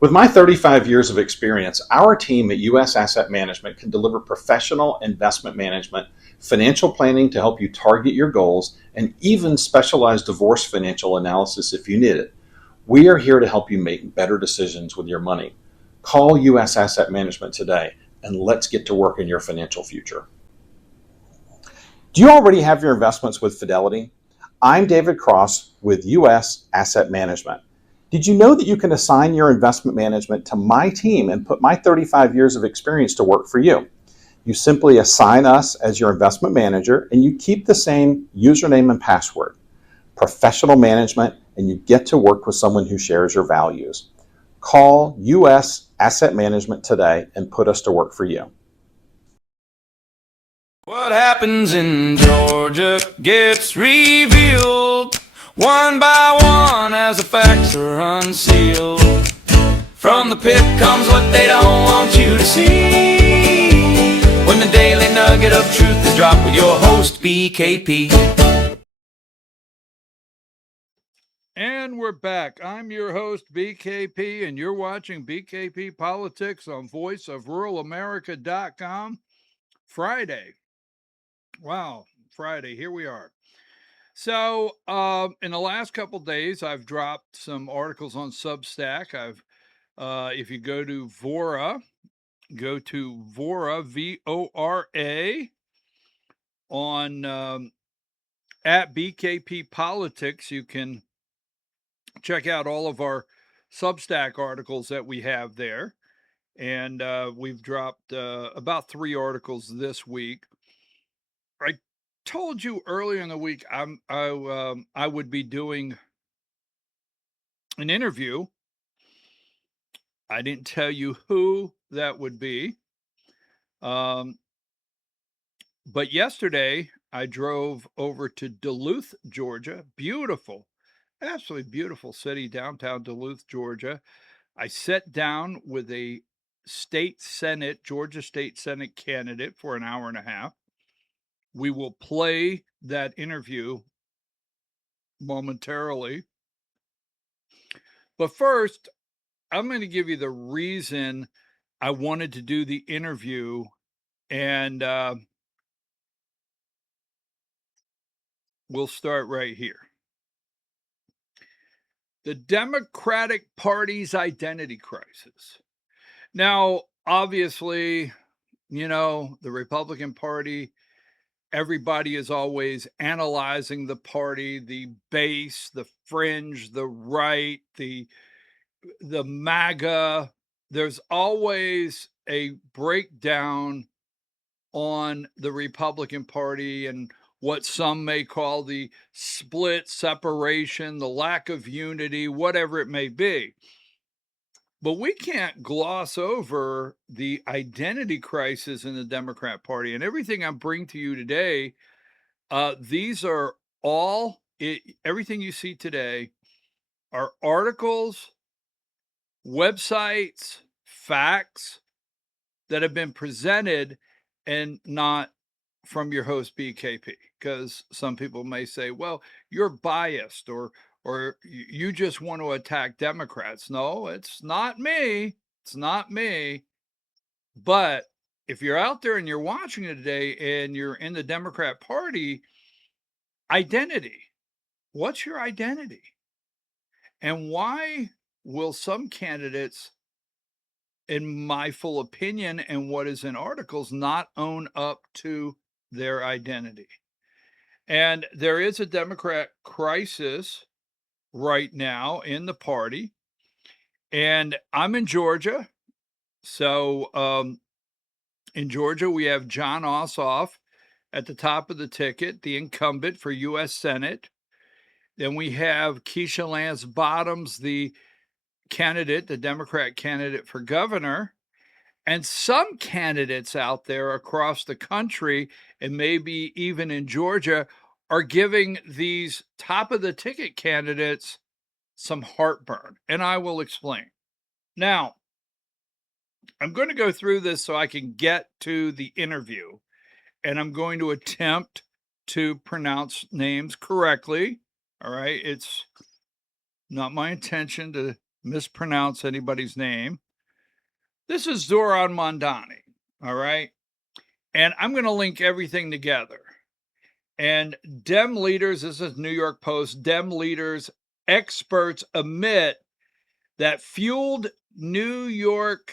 With my 35 years of experience, our team at US Asset Management can deliver professional investment management, financial planning to help you target your goals, and even specialized divorce financial analysis if you need it. We are here to help you make better decisions with your money. Call US Asset Management today and let's get to work in your financial future. Do you already have your investments with Fidelity? I'm David Cross with US Asset Management. Did you know that you can assign your investment management to my team and put my 35 years of experience to work for you? You simply assign us as your investment manager and you keep the same username and password. Professional management, and you get to work with someone who shares your values. Call US Asset Management today and put us to work for you. What happens in Georgia gets revealed one by one as the facts are unsealed. From the pit comes what they don't want you to see, when the daily nugget of truth is dropped with your host, BKP. And we're back. I'm your host, BKP, and you're watching BKP Politics on voiceofruralamerica.com. Friday. Wow, Friday. Here we are. So, in the last couple days, I've dropped some articles on Substack. If you go to Vora, VORA, on at BKP Politics, you can check out all of our Substack articles that we have there. And we've dropped about 3 articles this week. I told you earlier in the week I would be doing an interview. I didn't tell you who that would be. But yesterday I drove over to Duluth, Georgia. Beautiful, absolutely beautiful city, downtown Duluth, Georgia. I sat down with a Georgia State Senate candidate for an hour and a half. We will play that interview momentarily. But first, I'm going to give you the reason I wanted to do the interview. And we'll start right here. The Democratic Party's identity crisis. Now, obviously, the Republican Party, everybody is always analyzing the party, the base, the fringe, the right, the MAGA. There's always a breakdown on the Republican Party and what some may call the split, separation, the lack of unity, whatever it may be. But we can't gloss over the identity crisis in the Democrat Party. And everything I bring to you today, these are everything you see today are articles, websites, facts that have been presented and not from your host BKP, because some people may say, well, you're biased or you just want to attack Democrats. No, it's not me. It's not me. But if you're out there and you're watching it today and you're in the Democrat Party, identity. What's your identity? And why will some candidates, in my full opinion and what is in articles, not own up to their identity? And there is a Democrat crisis right now in the party. And I'm in Georgia. So in Georgia, we have John Ossoff at the top of the ticket, the incumbent for U.S. Senate. Then we have Keisha Lance Bottoms, the candidate, the Democrat candidate for governor. And some candidates out there across the country, and maybe even in Georgia, are giving these top of the ticket candidates some heartburn. And I will explain. Now, I'm going to go through this so I can get to the interview. And I'm going to attempt to pronounce names correctly. All right. It's not my intention to mispronounce anybody's name. This is Zoran Mondani, all right? And I'm going to link everything together. And Dem leaders, this is New York Post, Dem leaders, experts admit that fueled New Yorkers'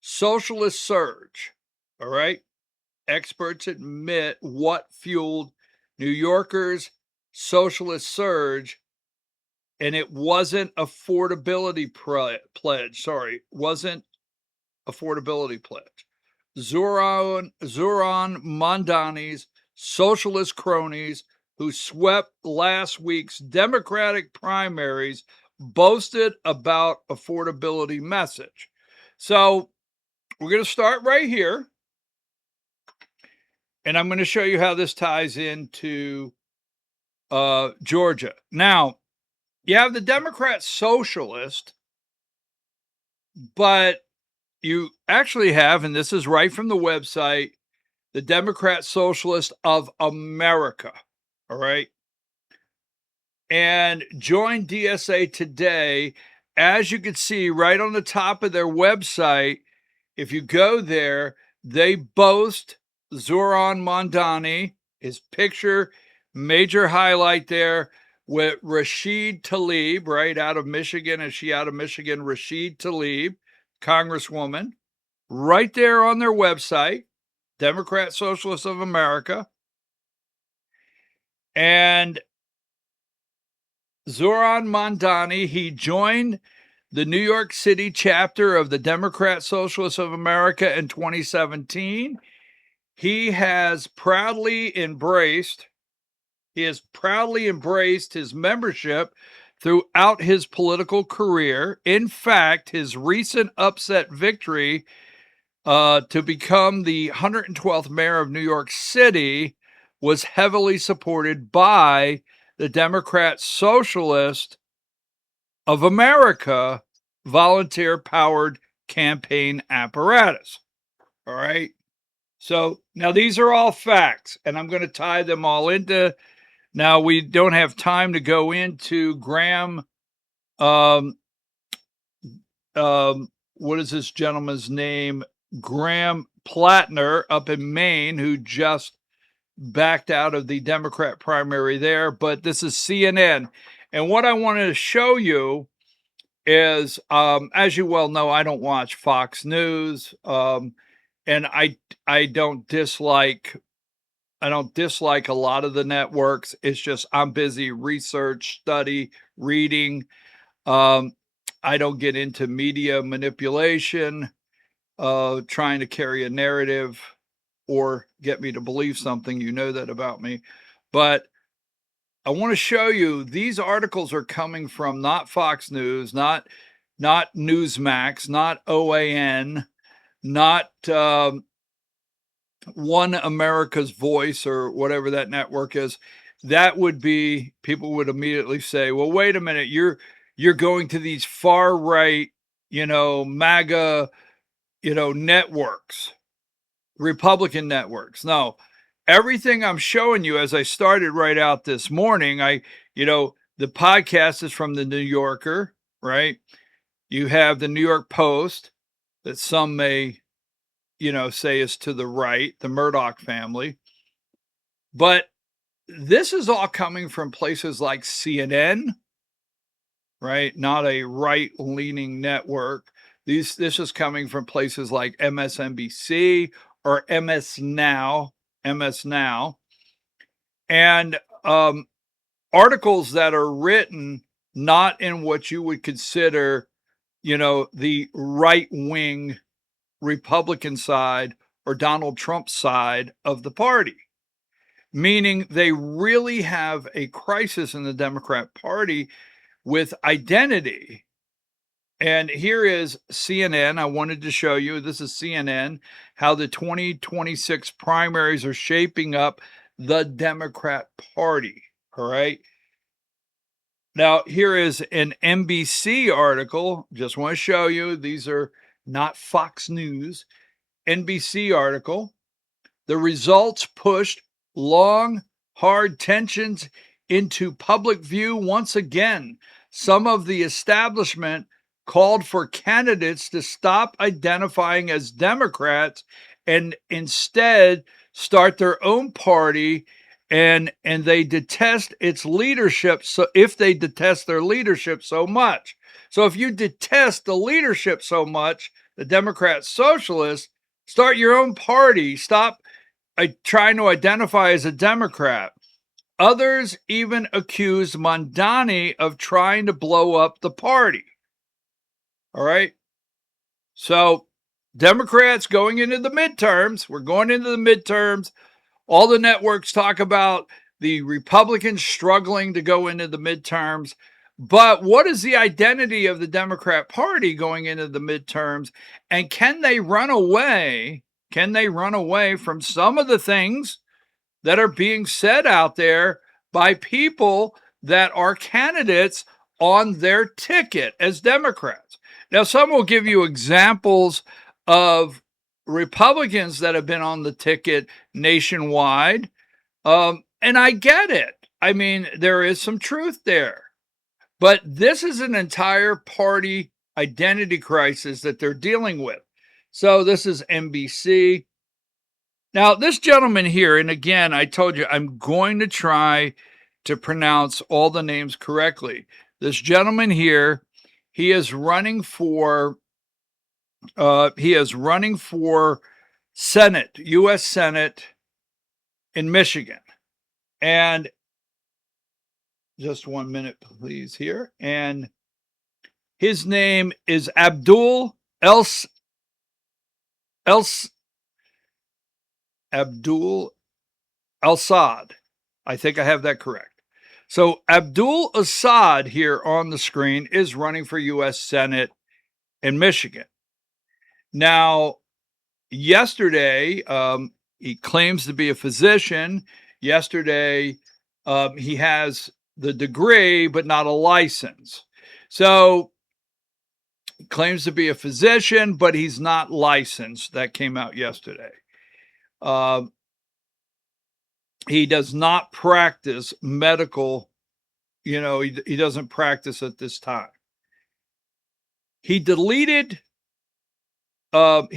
socialist surge, all right? Experts admit what fueled New Yorkers' socialist surge, and it wasn't affordability pledge. Sorry, wasn't affordability pledge. Zoran Mondani's socialist cronies who swept last week's Democratic primaries boasted about affordability message. So we're going to start right here. And I'm going to show you how this ties into Georgia. Now, you have the Democrat Socialist, but you actually have, and this is right from the website, the Democrat Socialist of America. All right. And join DSA today. As you can see right on the top of their website, if you go there, they boast Zoran Mondani, his picture, major highlight there with Rashid Tlaib, right out of Michigan. Is she out of Michigan? Rashid Tlaib, Congresswoman, right there on their website, Democrat Socialist of America. And Zoran Mondani, he joined the New York City chapter of the Democrat Socialist of America in 2017. He has proudly embraced his membership throughout his political career. In fact, his recent upset victory to become the 112th mayor of New York City was heavily supported by the Democrat Socialist of America volunteer-powered campaign apparatus. All right. So now these are all facts, and I'm going to tie them all into. Now we don't have time to go into Graham. What is this gentleman's name? Graham Plattner up in Maine, who just backed out of the Democrat primary there. But this is CNN, and what I wanted to show you is, as you well know, I don't watch Fox News, and I don't dislike a lot of the networks. It's just I'm busy research, study, reading. I don't get into media manipulation, trying to carry a narrative or get me to believe something. You know that about me. But I want to show you these articles are coming from not Fox News, not Newsmax, not OAN, not One America's Voice or whatever that network is. That would be, people would immediately say, well, wait a minute, you're going to these far right, MAGA, networks, Republican networks. No, everything I'm showing you, as I started right out this morning, the podcast is from the New Yorker, right? You have the New York Post that some may, say is to the right, the Murdoch family. But this is all coming from places like CNN, right? Not a right-leaning network. This is coming from places like MSNBC or MS Now, and articles that are written not in what you would consider, the right-wing Republican side or Donald Trump side of the party, meaning they really have a crisis in the Democrat Party with identity. And here is CNN. I wanted to show you, this is CNN, how the 2026 primaries are shaping up the Democrat Party. All right. Now, here is an NBC article. Just want to show you, these are not Fox News. NBC article. The results pushed long, hard tensions into public view once again. Some of the establishment called for candidates to stop identifying as Democrats and instead start their own party, and they detest its leadership. So if they detest their leadership so much, so if you detest the leadership so much, the Democrat Socialist, start your own party. Stop trying to identify as a Democrat. Others even accused Mondani of trying to blow up the party. All right. So Democrats going into the midterms, we're going into the midterms. All the networks talk about the Republicans struggling to go into the midterms. But what is the identity of the Democrat Party going into the midterms? And can they run away? Can they run away from some of the things that are being said out there by people that are candidates on their ticket as Democrats? Now, some will give you examples of Republicans that have been on the ticket nationwide. And I get it. I mean, there is some truth there. But this is an entire party identity crisis that they're dealing with. So this is NBC. Now, this gentleman here, and again, I told you I'm going to try to pronounce all the names correctly. This gentleman here, he is running for Senate, U.S. Senate in Michigan. And just 1 minute, please, here. And his name is Abdul Assad. I think I have that correct. So Abdul Assad here on the screen is running for U.S. Senate in Michigan. Now, yesterday, he claims to be a physician. Yesterday, he has the degree, but not a license. So claims to be a physician, but he's not licensed. That came out yesterday. He does not practice medical, he doesn't practice at this time. He deleted defund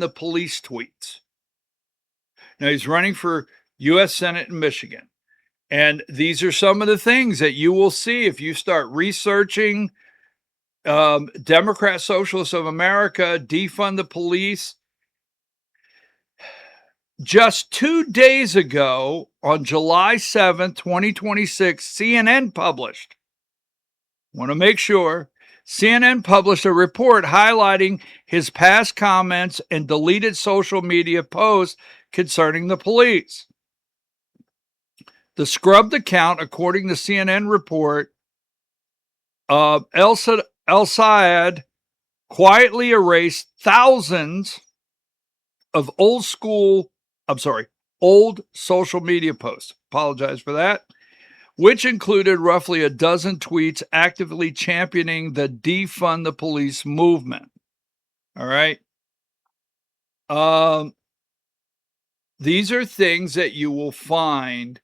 the police tweets. Now he's running for U.S. Senate in Michigan. And these are some of the things that you will see if you start researching Democrat Socialists of America, defund the police. Just 2 days ago, on July 7th, 2026, CNN published, want to make sure, CNN published a report highlighting his past comments and deleted social media posts concerning the police. The scrubbed account, according to CNN report, El-Sayed quietly erased thousands of old social media posts. Apologize for that. Which included roughly a dozen tweets actively championing the defund the police movement. All right. These are things that you will find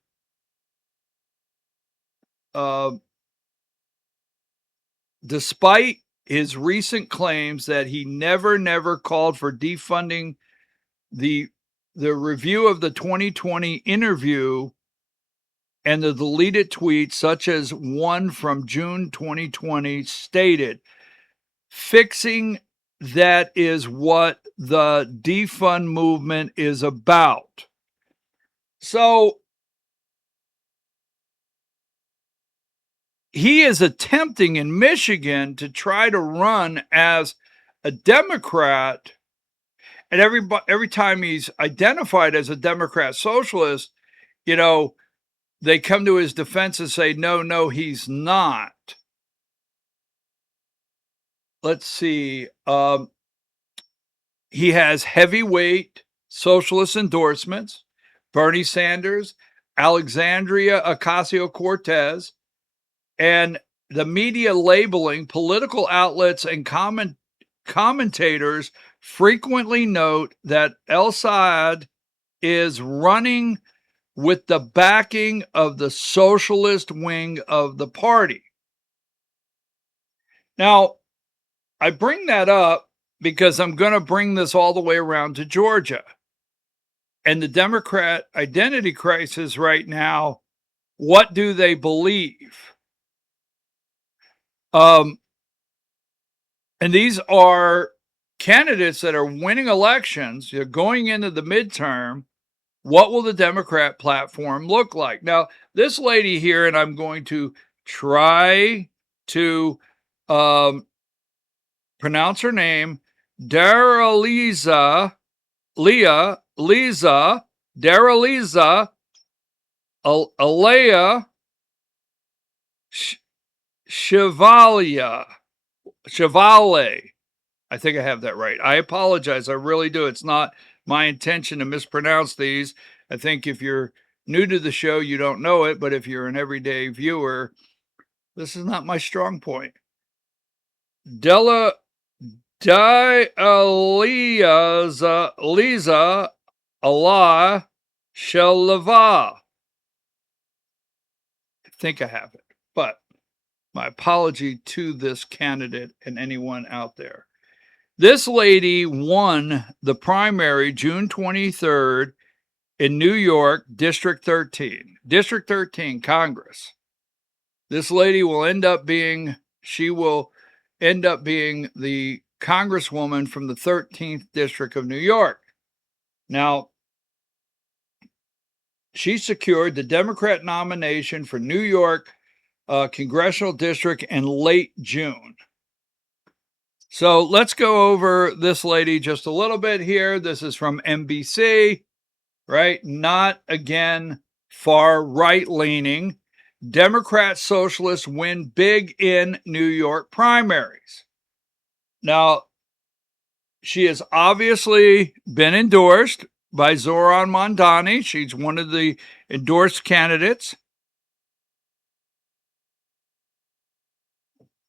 despite his recent claims that he never called for defunding the review of the 2020 interview and the deleted tweets, such as one from June 2020, stated, fixing that is what the defund movement is about. So he is attempting in Michigan to try to run as a Democrat. And every time he's identified as a Democrat Socialist, they come to his defense and say, no, he's not. Let's see. He has heavyweight socialist endorsements. Bernie Sanders, Alexandria Ocasio-Cortez, and the media labeling, political outlets and commentators frequently note that El-Sayed is running with the backing of the socialist wing of the party. Now, I bring that up because I'm going to bring this all the way around to Georgia. And the Democrat identity crisis right now, what do they believe? And these are candidates that are winning elections. You're going into the midterm. What will the Democrat platform look like? Now, this lady here, and I'm going to try to pronounce her name, Daraliza Alea Chevalier. I think I have that right. I apologize. I really do. It's not my intention to mispronounce these. I think if you're new to the show, you don't know it. But if you're an everyday viewer, this is not my strong point. Liza Allah Shalava. I think I have it, but my apology to this candidate and anyone out there. This lady won the primary June 23rd in New York, District 13. District 13, Congress. This lady will end up being the congresswoman from the 13th District of New York. Now, she secured the Democrat nomination for New York Congressional District in late June. So let's go over this lady just a little bit here. This is from NBC, right? Not, again, far right-leaning. Democrat Socialists win big in New York primaries. Now, she has obviously been endorsed by Zoran Mondani. She's one of the endorsed candidates.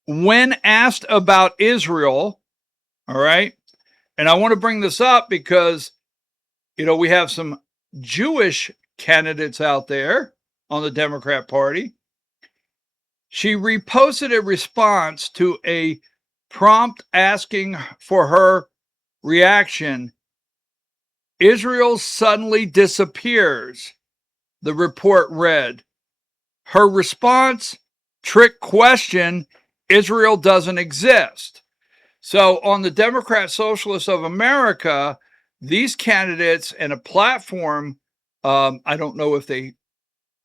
When asked about Israel, all right, and I want to bring this up because, we have some Jewish candidates out there on the Democrat Party. She reposted a response to a prompt asking for her reaction. Israel suddenly disappears, the report read. Her response, trick question, Israel doesn't exist. So on the Democrat Socialist of America, these candidates and a platform, I don't know if they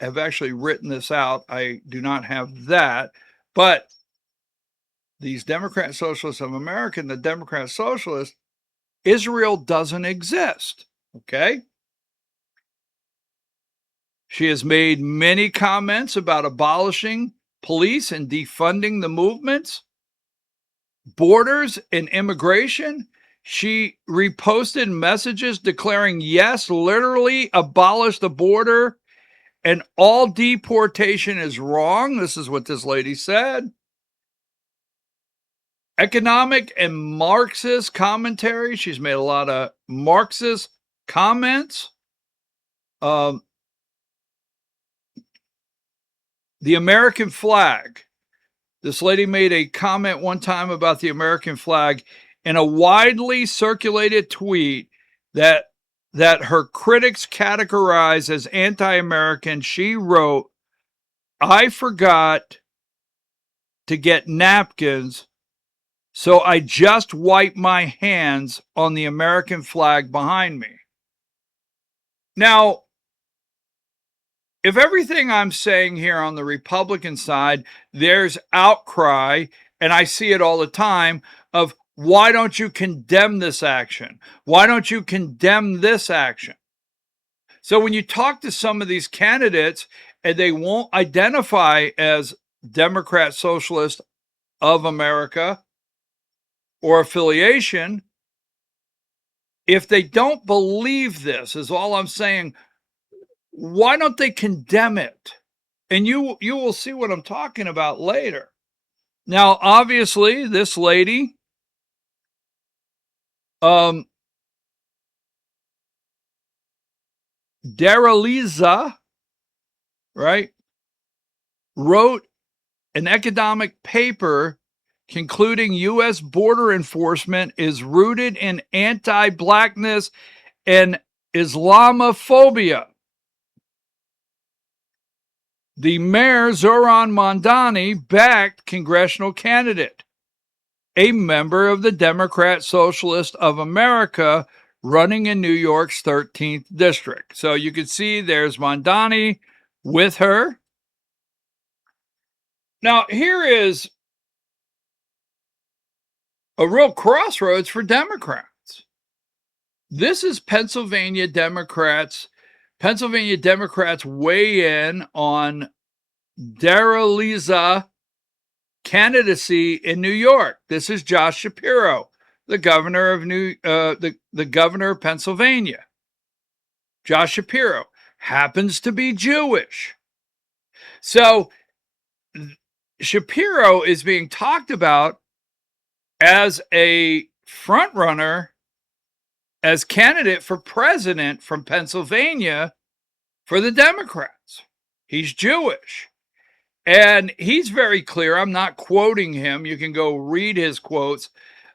have actually written this out. I do not have that. But these Democrat Socialists of America and the Democrat Socialists, Israel doesn't exist. Okay? She has made many comments about abolishing police and defunding the movements, borders and immigration. She reposted messages declaring, yes, literally abolish the border and all deportation is wrong. This is what this lady said. Economic and Marxist commentary. She's made a lot of Marxist comments. The American flag. This lady made a comment one time about the American flag in a widely circulated tweet that her critics categorize as anti-American. She wrote, I forgot to get napkins, so I just wiped my hands on the American flag behind me. Now, if everything I'm saying here on the Republican side, there's outcry, and I see it all the time, of why don't you condemn this action? Why don't you condemn this action? So when you talk to some of these candidates and they won't identify as Democrat Socialist of America or affiliation, if they don't believe this, is all I'm saying, why don't they condemn it? And you will see what I'm talking about later. Now, obviously, this lady, Daraliza right, wrote an economic paper concluding U.S. border enforcement is rooted in anti-blackness and Islamophobia. The mayor, Zoran Mondani, backed congressional candidate, a member of the Democratic Socialist of America, running in New York's 13th district. So you can see there's Mondani with her. Now, here is a real crossroads for Democrats. This is Pennsylvania Democrats. Pennsylvania Democrats weigh in on Daraliza candidacy in New York. This is Josh Shapiro, the governor of the governor of Pennsylvania. Josh Shapiro happens to be Jewish. So Shapiro is being talked about as a front runner, as candidate for president from Pennsylvania for the Democrats. He's Jewish. And he's very clear. I'm not quoting him. You can go read his quotes.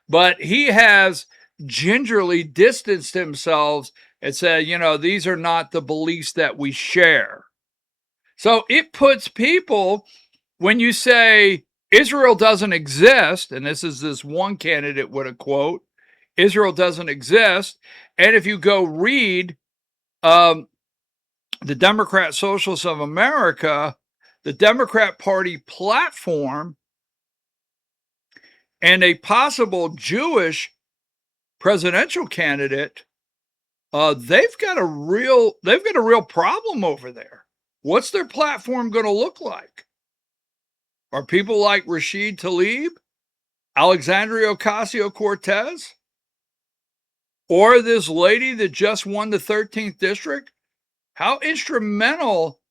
But he has gingerly distanced himself and said, you know, these are not the beliefs that we share. So it puts people, when you say Israel doesn't exist, and this one candidate with a quote, Israel doesn't exist. And if you go read the Democratic Socialists of America, the Democrat Party platform, and a possible Jewish presidential candidate, they've got a real problem over there. What's their platform going to look like? Are people like Rashid Tlaib, Alexandria Ocasio-Cortez, or this lady that just won the 13th district? How instrumental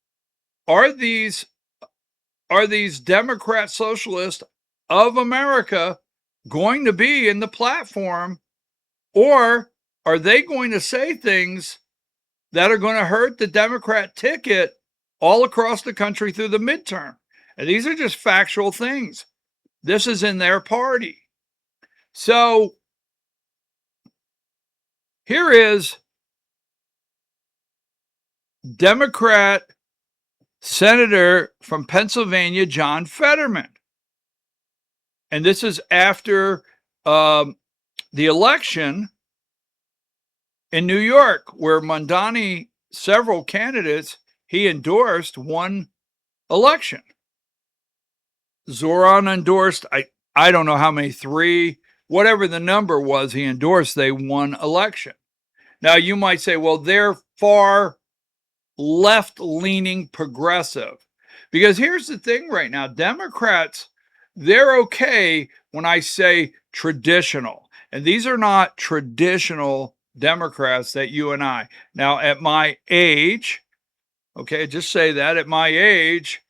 are these Democrat Socialists of America going to be in the platform, or are they going to say things that are going to hurt the Democrat ticket all across the country through the midterm? And these are just factual things. This is in their party. So here is Democrat Senator from Pennsylvania, John Fetterman. And this is after the election in New York, where Mondani, several candidates he endorsed, won election. Zoran endorsed, I don't know how many, 3, whatever the number was he endorsed, they won election. Now you might say, well, they're far left-leaning progressive. Because here's the thing right now, Democrats, they're okay when I say traditional. And these are not traditional Democrats that you and I. Now, at my age, okay, just say that, at my age,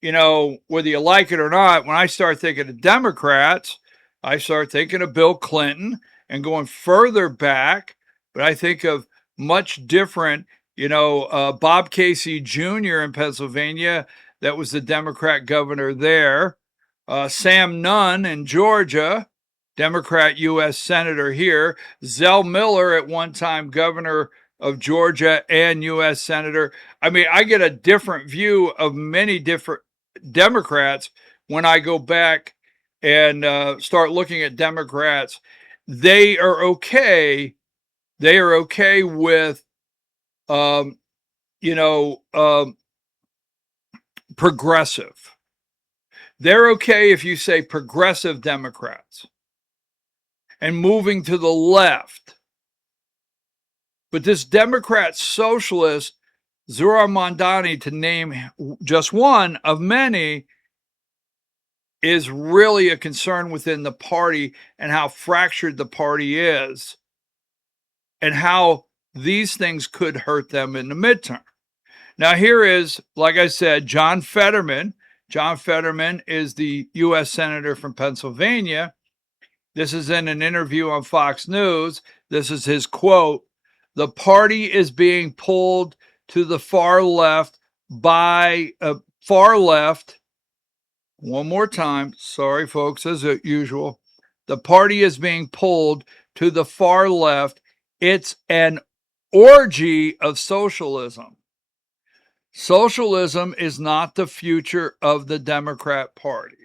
you know, whether you like it or not, when I start thinking of Democrats, I start thinking of Bill Clinton and going further back, but I think of much different, you know, Bob Casey Jr. in Pennsylvania, that was the Democrat governor there. Sam Nunn in Georgia, Democrat U.S. Senator here. Zell Miller, at one time governor of Georgia and U.S. Senator. I mean, I get a different view of many different Democrats when I go back and start looking at Democrats. They are okay. They are okay with, progressive. They're okay if you say progressive Democrats and moving to the left. But this Democrat Socialist, Zoran Mondani, to name just one of many, is really a concern within the party and how fractured the party is and how these things could hurt them in the midterm. Now, here is, like I said, John Fetterman. John Fetterman is the U.S. Senator from Pennsylvania. This is in an interview on Fox News. This is his quote: "The party is being pulled to the far left by far left. One more time. Sorry, folks, as usual. The party is being pulled to the far left. It's an orgy of socialism. Socialism is not the future of the Democrat Party.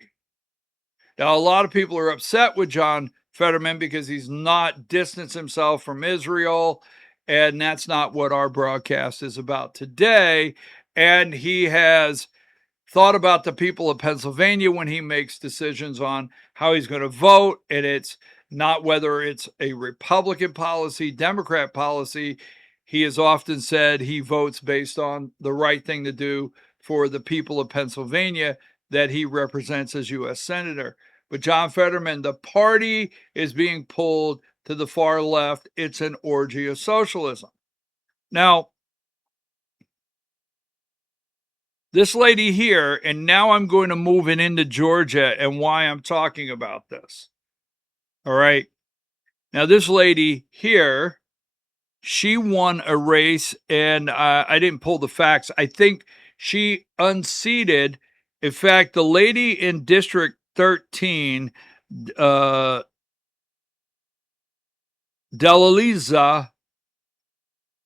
Now, a lot of people are upset with John Fetterman because he's not distanced himself from Israel, and that's not what our broadcast is about today. And he has thought about the people of Pennsylvania when he makes decisions on how he's going to vote, and it's not whether it's a Republican policy, Democrat policy. He has often said he votes based on the right thing to do for the people of Pennsylvania that he represents as U.S. Senator. But John Fetterman, the party is being pulled to the far left. It's an orgy of socialism. Now, this lady here, and now I'm going to move it into Georgia and why I'm talking about this. All right. Now, this lady here, she won a race, and I didn't pull the facts. I think she unseated. In fact, the lady in District 13, Delaliza,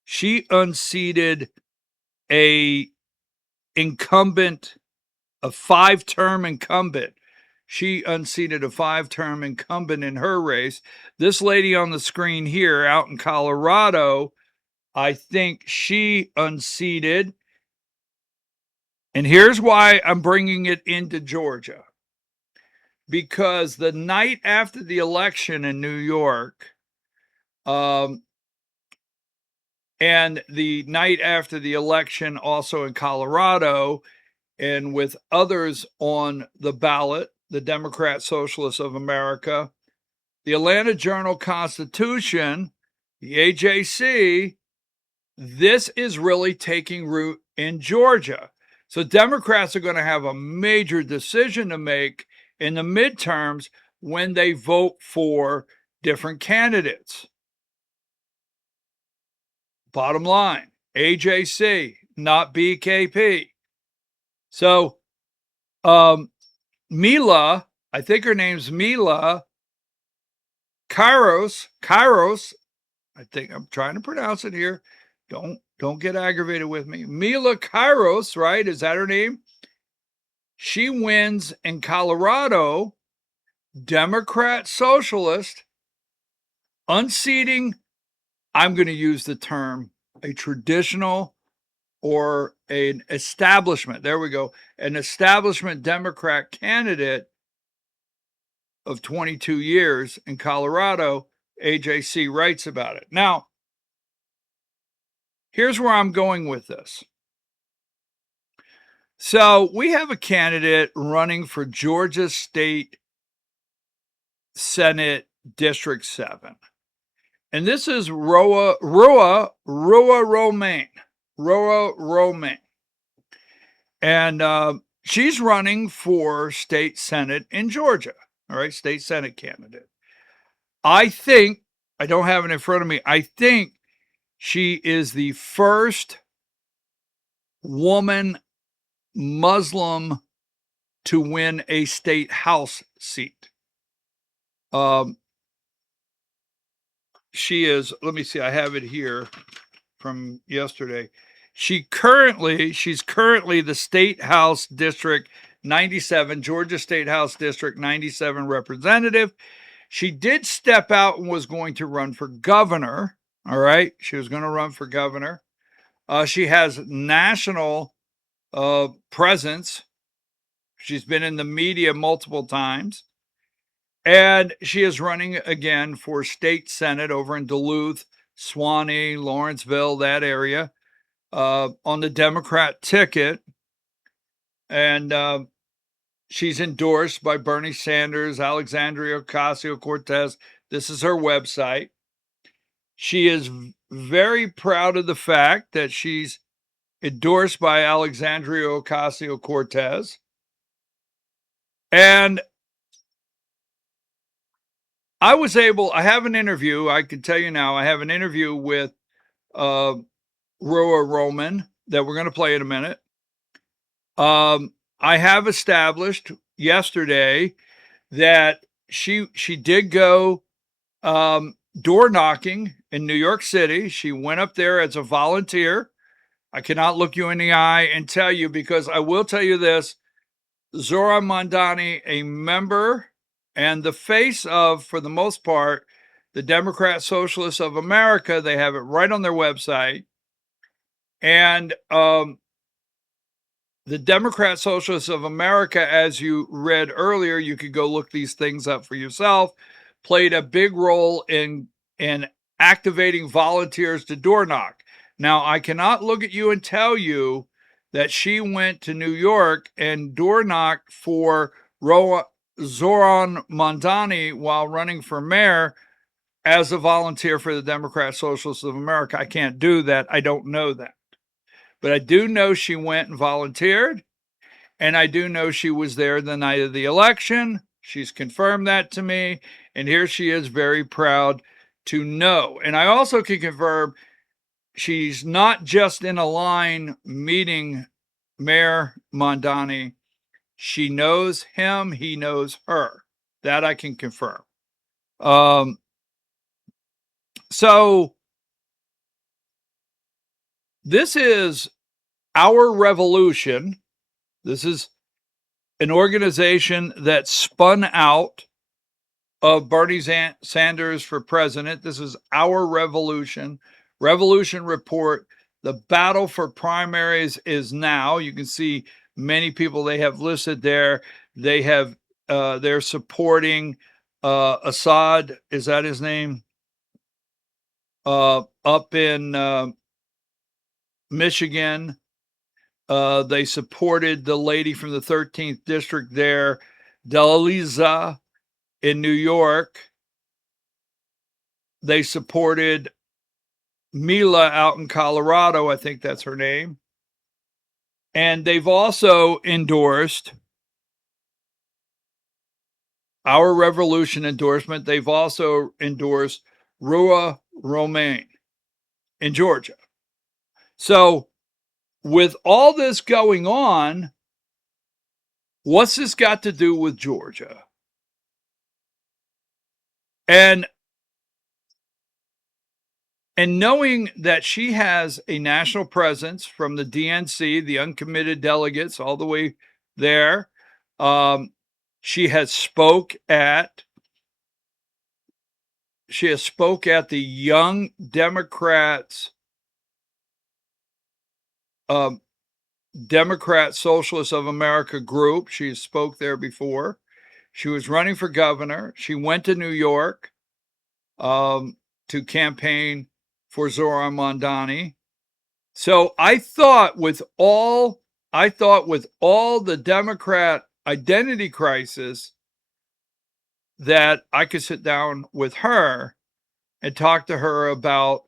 she unseated a incumbent, a 5-term incumbent. She unseated a 5-term incumbent in her race. This lady on the screen here out in Colorado, I think she unseated. And here's why I'm bringing it into Georgia. Because the night after the election in New York, and the night after the election also in Colorado, and with others on the ballot, the Democratic Socialist of America, the Atlanta Journal-Constitution, the AJC, this is really taking root in Georgia. So Democrats are going to have a major decision to make in the midterms when they vote for different candidates. Bottom line, AJC, not BKP. So Mila, I think her name's Mila Kairos, I think I'm trying to pronounce it here. Don't get aggravated with me. Mila Kairos, right? Is that her name? She wins in Colorado, Democrat Socialist, unseating, I'm going to use the term, a traditional or an establishment. There we go. An establishment Democrat candidate of 22 years in Colorado. AJC writes about it. Now, here's where I'm going with this. So we have a candidate running for Georgia State Senate District 7. And this is Roa Romaine. Roa Romaine. And she's running for state Senate in Georgia. All right, state Senate candidate. I think, I don't have it in front of me, I think she is the first woman Muslim to win a state House seat. She is, let me see, I have it here from yesterday. She's currently the State House District 97, Georgia State House District 97 representative. She did step out and was going to run for governor. All right. She was going to run for governor. She has national presence. She's been in the media multiple times. And she is running again for state Senate over in Duluth, Suwanee, Lawrenceville, that area, on the Democrat ticket. And she's endorsed by Bernie Sanders, Alexandria Ocasio-Cortez. This is her website. She is very proud of the fact that she's endorsed by Alexandria Ocasio-Cortez. And I have an interview, I can tell you now, I have an interview with Roa Roman that we're going to play in a minute. I have established yesterday that she did go door knocking in New York City. She went up there as a volunteer. I cannot look you in the eye and tell you, because I will tell you this: Zohran Mamdani, a member and the face of, for the most part, the Democratic Socialists of America. They have it right on their website. And the Democrat Socialists of America, as you read earlier, you could go look these things up for yourself, played a big role in activating volunteers to door knock. Now, I cannot look at you and tell you that she went to New York and door knocked for Zohran Mamdani while running for mayor as a volunteer for the Democrat Socialists of America. I can't do that. I don't know that. But I do know she went and volunteered, and I do know she was there the night of the election. She's confirmed that to me, and here she is, very proud to know. And I also can confirm she's not just in a line meeting Mayor Mamdani. She knows him, he knows her. That I can confirm. So this is Our Revolution. This is an organization that spun out of Bernie Sanders for president. This is Our Revolution. Revolution Report. The battle for primaries is now. You can see many people they have listed there. They have they're supporting Assad. Is that his name? Up in Michigan. They supported the lady from the 13th district there, Delaliza, in New York. They supported Mila out in Colorado. I think that's her name. And they've also endorsed Our Revolution endorsement. They've also endorsed Rua Romaine in Georgia. So with all this going on, what's this got to do with Georgia? And knowing that she has a national presence from the DNC, the uncommitted delegates, all the way there, she has spoke at the Young Democrats, Democrat Socialists of America group. She spoke there before. She was running for governor. She went to New York to campaign for Zohran Mamdani. So I thought with all the Democrat identity crisis that I could sit down with her and talk to her about,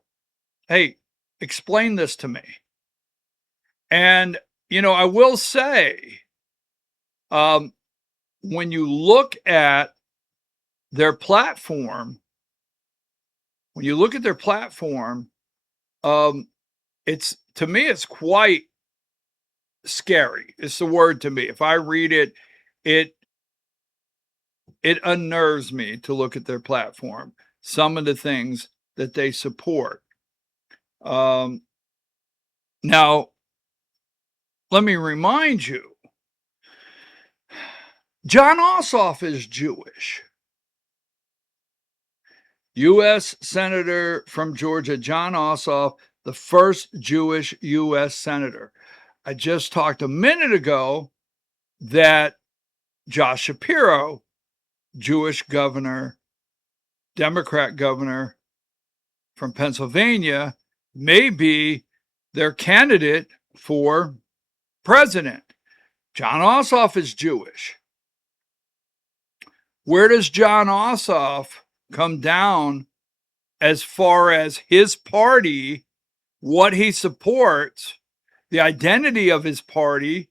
hey, explain this to me. And, I will say, when you look at their platform, it's, to me, it's quite scary. It's the word to me. If I read it, it unnerves me to look at their platform, some of the things that they support. Now, let me remind you, Jon Ossoff is Jewish. U.S. Senator from Georgia, Jon Ossoff, the first Jewish U.S. Senator. I just talked a minute ago that Josh Shapiro, Jewish governor, Democrat governor from Pennsylvania, may be their candidate for president. Jon Ossoff is Jewish. Where does Jon Ossoff come down as far as his party, what he supports, the identity of his party?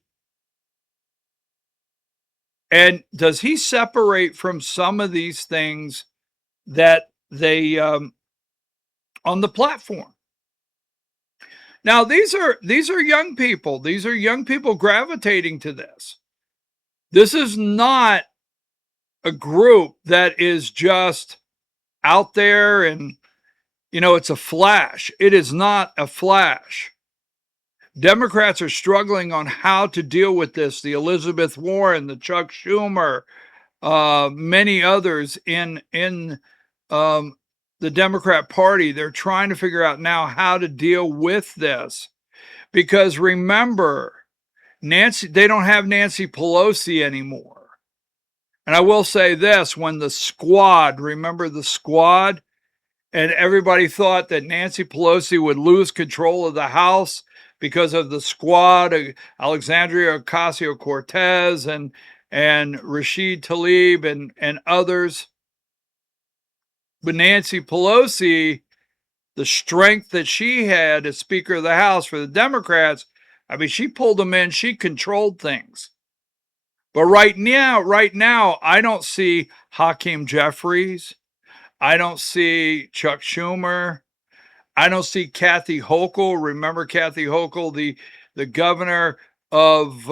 And does he separate from some of these things that they on the platform? Now, these are young people. These are young people gravitating to this. This is not a group that is just out there and, it's a flash. It is not a flash. Democrats are struggling on how to deal with this. The Elizabeth Warren, the Chuck Schumer, many others in the Democrat Party, they're trying to figure out now how to deal with this. Because remember, they don't have Nancy Pelosi anymore. And I will say this, when the squad, remember the squad? And everybody thought that Nancy Pelosi would lose control of the House because of the squad, Alexandria Ocasio-Cortez and Rashid Tlaib and others. But Nancy Pelosi, the strength that she had as Speaker of the House for the Democrats, I mean, she pulled them in, she controlled things. But right now, I don't see Hakeem Jeffries. I don't see Chuck Schumer. I don't see Kathy Hochul. Remember Kathy Hochul, the governor of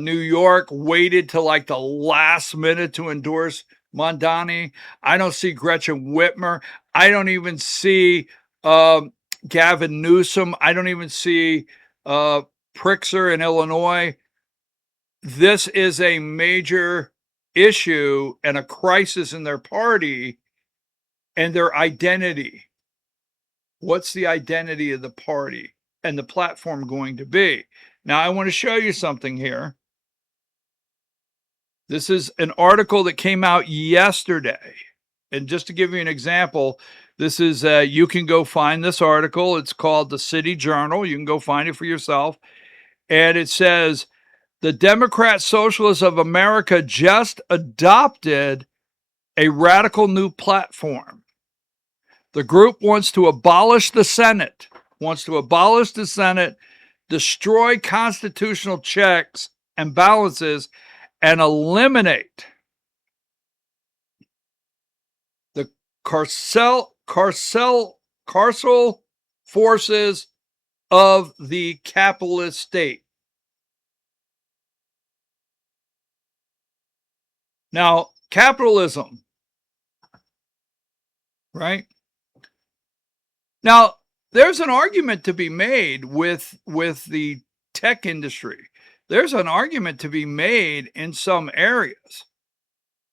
New York, waited till like the last minute to endorse Mondani. I don't see Gretchen Whitmer. I don't even see Gavin Newsom. I don't even see Pritzker in Illinois. This is a major issue and a crisis in their party and their identity. What's the identity of the party and the platform going to be? Now, I want to show you something here. This is an article that came out yesterday. And just to give you an example, this is, you can go find this article. It's called the City Journal. You can go find it for yourself. And it says, the Democratic Socialist of America just adopted a radical new platform. The group wants to abolish the Senate, destroy constitutional checks and balances, and eliminate the carceral forces of the capitalist state. Now, capitalism, right? Now, there's an argument to be made with the tech industry. There's an argument to be made in some areas,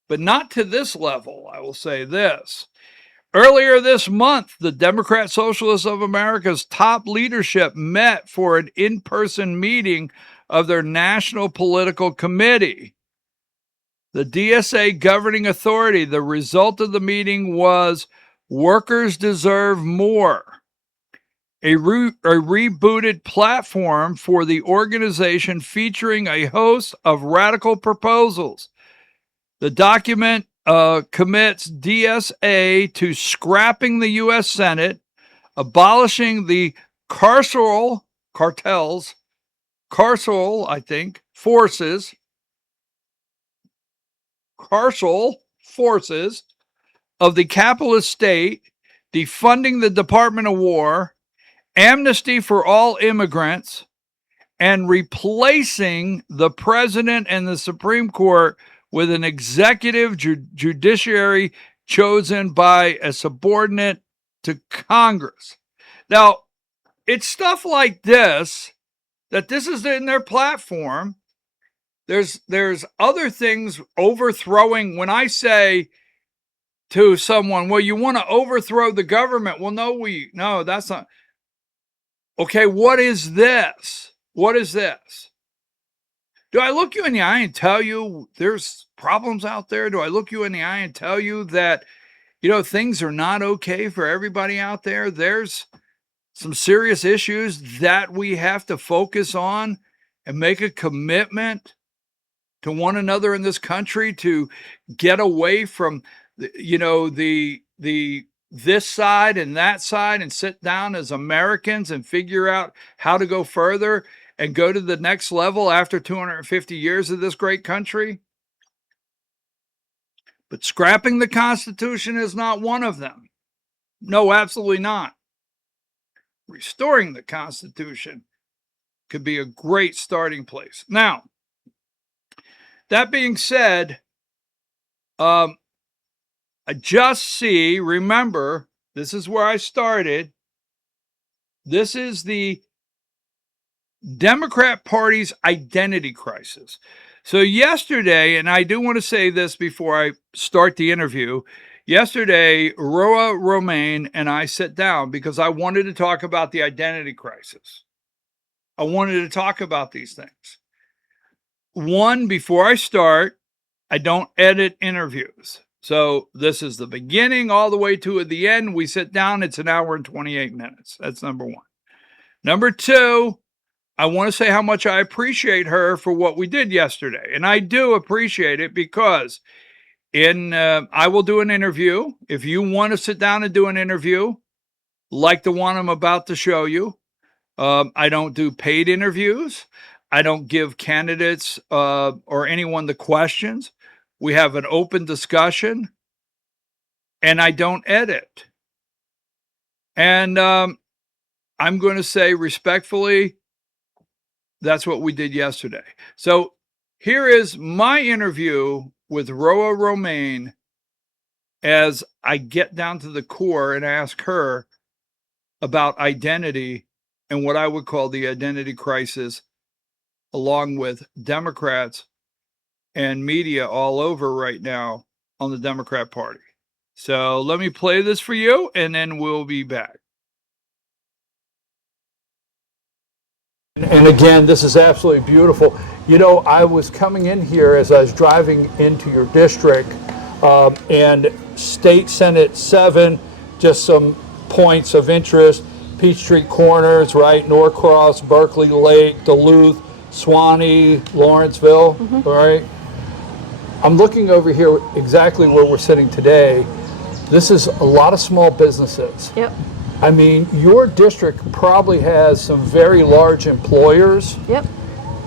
but not to this level. I will say this. Earlier this month, the Democratic Socialist of America's top leadership met for an in-person meeting of their national political committee. The DSA governing authority, the result of the meeting was workers deserve more. A rebooted platform for the organization featuring a host of radical proposals. The document commits DSA to scrapping the U.S. Senate, abolishing the carceral forces of the capitalist state, defunding the Department of War, amnesty for all immigrants, and replacing the president and the Supreme Court with an executive judiciary chosen by a subordinate to Congress. Now, it's stuff like this, that this is in their platform. There's other things overthrowing. When I say to someone, well, you want to overthrow the government. Well, no, that's not. Okay, what is this? What is this? Do I look you in the eye and tell you there's problems out there? Do I look you in the eye and tell you that, things are not okay for everybody out there? There's some serious issues that we have to focus on and make a commitment to one another in this country to get away from, this side and that side and sit down as Americans and figure out how to go further and go to the next level after 250 years of this great country. But scrapping the Constitution is not one of them. No, absolutely not. restoring the Constitution could be a great starting place. Now, that being said, I just see, remember, this is where I started. This is the Democrat Party's identity crisis. So yesterday, and I do want to say this before I start the interview, yesterday, Roa Romaine and I sat down because I wanted to talk about the identity crisis. I wanted to talk about these things. One, before I start, I don't edit interviews. So this is the beginning all the way to the end. We sit down, it's an hour and 28 minutes. That's number one. Number two, I want to say how much I appreciate her for what we did yesterday. And I do appreciate it because I will do an interview. If you want to sit down and do an interview, like the one I'm about to show you, I don't do paid interviews. I don't give candidates or anyone the questions. We have an open discussion, and I don't edit. And I'm going to say respectfully, that's what we did yesterday. So here is my interview with Roa Romaine as I get down to the core and ask her about identity and what I would call the identity crisis, along with Democrats and media all over right now on the Democrat Party. So let me play this for you, and then we'll be back. And again, this is absolutely beautiful. You know, I was coming in here as I was driving into your district, and State Senate 7, just some points of interest. Peachtree Corners, right? Norcross, Berkeley Lake, Duluth, Suwanee, Lawrenceville, right? I'm looking over here exactly where we're sitting today. This is a lot of small businesses. Yep. I mean, your district probably has some very large employers. Yep.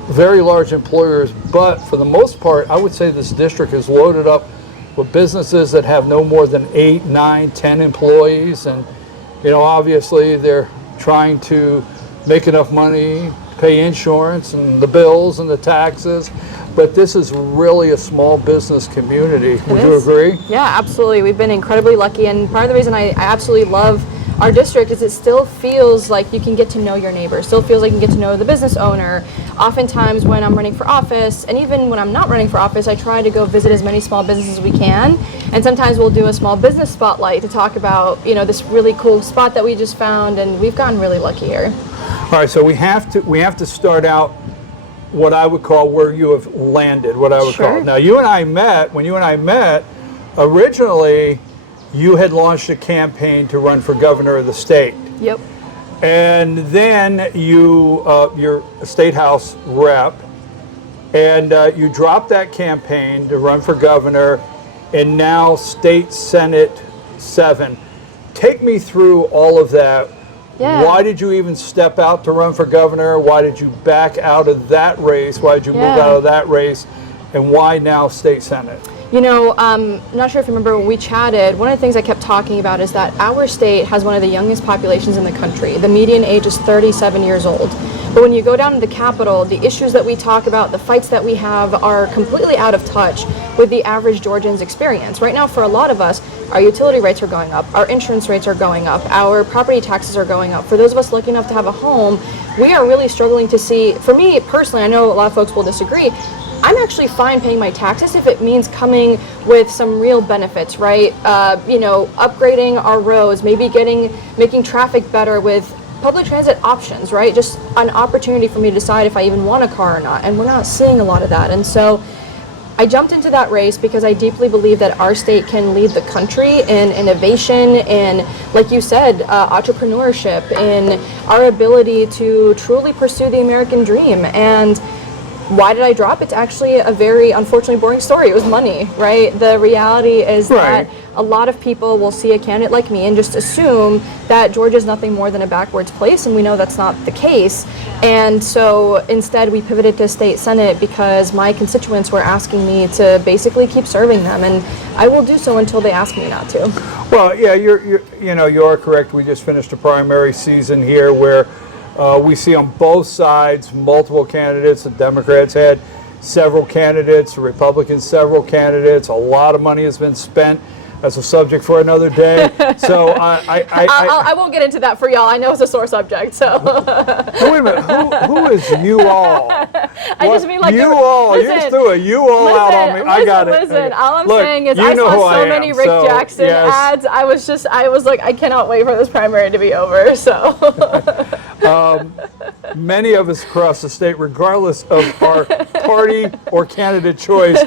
Very large employers, but for the most part, I would say this district is loaded up with businesses that have no more than 8, 9, 10 employees. And, you know, obviously they're trying to make enough money to pay insurance and the bills and the taxes. But this is really a small business community. Would you agree? Yeah, absolutely. We've been incredibly lucky. And part of the reason I absolutely love our district is it still feels like you can get to know your neighbor. Still feels like you can get to know the business owner. Oftentimes when I'm running for office, and even when I'm not running for office, I try to go visit as many small businesses as we can. And sometimes we'll do a small business spotlight to talk about, you know, this really cool spot that we just found, and we've gotten really lucky here. All right, so we have to start out what I would call where you have landed, what I would call it. Now, when you and I met, originally, you had launched a campaign to run for governor of the state. Yep. And then you're a state house rep, and you dropped that campaign to run for governor, and now State Senate 7. Take me through all of that. Yeah. Why did you even step out to run for governor? Why did you back out of that race? Why did you move out of that race? And why now State Senate? You know, I'm not sure if you remember when we chatted, one of the things I kept talking about is that our state has one of the youngest populations in the country. The median age is 37 years old. But when you go down to the Capitol, the issues that we talk about, the fights that we have are completely out of touch with the average Georgian's experience. Right now, for a lot of us, our utility rates are going up, our insurance rates are going up, our property taxes are going up. For those of us lucky enough to have a home, we are really struggling to see, for me personally, I know a lot of folks will disagree, I'm actually fine paying my taxes if it means coming with some real benefits, right? You know, upgrading our roads, maybe making traffic better with public transit options, right? Just an opportunity for me to decide if I even want a car or not. And we're not seeing a lot of that. And so I jumped into that race because I deeply believe that our state can lead the country in innovation and, like you said, entrepreneurship, in our ability to truly pursue the American dream. And why did I drop? It's actually a very unfortunately boring story. It was money, right? The reality is Right. that a lot of people will see a candidate like me and just assume that Georgia is nothing more than a backwards place, and we know that's not the case. And so instead we pivoted to state senate because my constituents were asking me to basically keep serving them, and I will do so until they ask me not to. Well, yeah, you are correct. We just finished a primary season here where we see on both sides multiple candidates. The Democrats had several candidates, the Republicans several candidates. A lot of money has been spent. That's a subject for another day. So I won't get into that for y'all. I know it's a sore subject. So wait a minute. Who is you all? I just mean like you all. You just threw a you all out on me. I got it. Listen, all I'm Look, saying is you I know who saw so I many am, Rick so, Jackson yes. ads. I was like, I cannot wait for this primary to be over. So Many of us across the state, regardless of our party or candidate choice,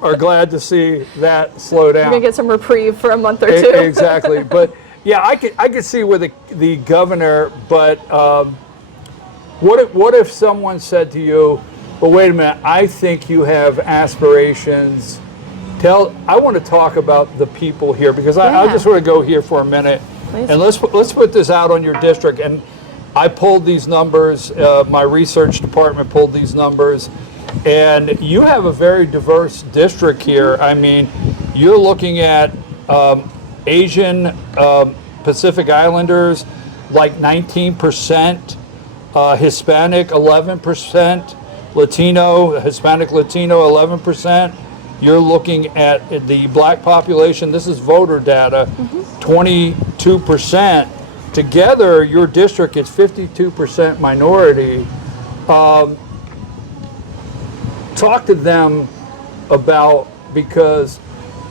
are glad to see that slow down. you're gonna get some reprieve for a month or two. Exactly, but yeah, I could see where the governor. But what if someone said to you, "Well, wait a minute, I think you have aspirations." I want to talk about the people here because I just want to go here for a minute, Please. and let's put this out on your district. And I pulled these numbers. My research department pulled these numbers. And you have a very diverse district here. I mean, you're looking at Asian Pacific Islanders, like 19%, Hispanic 11%, Hispanic Latino 11%. You're looking at the black population. This is voter data, 22%. Together, your district is 52% minority. Talk to them about, because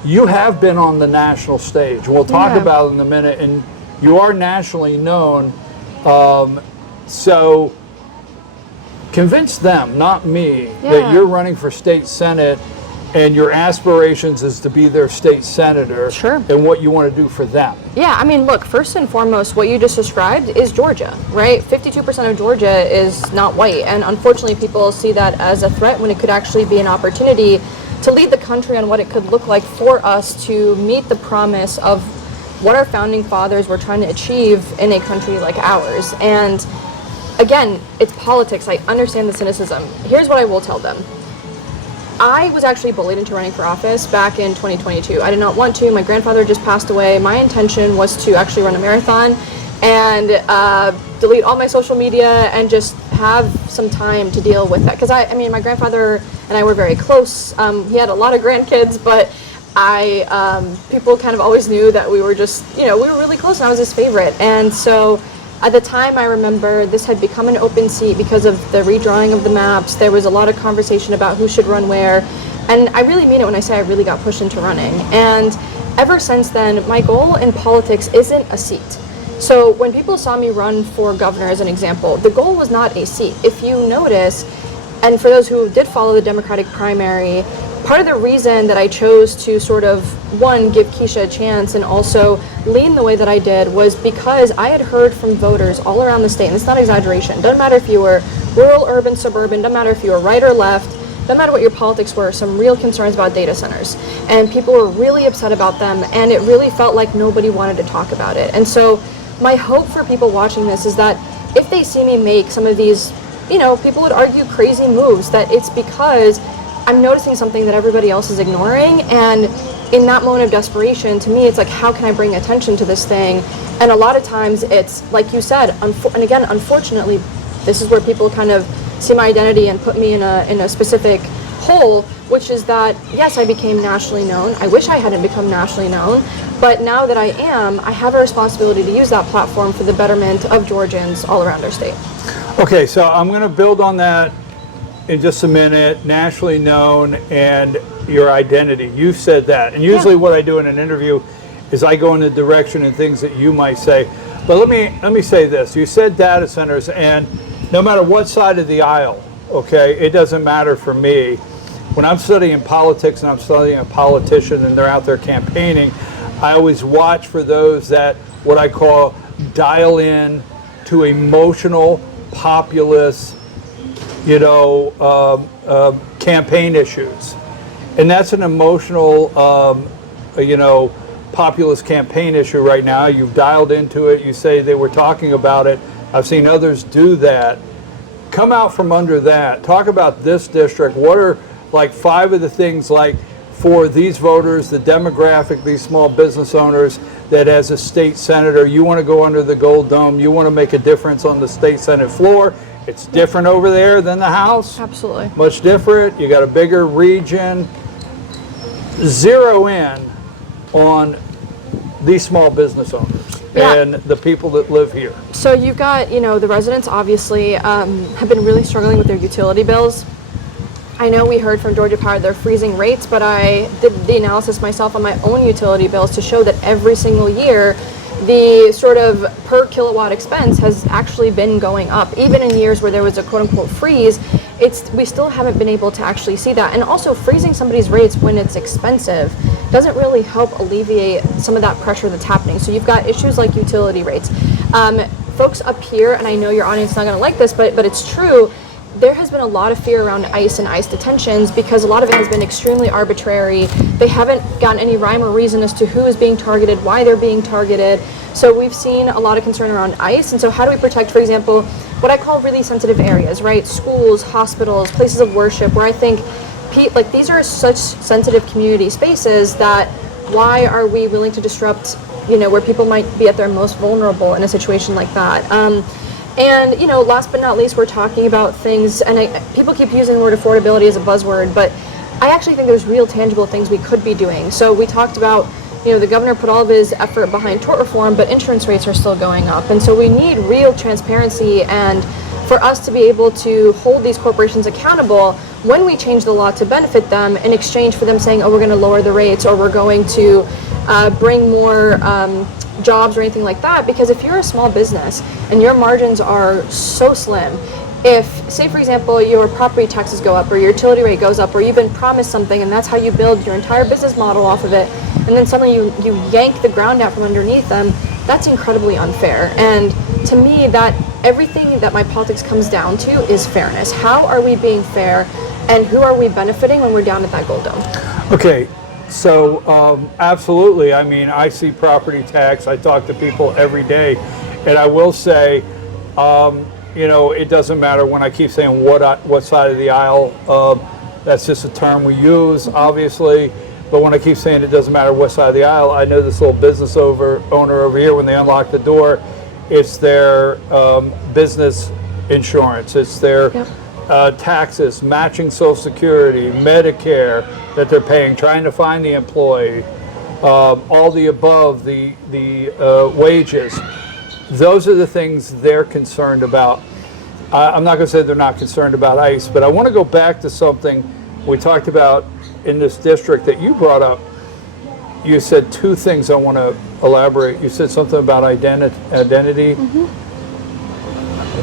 you have been on the national stage. We'll talk about it in a minute, and you are nationally known. So convince them, not me, that you're running for state senate and your aspirations is to be their state senator. Sure. And what you want to do for them. Yeah, I mean, look, first and foremost, what you just described is Georgia, right? 52% of Georgia is not white, and unfortunately people see that as a threat when it could actually be an opportunity to lead the country on what it could look like for us to meet the promise of what our founding fathers were trying to achieve in a country like ours. And again, it's politics. I understand the cynicism. Here's what I will tell them. I was actually bullied into running for office back in 2022. I did not want to. My grandfather just passed away. My intention was to actually run a marathon and delete all my social media and just have some time to deal with that. Because I mean, my grandfather and I were very close. He had a lot of grandkids, but people kind of always knew that we were just, we were really close, and I was his favorite. And so at the time, I remember this had become an open seat because of the redrawing of the maps. There was a lot of conversation about who should run where. And I really mean it when I say I really got pushed into running. And ever since then, my goal in politics isn't a seat. So when people saw me run for governor, as an example, the goal was not a seat. If you notice, and for those who did follow the Democratic primary, part of the reason that I chose to sort of, one, give Keisha a chance and also lean the way that I did was because I had heard from voters all around the state, and it's not exaggeration, doesn't matter if you were rural, urban, suburban, doesn't matter if you were right or left, doesn't matter what your politics were, some real concerns about data centers. And people were really upset about them, and it really felt like nobody wanted to talk about it. And so my hope for people watching this is that if they see me make some of these, people would argue crazy moves, that it's because I'm noticing something that everybody else is ignoring, and in that moment of desperation, to me, it's like, how can I bring attention to this thing? And a lot of times it's, like you said, and again, unfortunately, this is where people kind of see my identity and put me in a specific hole, which is that, yes, I became nationally known. I wish I hadn't become nationally known, but now that I am, I have a responsibility to use that platform for the betterment of Georgians all around our state. Okay, so I'm going to build on that in just a minute. Nationally known and your identity. You've said that, and usually what I do in an interview is I go in the direction and things that you might say. But let me say this. You said data centers, and no matter what side of the aisle, okay, it doesn't matter for me. When I'm studying politics and I'm studying a politician and they're out there campaigning, I always watch for those that, what I call, dial in to emotional, populist campaign issues. And that's an emotional, populist campaign issue right now. You've dialed into it. You say they were talking about it. I've seen others do that. Come out from under that. Talk about this district. What are like 5 of the things, like for these voters, the demographic, these small business owners, that as a state senator, you want to go under the gold dome, you want to make a difference on the state senate floor. It's different over there than the House. Absolutely. Much different. You got a bigger region. Zero in on these small business owners and the people that live here. So you've got, the residents obviously have been really struggling with their utility bills. I know we heard from Georgia Power they're freezing rates, but I did the analysis myself on my own utility bills to show that every single year the sort of per kilowatt expense has actually been going up. Even in years where there was a quote-unquote freeze, we still haven't been able to actually see that. And also, freezing somebody's rates when it's expensive doesn't really help alleviate some of that pressure that's happening. So you've got issues like utility rates. Folks up here, and I know your audience is not going to like this, but it's true, there has been a lot of fear around ICE and ICE detentions because a lot of it has been extremely arbitrary. They haven't gotten any rhyme or reason as to who is being targeted, why they're being targeted. So we've seen a lot of concern around ICE. And so how do we protect, for example, what I call really sensitive areas, right? Schools, hospitals, places of worship, where I think these are such sensitive community spaces that why are we willing to disrupt, where people might be at their most vulnerable in a situation like that? And, last but not least, we're talking about things, and people keep using the word affordability as a buzzword, but I actually think there's real tangible things we could be doing. So we talked about, the governor put all of his effort behind tort reform, but insurance rates are still going up. And so we need real transparency, and for us to be able to hold these corporations accountable when we change the law to benefit them in exchange for them saying, oh, we're going to lower the rates, or we're going to bring more jobs or anything like that. Because if you're a small business and your margins are so slim, if, say for example, your property taxes go up or your utility rate goes up, or you've been promised something and that's how you build your entire business model off of it, and then suddenly you yank the ground out from underneath them, that's incredibly unfair. And to me, that everything that my politics comes down to is fairness. How are we being fair, and who are we benefiting when we're down at that gold dome? Okay. So absolutely. I mean, I see property tax. I talk to people every day, and I will say, it doesn't matter when I keep saying what side of the aisle. That's just a term we use, obviously. But when I keep saying it doesn't matter what side of the aisle, I know this little business owner over here, when they unlock the door, it's their business insurance. It's their taxes, matching Social Security, Medicare that they're paying, trying to find the employee, all the above, the wages. Those are the things they're concerned about. I'm not going to say they're not concerned about ICE, but I want to go back to something we talked about in this district that you brought up. You said 2 things I want to elaborate. You said something about identity. Mm-hmm.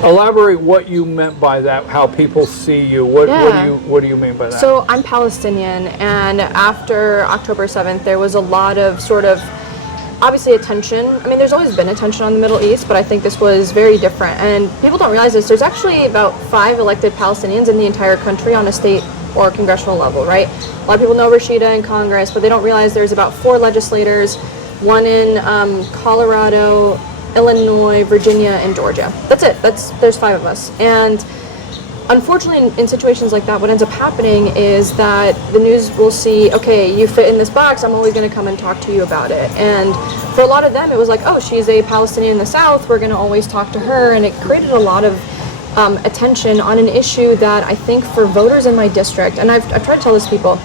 Elaborate what you meant by that, how people see you. What do you mean by that? So I'm Palestinian, and after October 7th, there was a lot of sort of, obviously, attention. I mean, there's always been attention on the Middle East, but I think this was very different. And people don't realize this. There's actually about 5 elected Palestinians in the entire country on a state or congressional level, right? A lot of people know Rashida in Congress, but they don't realize there's about 4 legislators, one in Colorado, Illinois, Virginia, and Georgia. That's it. There's 5 of us. And unfortunately, in situations like that, what ends up happening is that the news will see, okay, you fit in this box, I'm always going to come and talk to you about it. And for a lot of them, it was like, oh, she's a Palestinian in the South, we're going to always talk to her. And it created a lot of attention on an issue that I think for voters in my district, and I've tried to tell this to people,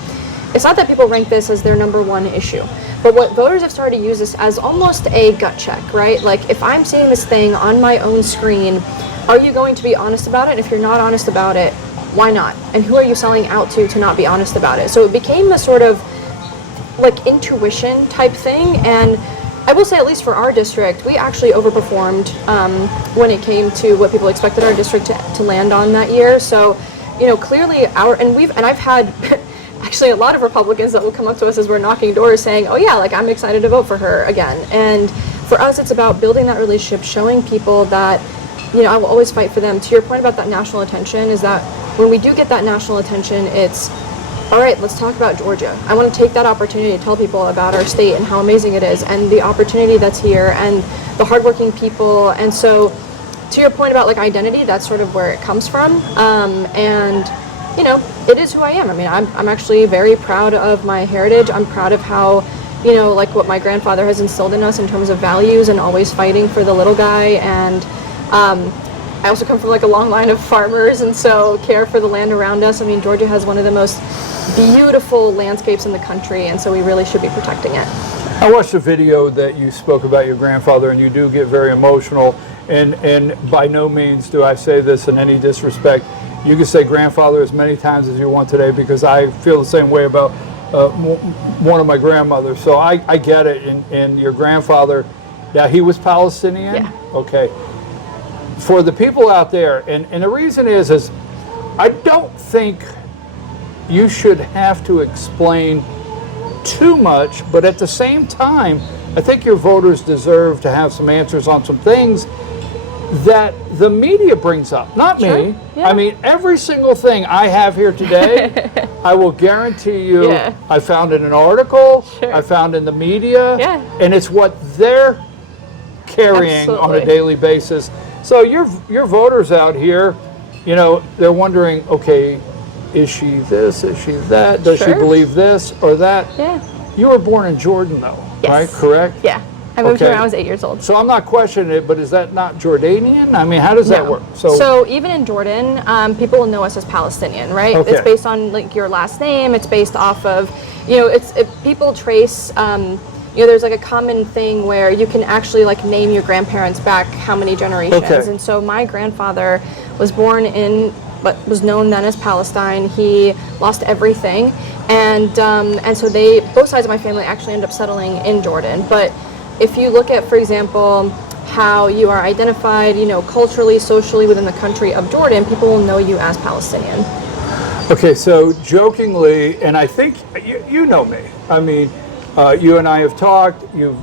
it's not that people rank this as their number 1 issue, but what voters have started to use this as almost a gut check, right? Like, if I'm seeing this thing on my own screen, are you going to be honest about it? If you're not honest about it, why not? And who are you selling out to not be honest about it? So it became a sort of like intuition type thing. And I will say, at least for our district, we actually overperformed when it came to what people expected our district to land on that year. So, clearly I've had actually a lot of Republicans that will come up to us as we're knocking doors saying, oh yeah, like, I'm excited to vote for her again. And for us, it's about building that relationship, showing people that, I will always fight for them. To your point about that national attention, is that when we do get that national attention, it's, all right, let's talk about Georgia. I want to take that opportunity to tell people about our state and how amazing it is and the opportunity that's here and the hardworking people. And so to your point about like identity, that's sort of where it comes from. And you know, it is who I am. I mean, I'm actually very proud of my heritage. I'm proud of how, you know, like what my grandfather has instilled in us in terms of values and always fighting for the little guy. And I also come from like a long line of farmers, and so care for the land around us. I mean, Georgia has one of the most beautiful landscapes in the country, and so we really should be protecting it. I watched a video that you spoke about your grandfather, and you do get very emotional. And by no means do I say this in any disrespect. You can say grandfather as many times as you want today, because I feel the same way about one of my grandmothers. So I get it. And your grandfather, now he was Palestinian? Yeah. Okay. For the people out there, and the reason is I don't think you should have to explain too much, but at the same time, I think your voters deserve to have some answers on some things that the media brings up, not Sure. me. Yeah. I mean, every single thing I have here today, I will guarantee you, Yeah. I found in an article, Sure. I found in the media, Yeah. and it's what they're carrying on a Absolutely. daily basis. So your voters out here, you know, they're wondering, okay, is she this, is she that, does she Sure. believe this or that? Yeah. You were born in Jordan though, Yes. right? Correct? Yeah. I moved here Okay. when I was 8 years old. So I'm not questioning it, but is that not Jordanian? I mean, how does that No. work? So even in Jordan, people will know us as Palestinian, right? Okay. It's based on like your last name. It's based off of, you know, people trace. You know, there's like a common thing where you can actually like name your grandparents back how many generations. Okay. And so my grandfather was born in what was known then as Palestine. He lost everything, and so both sides of my family actually ended up settling in Jordan. But if you look at, for example, how you are identified, you know, culturally, socially within the country of Jordan, people will know you as Palestinian. Okay, so jokingly, and I think you know me. I mean, you and I have talked. You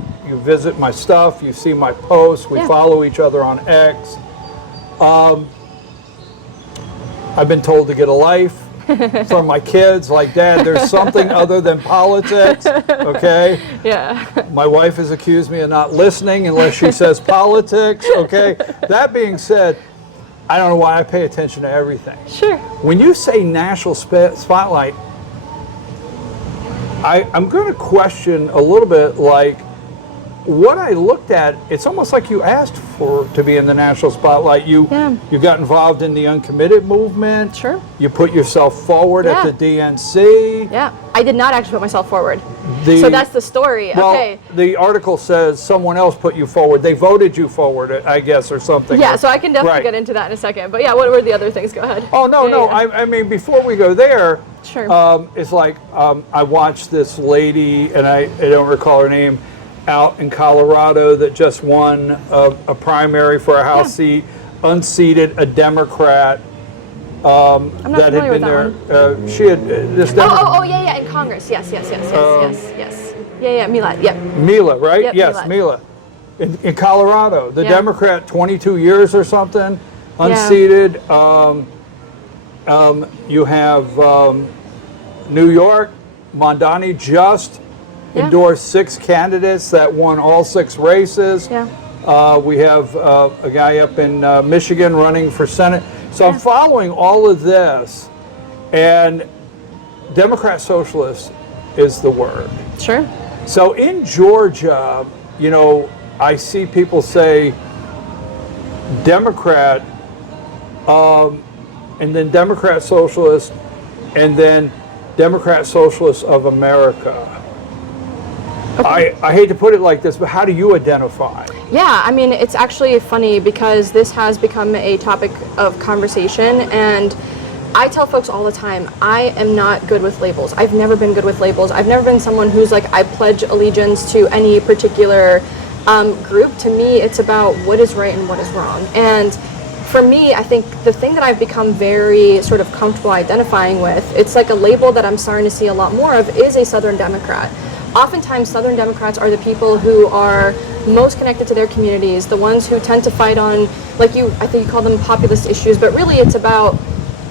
visit my stuff. You see my posts. We Yeah. follow each other on X. I've been told to get a life from my kids. Like, Dad, there's something other than politics. Okay. Yeah. My wife has accused me of not listening unless she says politics. Okay. That being said, I don't know why I pay attention to everything. Sure. When you say national spotlight, I'm going to question a little bit, like, what I looked at, it's almost like you asked to be in the national spotlight. You got involved in the uncommitted movement. Sure. You put yourself forward Yeah. at the DNC. Yeah. I did not actually put myself forward. The- So that's the story. Well, Okay. the article says someone else put you forward. They voted you forward, I guess, or something. Yeah, so I can definitely Right. get into that in a second. But yeah, what were the other things? Go ahead. Oh, no, Yeah, no. yeah. I mean, before we go there, Sure. it's like I watched this lady, and I don't recall her name, out in Colorado that just won a primary for a House seat, unseated a Democrat I'm not that had familiar been with there. that She had this Oh, yeah, in Congress. Yes. Yeah, Milad. Yep. Mila, right? Yep, Yes, Mila. Mila. In Colorado, the Yeah. Democrat, 22 years or something, unseated. You have New York, Mondani just endorsed 6 candidates that won all 6 races. Yeah. We have a guy up in Michigan running for Senate. So I'm following all of this, and Democrat Socialist is the word. Sure. So in Georgia, you know, I see people say Democrat, and then Democrat Socialist, and then Democrat Socialist of America. Okay. I hate to put it like this, but how do you identify? Yeah, I mean, it's actually funny because this has become a topic of conversation, and I tell folks all the time, I am not good with labels. I've never been good with labels. I've never been someone who's like, I pledge allegiance to any particular group. To me, it's about what is right and what is wrong. And for me, I think the thing that I've become very sort of comfortable identifying with, it's like a label that I'm starting to see a lot more of, is a Southern Democrat. Oftentimes, Southern Democrats are the people who are most connected to their communities, the ones who tend to fight on, I think you call them populist issues, but really it's about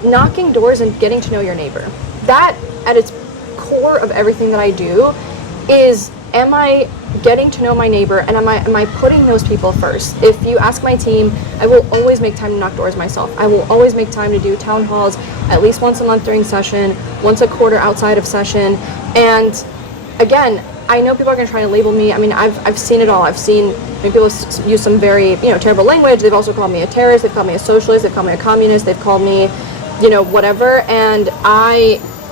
knocking doors and getting to know your neighbor. That, at its core of everything that I do, is, am I getting to know my neighbor, and am I putting those people first? If you ask my team, I will always make time to knock doors myself. I will always make time to do town halls at least once a month during session, once a quarter outside of session. And again, I know people are going to try to label me. I mean, I've seen it all. I've seen people use some very, terrible language. They've also called me a terrorist. They've called me a socialist. They've called me a communist. They've called me, whatever. And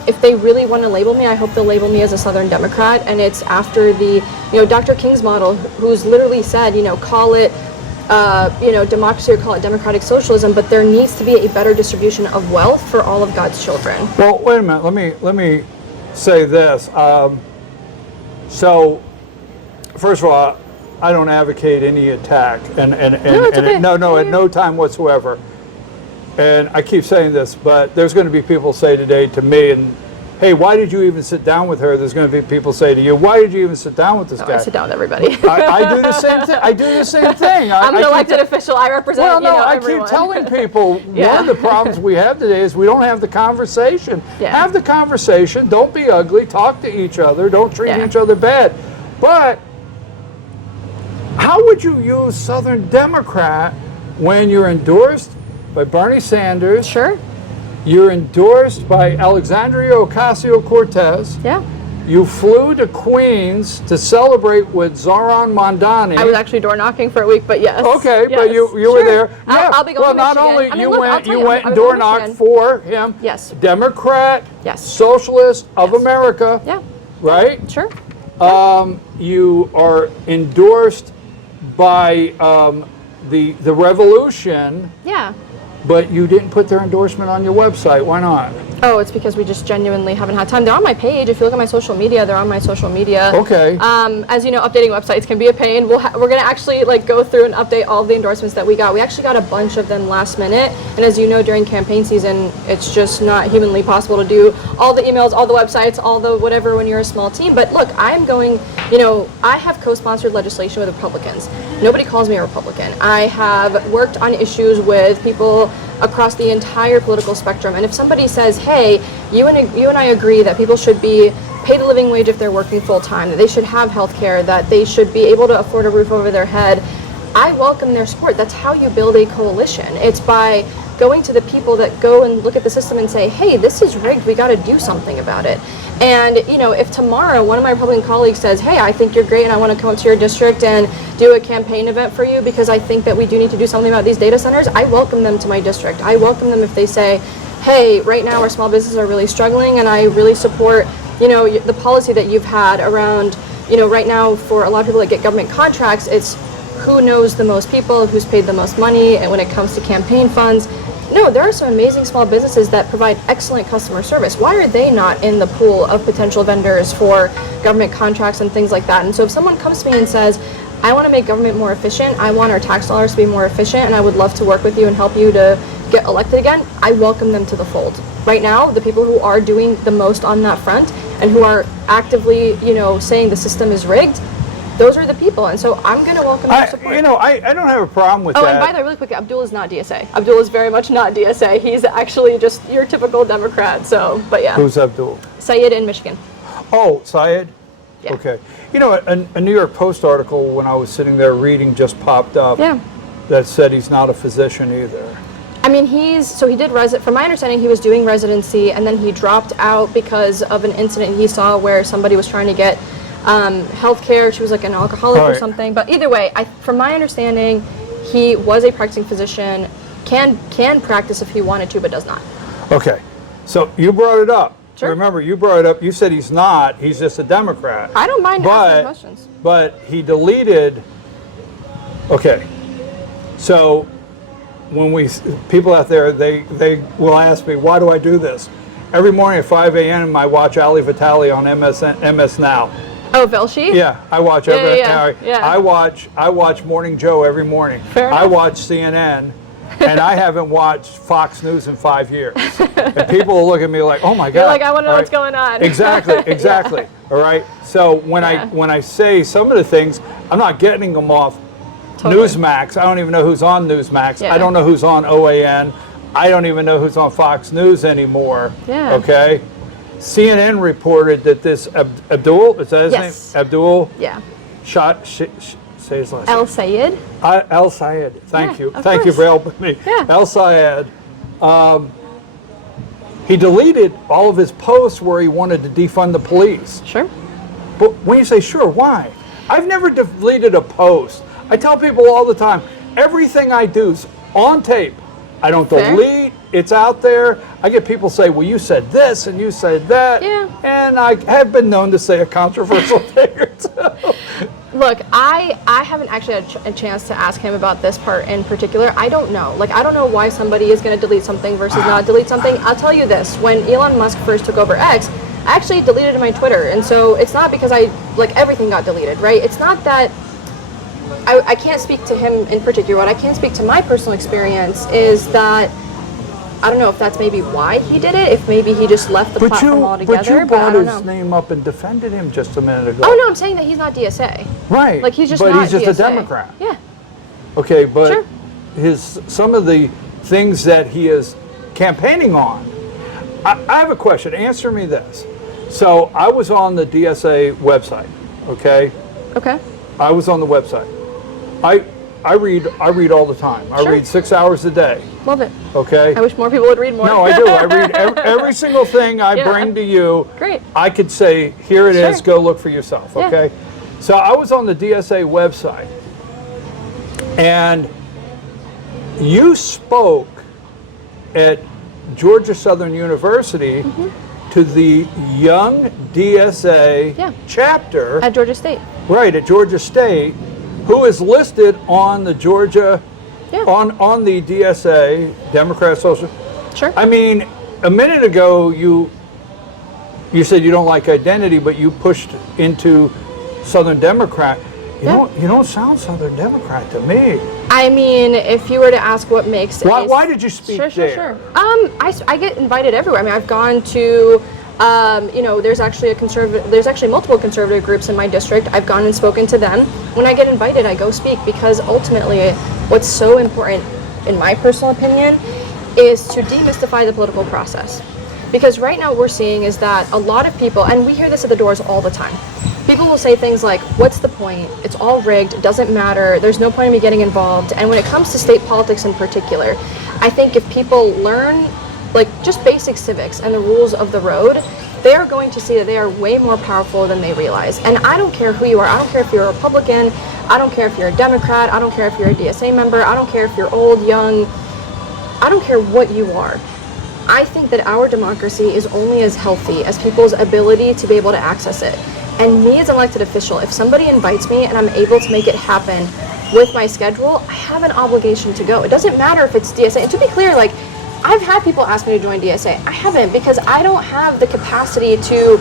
if they really want to label me, I hope they'll label me as a Southern Democrat. And it's after the, Dr. King's model, who's literally said, call it, democracy or call it democratic socialism, but there needs to be a better distribution of wealth for all of God's children. Well, wait a minute. Let me say this. So, first of all, I don't advocate any attack, and okay. at no time whatsoever. And I keep saying this, but there's going to be people say today to me, and hey, why did you even sit down with her? There's going to be people say to you, why did you even sit down with this guy? I sit down with everybody. I do the same thing. I do the same thing. I'm an elected official. I represent, I everyone. keep telling people Yeah. one of the problems we have today is we don't have the conversation. Yeah. Have the conversation. Don't be ugly. Talk to each other. Don't treat Yeah. each other bad. But how would you use Southern Democrat when you're endorsed by Bernie Sanders? Sure. You're endorsed by Alexandria Ocasio-Cortez. Yeah. You flew to Queens to celebrate with Zoran Mondani. I was actually door knocking for a week, but yes. Okay, yes. but you Sure. were there. I'll be going well, to not Michigan. only I mean, look, I'll tell you went I'm and going door to knocked Michigan. for him. Yes. Democrat, Yes. Socialist of Yes. America. Yeah. Right? Sure. You are endorsed by the revolution, Yeah. but you didn't put their endorsement on your website. Why not? Oh, it's because we just genuinely haven't had time. They're on my page. If you look at my social media, they're on my social media. Okay. As you know, updating websites can be a pain. We're going to actually go through and update all of the endorsements that we got. We actually got a bunch of them last minute. And as you know, during campaign season, it's just not humanly possible to do all the emails, all the websites, all the whatever when you're a small team. But look, I'm going, I have co-sponsored legislation with Republicans. Nobody calls me a Republican. I have worked on issues with people across the entire political spectrum. And if somebody says, hey, you and I agree that people should be paid a living wage if they're working full time, that they should have health care, that they should be able to afford a roof over their head, I welcome their support. That's how you build a coalition. It's by going to the people that go and look at the system and say, hey, this is rigged, we got to do something about it. And if tomorrow one of my Republican colleagues says, hey, I think you're great and I want to come up to your district and do a campaign event for you because I think that we do need to do something about these data centers, I welcome them to my district. I welcome them if they say, hey, right now our small businesses are really struggling and I really support the policy that you've had around, right now for a lot of people that get government contracts, it's who knows the most people, who's paid the most money, and when it comes to campaign funds. No, there are some amazing small businesses that provide excellent customer service. Why are they not in the pool of potential vendors for government contracts and things like that? And so if someone comes to me and says, I want to make government more efficient, I want our tax dollars to be more efficient, and I would love to work with you and help you to get elected again, I welcome them to the fold. Right now, the people who are doing the most on that front and who are actively, saying the system is rigged, those are the people, and so I'm going to welcome their support. I don't have a problem with that. Oh, and by the way, really quickly, Abdul is not DSA. Abdul is very much not DSA. He's actually just your typical Democrat, so, but yeah. Who's Abdul? Syed in Michigan. Oh, Syed? Yeah. Okay. A New York Post article when I was sitting there reading just popped up that said he's not a physician either. I mean, he did from my understanding, he was doing residency, and then he dropped out because of an incident he saw where somebody was trying to get healthcare. She was like an alcoholic or something. But either way, from my understanding, he was a practicing physician, can practice if he wanted to, but does not. Okay. So you brought it up. Sure. Remember, you brought it up. You said he's not. He's just a Democrat. I don't mind asking questions. But he deleted. Okay. So when people out there, they will ask me, why do I do this? Every morning at 5 a.m. I watch Ali Vitale on MS Now. Oh, Velshi? Yeah, I watch every. Yeah. I watch Morning Joe every morning. Fair enough. I watch CNN, and I haven't watched Fox News in 5 years. And people will look at me like, "Oh my God!" You're like, I want to know what's going on. Exactly. All right. So when I say some of the things, I'm not getting them off Totally. Newsmax. I don't even know who's on Newsmax. Yeah. I don't know who's on OAN. I don't even know who's on Fox News anymore. Yeah. Okay. CNN reported that this Abdul, is that his Yes. name? Abdul Yeah. shot, say his last name. El Sayed. El Sayed. Thank Yeah, you. of Thank you for course. helping me. Yeah. El Sayed. He deleted all of his posts where he wanted to defund the police. Sure. But when you say sure, why? I've never deleted a post. I tell people all the time, everything I do's on tape. I don't Fair. delete. It's out there. I get people say, well, you said this and you said that. Yeah. And I have been known to say a controversial thing or two. Look, I haven't actually had a chance to ask him about this part in particular. I don't know. Like, I don't know why somebody is going to delete something versus not delete something. I'll tell you this. When Elon Musk first took over X, I actually deleted my Twitter. And so it's not because everything got deleted, right? It's not that I can't speak to him in particular. What I can speak to my personal experience is that I don't know if that's maybe why he did it, if maybe he just left the platform altogether, but you I brought don't his know. name up and defended him just a minute ago. Oh, no, I'm saying that he's not DSA. Right. Like, he's just but not he's just DSA. a Democrat. Yeah. Okay, but Sure. some of the things that he is campaigning on. I have a question. Answer me this. So I was on the DSA website. Okay. Okay. I was on the website. I read all the time. I Sure. read 6 hours a day. Love it. Okay. I wish more people would read more. No, I do. I read every single thing I Yeah. bring to you. Great. I could say, here it is, Sure. go look for yourself, Yeah. okay? So I was on the DSA website, and you spoke at Georgia Southern University to the young DSA Yeah. chapter, At Georgia State. right, at Georgia State, who is listed on the Georgia, Yeah. on the DSA, Democratic Socialist. Sure. I mean, a minute ago you said you don't like identity, but you pushed into Southern Democrat. You don't sound Southern Democrat to me. I mean, if you were to ask what makes Why did you speak Sure. there? I get invited everywhere. I mean, I've gone to, there's actually multiple conservative groups in my district. I've gone and spoken to them. When I get invited, I go speak because ultimately, what's so important, in my personal opinion, is to demystify the political process. Because right now what we're seeing is that a lot of people, and we hear this at the doors all the time, people will say things like, what's the point? It's all rigged, it doesn't matter, there's no point in me getting involved. And when it comes to state politics in particular, I think if people learn just basic civics and the rules of the road, they are going to see that they are way more powerful than they realize. And I don't care who you are. I don't care if you're a Republican. I don't care if you're a Democrat. I don't care if you're a DSA member. I don't care if you're old, young. I don't care what you are. I think that our democracy is only as healthy as people's ability to be able to access it. And me as an elected official, if somebody invites me and I'm able to make it happen with my schedule, I have an obligation to go. It doesn't matter if it's DSA. And to be clear, I've had people ask me to join DSA. I haven't, because I don't have the capacity to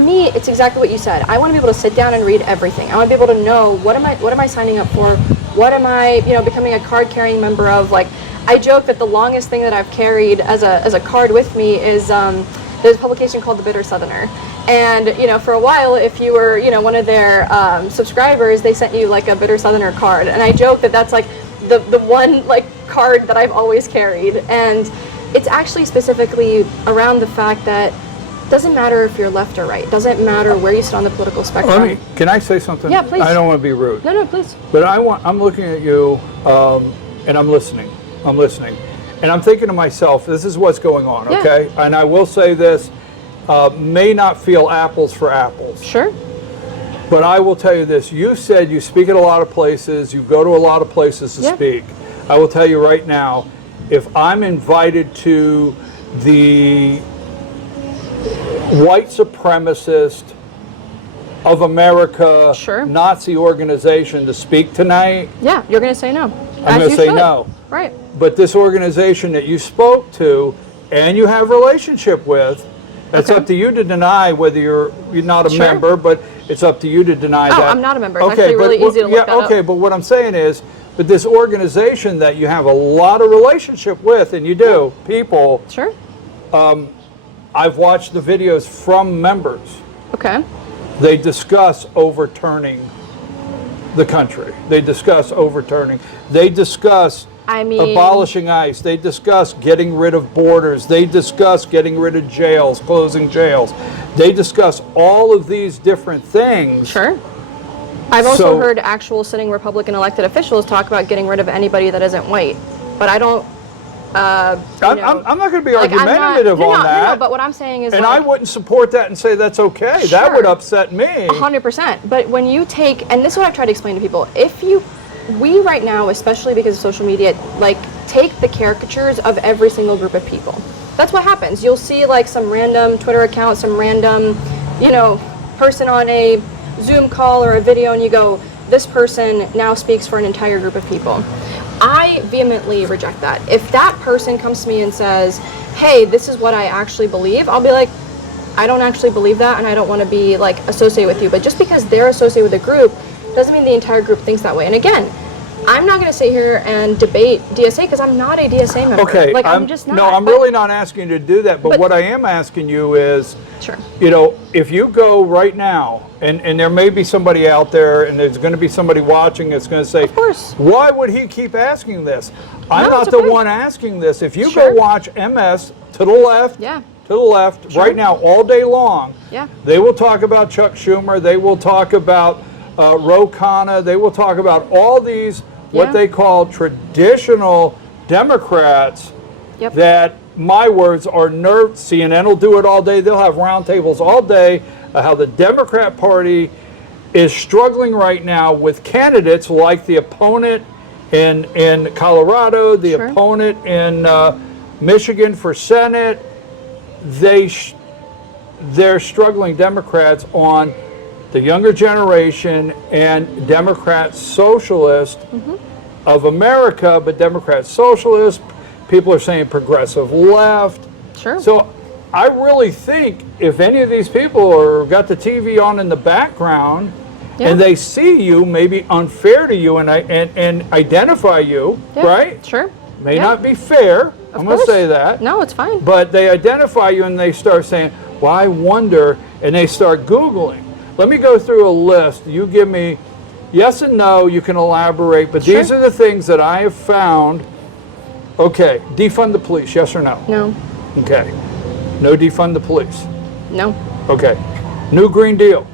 me, it's exactly what you said. I want to be able to sit down and read everything. I want to be able to know what am I signing up for? What am I, becoming a card carrying member of? I joke that the longest thing that I've carried as a card with me is there's a publication called The Bitter Southerner. And, for a while, if you were, one of their subscribers, they sent you a Bitter Southerner card. And I joke that that's the one card that I've always carried. And it's actually specifically around the fact that it doesn't matter if you're left or right. It doesn't matter where you sit on the political spectrum. Can I say something? Yeah, please. I don't want to be rude. No, please. But I'm looking at you, and I'm listening. And I'm thinking to myself, this is what's going on, Yeah. okay? And I will say this, may not feel apples for apples. Sure. But I will tell you this, you said you speak at a lot of places, you go to a lot of places to Yeah. speak. I will tell you right now, if I'm invited to the white supremacist of America Sure. Nazi organization to speak tonight, Yeah, you're going to say no. I'm going to say no. Right. But this organization that you spoke to and you have a relationship with, it's Okay. up to you to deny whether you're not a Sure. member, but it's up to you to deny that. I'm not a member. It's actually really easy to look that up. Okay, but what I'm saying is, but this organization that you have a lot of relationship with, and you do, people, Sure. I've watched the videos from members. Okay. They discuss overturning the country. They discuss overturning. They discuss I mean, abolishing ICE. They discuss getting rid of borders. They discuss getting rid of jails, closing jails. They discuss all of these different things. Sure. I've also heard actual sitting Republican elected officials talk about getting rid of anybody that isn't white. But I don't, I'm not going to be like, argumentative on that. No, but what I'm saying is, and like, I wouldn't support that and say that's okay. Sure. That would upset me. 100%. But when you take, and this is what I've tried to explain to people, we right now, especially because of social media, like, take the caricatures of every single group of people. That's what happens. You'll see like some random Twitter account, some random, person on a Zoom call or a video, and you go, this person now speaks for an entire group of people. I vehemently reject that. If that person comes to me and says, hey, this is what I actually believe, I'll be like, I don't actually believe that, and I don't want to be like associated with you. But just because they're associated with a group doesn't mean the entire group thinks that way. And again, I'm not going to sit here and debate DSA because I'm not a DSA member. Okay, like, I'm just not. No, I'm really not asking you to do that. But what I am asking you is, sure, if you go right now, and there may be somebody out there, and there's going to be somebody watching that's going to say, of course, why would he keep asking this? I'm not the one asking this. If you Sure. go watch MS to the left, Yeah. to the left, Sure. right now, all day long, Yeah. they will talk about Chuck Schumer. They will talk about Ro Khanna. They will talk about all these what Yeah. they call traditional Democrats. Yep. That, my words, are nerds. CNN will do it all day. They'll have roundtables all day of how the Democrat Party is struggling right now with candidates like the opponent in Colorado, the Sure. opponent in Michigan for Senate. They're struggling Democrats on the younger generation and Democrat Socialist of America, but Democrat Socialist, people are saying progressive left. Sure. So I really think if any of these people got the TV on in the background Yeah. and they see you, maybe unfair to you and identify you, Yeah. right? Sure. May Yeah. not be fair. I'm going to course. say that. No, it's fine. But they identify you and they start saying, well, I wonder, and they start Googling. Let me go through a list. You give me yes and no, you can elaborate, but these Sure. are the things that I have found. Okay, defund the police, yes or no? No. Okay. No defund the police. No. Okay. New Green Deal.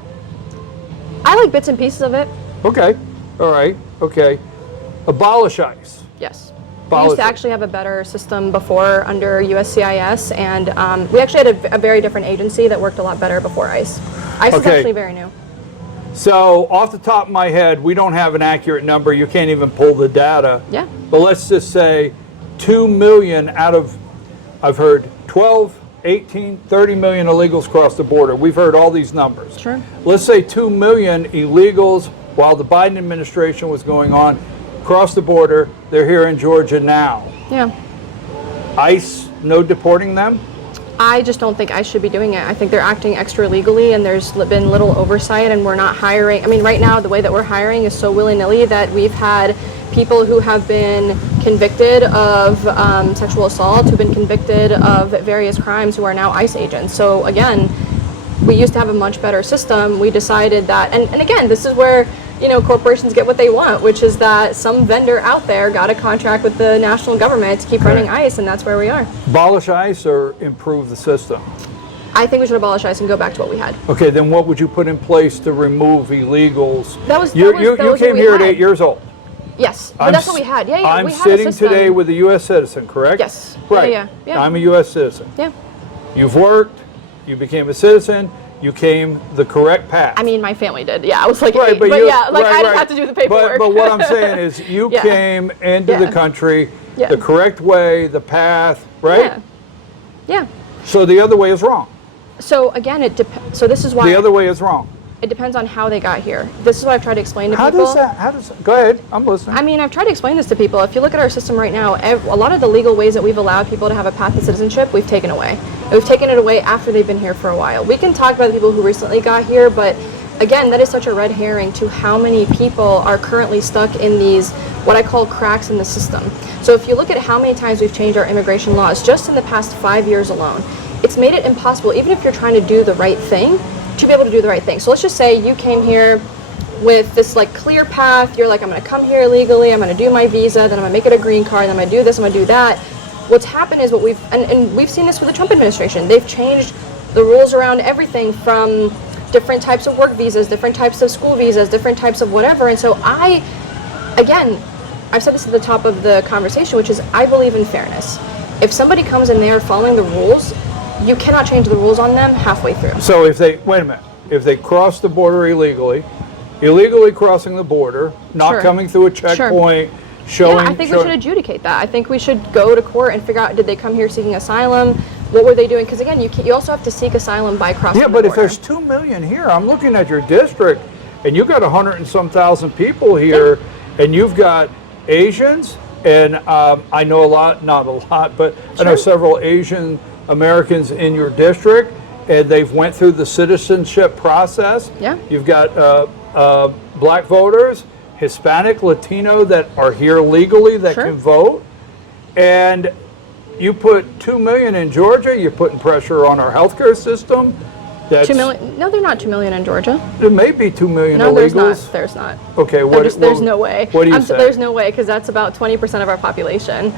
I like bits and pieces of it. Okay. All right. Okay. Abolish ICE. Yes. We Abolish used to it. actually have a better system before under USCIS, and we actually had a very different agency that worked a lot better before ICE. ICE is Okay. actually very new. So off the top of my head, we don't have an accurate number. You can't even pull the data. Yeah. But let's just say 2 million out of, I've heard 12, 18, 30 million illegals cross the border. We've heard all these numbers. Sure. Let's say 2 million illegals while the Biden administration was going on cross the border. They're here in Georgia now. Yeah. ICE, no deporting them? I just don't think ICE should be doing it. I think they're acting extra legally, and there's been little oversight, and we're not hiring. I mean, right now, the way that we're hiring is so willy-nilly that we've had people who have been convicted of sexual assault, who've been convicted of various crimes, who are now ICE agents. So again, we used to have a much better system. We decided that, and again, this is where, corporations get what they want, which is that some vendor out there got a contract with the national government to keep running ICE, and that's where we are. Abolish ICE or improve the system? I think we should abolish ICE and go back to what we had. Okay, then what would you put in place to remove illegals? You You came here at 8 years old. Yes, but that's what we had. Yeah, I'm we had a sitting system. today with a U.S. citizen, correct? Yes. Right. Yeah. I'm a U.S. citizen. Yeah. You've worked, you became a citizen, you came the correct path. I mean, my family did. Yeah, I was like, right, but you, yeah, like right, I didn't right. have to do the paperwork. But what I'm saying is you Yeah. came into Yeah. the country Yeah. the correct way, the path, right? Yeah. So the other way is wrong. So again, it depends. So this is why The other way is wrong. it depends on how they got here. This is what I've tried to explain to How people. does that, go ahead, I'm listening. I mean, I've tried to explain this to people. If you look at our system right now, a lot of the legal ways that we've allowed people to have a path to citizenship, we've taken away. And we've taken it away after they've been here for a while. We can talk about the people who recently got here, but again, that is such a red herring to how many people are currently stuck in these, what I call cracks in the system. So if you look at how many times we've changed our immigration laws just in the past 5 years alone, it's made it impossible, even if you're trying to do the right thing, to be able to do the right thing. So let's just say you came here with this like clear path. You're like, I'm going to come here illegally, I'm going to do my visa, then I'm going to make it a green card, then I'm going to do this, I'm going to do that. What's happened is what we've seen this with the Trump administration. They've changed the rules around everything from different types of work visas, different types of school visas, different types of whatever. And so again, I've said this at the top of the conversation, which is I believe in fairness. If somebody comes in there following the rules, you cannot change the rules on them halfway through. So if they, wait a minute, if they cross the border illegally crossing the border, not Sure. coming through a checkpoint, showing... Yeah, I think we should adjudicate that. I think we should go to court and figure out, did they come here seeking asylum? What were they doing? Because again, you also have to seek asylum by crossing the border. Yeah, but if there's 2 million here, I'm looking at your district, and you've got 100 and some thousand people here, and you've got Asians, and I know a lot, not a lot, but I know several Asian Americans in your district, and they've went through the citizenship process. Yeah. You've got black voters, Hispanic, Latino that are here legally that can vote, and you put 2 million in Georgia, you're putting pressure on our healthcare system. That's, 2 million? No, they're not 2 million in Georgia. There may be 2 million No, illegals. there's not. Okay, There's no way. What do you say? There's no way, because that's about 20% of our population,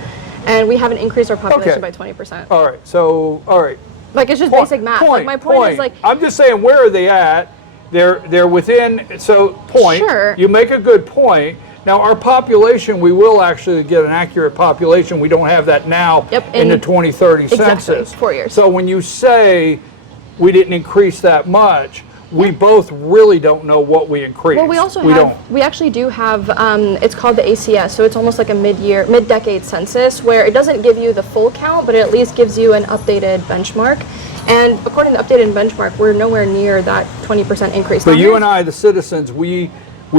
and we haven't increased our population by 20%. All right, so, all right. Like, it's just basic math. Like, my point is, like... I'm just saying, where are they at? They're within, so, point. Sure. You make a good point. Now, our population, we will actually get an accurate population. We don't have that now in the 2030 census. Exactly, 4 years. So when you say we didn't increase that much, we both really don't know what we increased. Well, we also we actually do have, it's called the ACS, so it's almost like a mid-decade census, where it doesn't give you the full count, but it at least gives you an updated benchmark. And according to the updated benchmark, we're nowhere near that 20% increase. But you and I, the citizens, we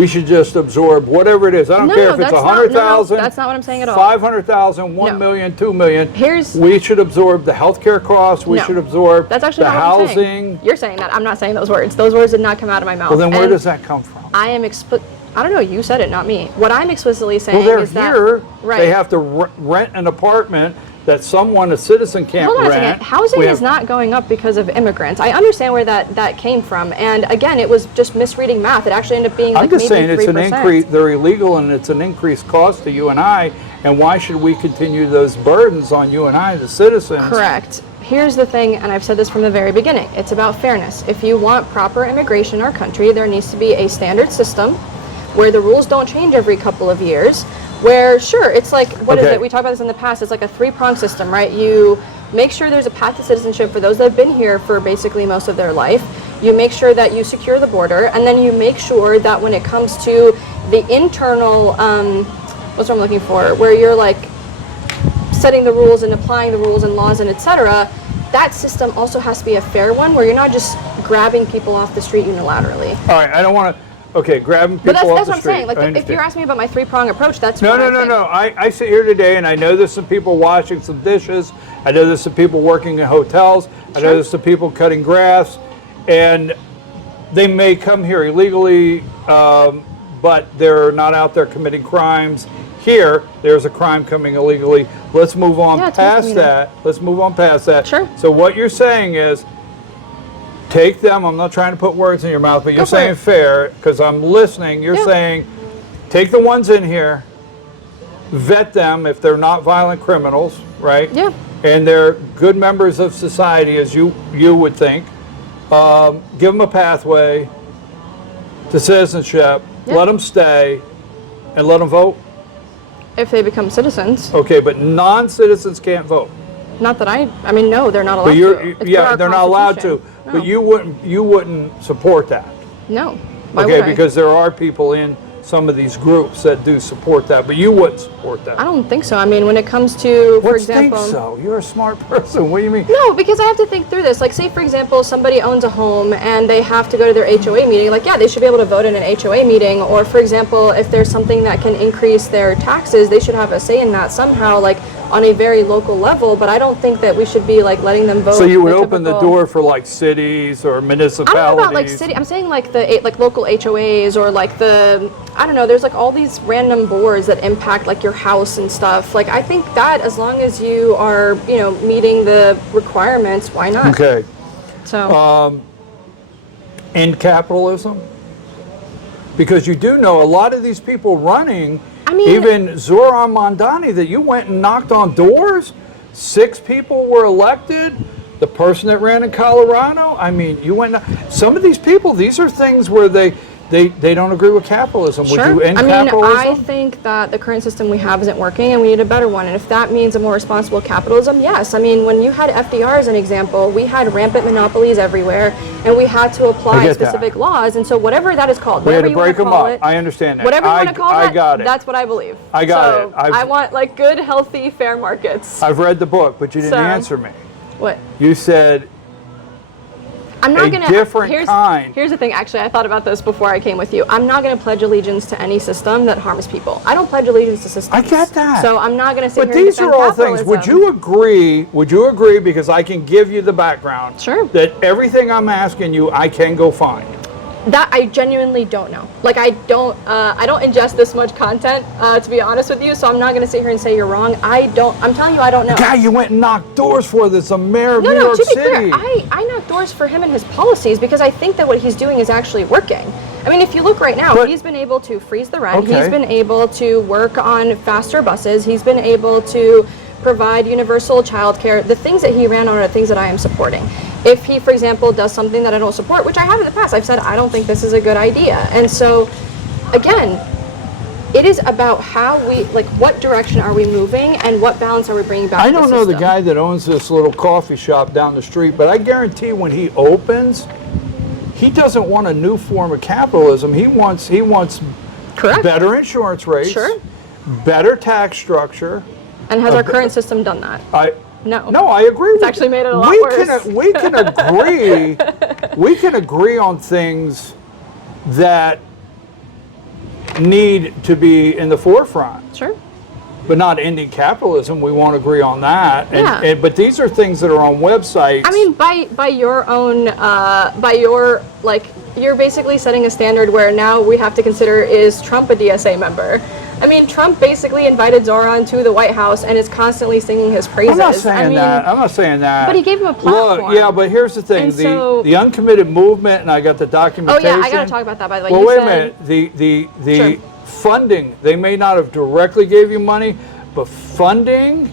should just absorb whatever it is. I don't care if it's 100,000. That's not what I'm saying at all. 500,000, 1 million, 2 million. We should absorb the healthcare costs. We should absorb that's actually the not what I'm housing. saying. You're saying that. I'm not saying those words. Those words did not come out of my mouth. Well, then where does that come from? I am I don't know. You said it, not me. What I'm explicitly saying is that here. They have to rent an apartment that a citizen can't rent. Hold on a second. Housing is not going up because of immigrants. I understand where that came from. And again, it was just misreading math. It actually ended up being like maybe 3%. I'm just saying it's an increase. They're illegal and it's an increased cost to you and I. And why should we continue those burdens on you and I, the citizens? Correct. Here's the thing, and I've said this from the very beginning. It's about fairness. If you want proper immigration in our country, there needs to be a standard system where the rules don't change every couple of years. Where, sure, it's like, what is it? We talked about this in the past. It's like a three-pronged system, right? You make sure there's a path to citizenship for those that have been here for basically most of their life. You make sure that you secure the border, and then you make sure that when it comes to the internal, what's what I'm looking for, where you're like setting the rules and applying the rules and laws and etc., that system also has to be a fair one, where you're not just grabbing people off the street unilaterally. All right, I don't want to. Okay, grabbing people off the street. But that's what I'm saying. Like, if you're asking me about my three-prong approach, that's no. I sit here today, and I know there's some people washing some dishes. I know there's some people working in hotels. I know there's some people cutting grass, and they may come here illegally, but they're not out there committing crimes. Here, there's a crime coming illegally. Let's move on past that. Let's move on past that. Sure. So what you're saying is, take them, I'm not trying to put words in your mouth, but you're saying fair, because I'm listening. You're saying, take the ones in here, vet them if they're not violent criminals, right? Yeah. And they're good members of society, as you would think. Give them a pathway to citizenship, let them stay, and let them vote. If they become citizens. Okay, but non-citizens can't vote. Not that I mean, no, they're not allowed to. They're not allowed to. No. But you wouldn't support that. No. Why would I? Because there are people in some of these groups that do support that, but you wouldn't support that. I don't think so. I mean, when it comes to, for example... think so? You're a smart person. What do you mean? No, because I have to think through this. Like, say, for example, somebody owns a home and they have to go to their HOA meeting. Like, yeah, they should be able to vote in an HOA meeting. Or, for example, if there's something that can increase their taxes, they should have a say in that somehow, like, on a very local level. But I don't think that we should be, like, letting them vote. So you would open the door for, like, cities or municipalities? I don't know about, like, city. I'm saying, like, the local HOAs or, like, I don't know, there's, like, all these random boards that impact, like, your house and stuff. Like, I think that as long as you are, meeting the requirements, why not? Okay. So. In capitalism, Because you do know a lot of these people running, I mean, even Zoran Mondani, that you went and knocked on doors, 6 people were elected. The person that ran in Colorado, I mean, you went. Some of these people, these are things where they don't agree with capitalism. Sure. Would you end I mean, capitalism? I think that the current system we have isn't working and we need a better one. And if that means a more responsible capitalism, yes. I mean, when you had FDR as an example, we had rampant monopolies everywhere and we had to apply specific laws. And so whatever that is called, We had whatever to you want break to them call up. it, I understand that. whatever you want to call I that, got it. that's what I believe. I got it. I want like good, healthy, fair markets. I've read the book, but you didn't answer me. What? You said I'm not a gonna. different kind. Here's the thing. Actually, I thought about this before I came with you. I'm not going to pledge allegiance to any system that harms people. I don't pledge allegiance to systems. I get that. So I'm not going to sit But here these and are defend all things. capitalism. Would you agree? Would you agree? Because I can give you the background. Sure. That everything I'm asking you, I can go find. That I genuinely don't know. Like I don't ingest this much content, to be honest with you. So I'm not going to sit here and say you're wrong. I'm telling you, I don't know. The guy you went and knocked doors for, that's a mayor of New No, York to be City. clear, I knock doors for him and his policies because I think that what he's doing is actually working. I mean, if you look right now, he's been able to freeze the rent. Okay. He's been able to work on faster buses. He's been able to provide universal childcare. The things that he ran on are things that I am supporting. If he, for example, does something that I don't support, which I have in the past, I've said I don't think this is a good idea. And so, again, it is about how we, like, what direction are we moving and what balance are we bringing back to the I don't know the system. guy that owns this little coffee shop down the street, but I guarantee when he opens, he doesn't want a new form of capitalism. He wants Correct. better insurance rates, Sure. better tax structure. And has our current system done that? No. No, I agree with you. actually made it a lot worse. We can agree. We can agree on things that need to be in the forefront, Sure. but not ending capitalism. We won't agree on that. Yeah. But these are things that are on websites. I mean, by your own, you're basically setting a standard where now we have to consider, is Trump a DSA member? I mean, Trump basically invited Zoran to the White House and is constantly singing his praises. I'm not saying that. I'm not saying that. But he gave him a platform. Look, yeah, but here's the thing: And so- the uncommitted movement, and I got the Oh documentation. yeah, I got to talk about that, by the way. Well, You wait said, a minute. The Sure. funding, they may not have directly gave you money, but funding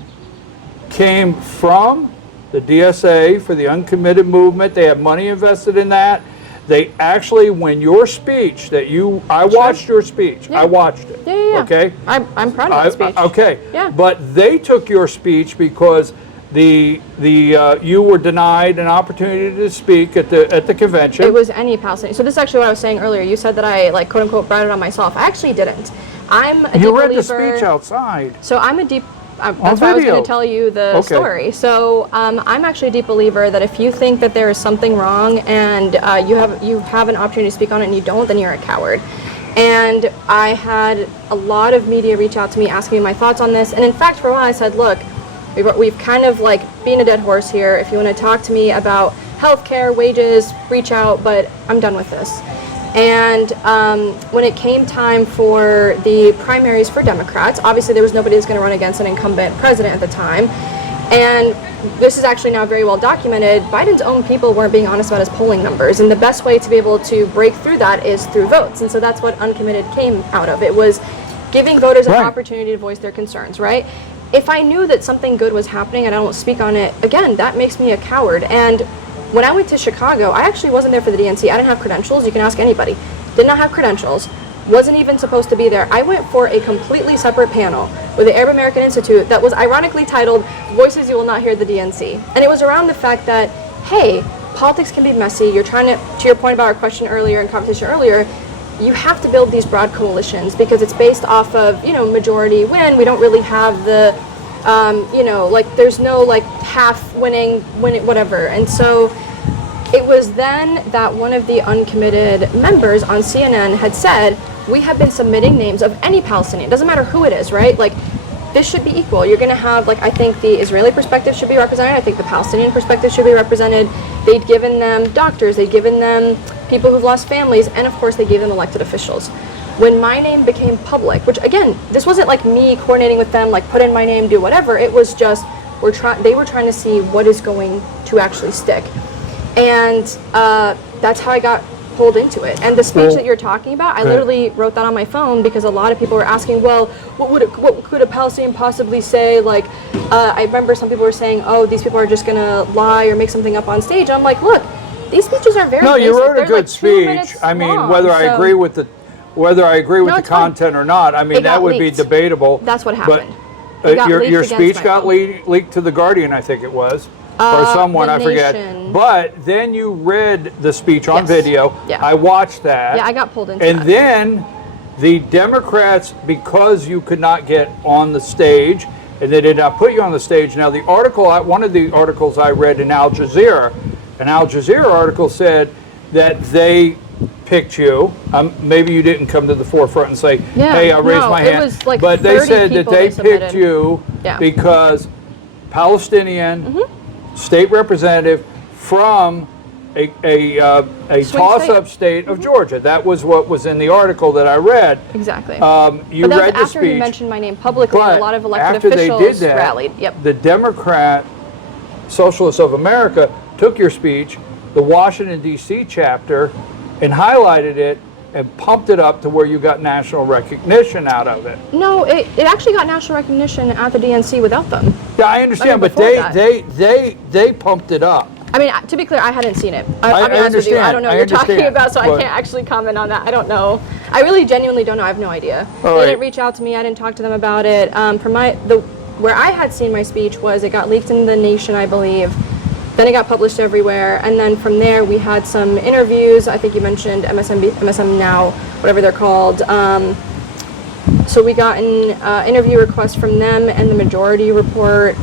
came from the DSA for the uncommitted movement. They have money invested in that. They actually, when your speech I watched your speech. Yeah. I watched it. Yeah. Okay. I'm proud of that speech. Okay. Yeah. But they took your speech because you were denied an opportunity to speak at the convention. It was any Palestinian. So this is actually what I was saying earlier. You said that I, like, quote unquote, brought it on myself. I actually didn't. I'm a deep You read the believer. speech outside. So I'm a deep. That's why I was going to tell you the story. So I'm actually a deep believer that if you think that there is something wrong and you have an opportunity to speak on it and you don't, then you're a coward. And I had a lot of media reach out to me asking me my thoughts on this. And in fact, for a while I said, look, we've kind of like beaten a dead horse here. If you want to talk to me about healthcare, wages, reach out, but I'm done with this. And when it came time for the primaries for Democrats, obviously there was nobody who was going to run against an incumbent president at the time. And this is actually now very well documented. Biden's own people weren't being honest about his polling numbers. And the best way to be able to break through that is through votes. And so that's what uncommitted came out of. It was giving voters an opportunity to voice their concerns, right? If I knew that something good was happening and I don't speak on it, again, that makes me a coward. And when I went to Chicago, I actually wasn't there for the DNC. I didn't have credentials. You can ask anybody. Did not have credentials. Wasn't even supposed to be there. I went for a completely separate panel with the Arab American Institute that was ironically titled Voices You Will Not Hear at the DNC. And it was around the fact that, hey, politics can be messy. You're trying to your point about our question earlier and conversation earlier, you have to build these broad coalitions because it's based off of, majority win. We don't really have the, there's no half winning, whatever. And so it was then that one of the uncommitted members on CNN had said, we have been submitting names of any Palestinian, doesn't matter who it is, right? Like, this should be equal. You're going to have, I think the Israeli perspective should be represented. I think the Palestinian perspective should be represented. They'd given them doctors, they'd given them people who've lost families, and of course they gave them elected officials. When my name became public, which again, this wasn't like me coordinating with them, put in my name, do whatever. It was just, they were trying to see what is going to actually stick. And that's how I got pulled into it. And the speech that you're talking about, I literally wrote that on my phone because a lot of people were asking, well, what could a Palestinian possibly say? Like, I remember some people were saying, oh, these people are just going to lie or make something up on stage. I'm like, look, these speeches are very No, basic. you wrote a They're good like 2 speech. minutes I mean, long, whether I so- agree with the it's fine. content or not, I mean, It that got would leaked. be debatable. That's what But, happened. It got leaked your against speech my got phone. leaked to the Guardian, I think it was, or someone, The I forget. Nation. But then you read the speech on Yes. video. Yeah. I watched that. Yeah, I got pulled into And that. then the Democrats, because you could not get on the stage, and they did not put you on the stage. Now, the article, one of the articles I read in Al Jazeera, an Al Jazeera article said that they picked you. Maybe you didn't come to the forefront and say, Yeah, hey, I raised no, my it hand. was like but they 30 said that people they they submitted. picked you Yeah. because Palestinian state representative from a toss-up state of Georgia. That was what was in the article that I read. Exactly. You but that read was the after he speech. mentioned my name publicly, and But a lot of elected after they officials did that, rallied. Yep. the Democrat Socialists of America took your speech, the Washington, D.C. chapter, and highlighted it and pumped it up to where you got national recognition out of it. No, it actually got national recognition at the DNC without them. Yeah, I understand, but before that. they pumped it up. I mean, to be clear, I hadn't seen it. I I'll be honest with you. I understand. don't know I what you're talking understand, about, so I but- can't actually comment on that. I don't know. I really genuinely don't know. I have no idea. All They right. didn't reach out to me. I didn't talk to them about it. Where I had seen my speech was it got leaked in the Nation, I believe. Then it got published everywhere, and then from there we had some interviews. I think you mentioned MSM Now, whatever they're called. So we got an interview request from them and the Majority Report.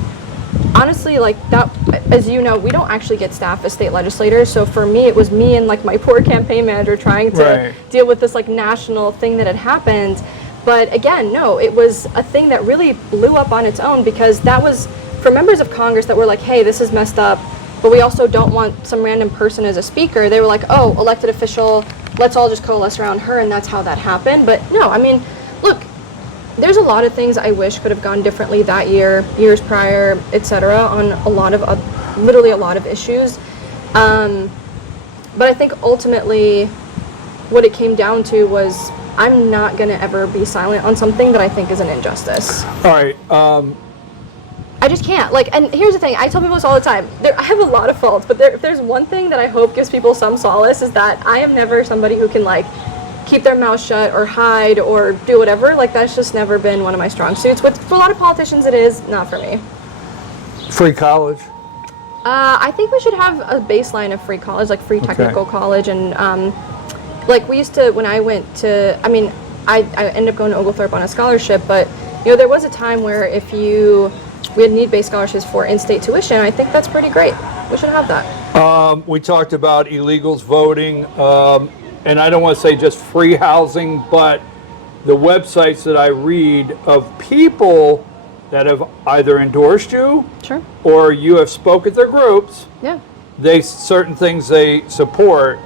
Honestly, like that, as you know, we don't actually get staff as state legislators. So for me, it was me and like my poor campaign manager trying to Right. deal with this like national thing that had happened. But again, no, it was a thing that really blew up on its own because that was for members of Congress that were like, hey, this is messed up, but we also don't want some random person as a speaker. They were like, oh, elected official, let's all just coalesce around her, and that's how that happened. But no, I mean, look, there's a lot of things I wish could have gone differently that year, years prior, etc., on a lot of, literally a lot of issues. But I think ultimately what it came down to was I'm not going to ever be silent on something that I think is an injustice. All right. I just can't. Like, and here's the thing. I tell people this all the time. I have a lot of faults, but if there's one thing that I hope gives people some solace is that I am never somebody who can, like, keep their mouth shut or hide or do whatever. Like, that's just never been one of my strong suits. But for a lot of politicians, it is. Not for me. Free college. I think we should have a baseline of free college, like free technical college. And, like, we used to, when I went to, I mean, I ended up going to Oglethorpe on a scholarship, but, you know, there was a time where we had need-based scholarships for in-state tuition. I think that's pretty great. We should have that. We talked about illegals voting, and I don't want to say just free housing, but the websites that I read of people that have either endorsed you Sure. or you have spoke at their groups, Yeah. certain things they support.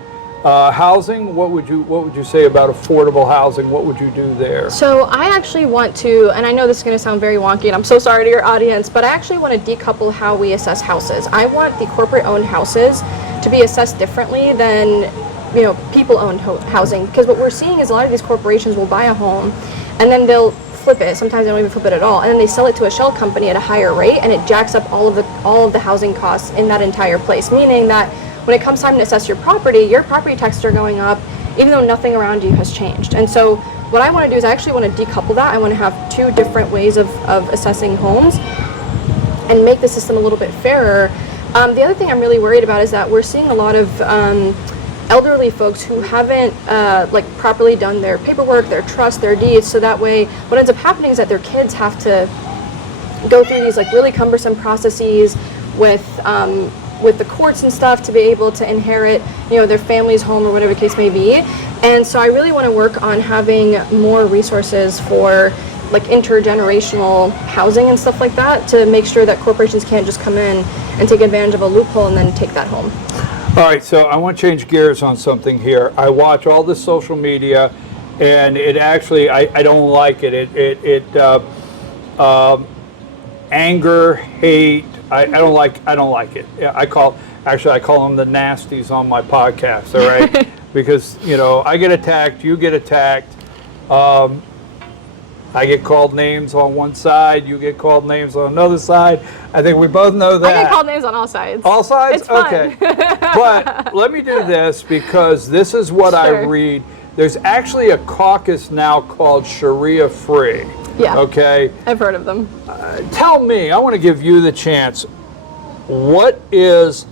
Housing, what would you say about affordable housing? What would you do there? So I actually want to, and I know this is going to sound very wonky, and I'm so sorry to your audience, but I actually want to decouple how we assess houses. I want the corporate-owned houses to be assessed differently than, you know, people-owned housing, because what we're seeing is a lot of these corporations will buy a home, and then they'll flip it. Sometimes they don't even flip it at all, and then they sell it to a shell company at a higher rate, and it jacks up all of the housing costs in that entire place. Meaning that when it comes time to assess your property taxes are going up, even though nothing around you has changed. And so what I want to do is I actually want to decouple that. I want to have two different ways of assessing homes and make the system a little bit fairer. The other thing I'm really worried about is that we're seeing a lot of elderly folks who haven't like properly done their paperwork, their trust, their deeds. So that way, what ends up happening is that their kids have to go through these like really cumbersome processes with the courts and stuff to be able to inherit, you know, their family's home or whatever the case may be. And so I really want to work on having more resources for like intergenerational housing and stuff like that to make sure that corporations can't just come in and take advantage of a loophole and then take that home. All right, so I want to change gears on something here. I watch all this social media, and it actually, I don't like it. Anger, hate. I don't like it. I call them the nasties on my podcast. All right, because, you know, I get attacked, you get attacked. I get called names on one side, you get called names on another side. I think we both know that. I get called names on all sides. All sides? It's fun. Okay. But let me do this, because this is what I Sure. read. There's actually a caucus now called Sharia Free. Yeah. Okay. I've heard of them. Tell me, I want to give you the chance. What is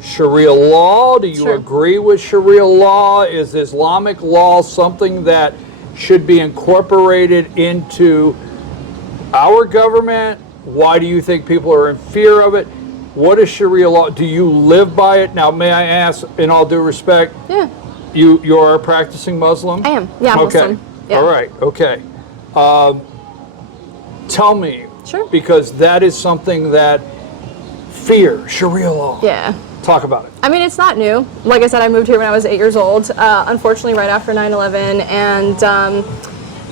Sharia law? Do you Sure. agree with Sharia law? Is Islamic law something that should be incorporated into our government? Why do you think people are in fear of it? What is Sharia law? Do you live by it? Now, may I ask, in all due respect, Yeah. you are a practicing Muslim? I am. Yeah, I'm Okay. Muslim. Yeah. All right. Okay. Tell me. Sure. Because that is something that fear, Sharia law. Yeah. Talk about it. I mean, it's not new. Like I said, I moved here when I was 8 years old, unfortunately right after 9/11. And,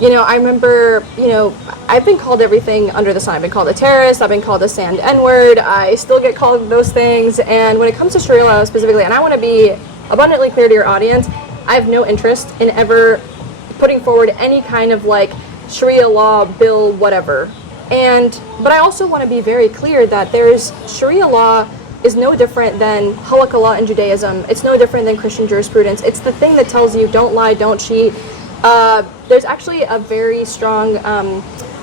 you know, I remember, you know, I've been called everything under the sun. I've been called a terrorist. I've been called a sand N-word. I still get called those things. And when it comes to Sharia law specifically, and I want to be abundantly clear to your audience, I have no interest in ever putting forward any kind of like Sharia law bill, whatever. But I also want to be very clear that there's Sharia law is no different than halakha law in Judaism. It's no different than Christian jurisprudence. It's the thing that tells you don't lie, don't cheat. There's actually a very strong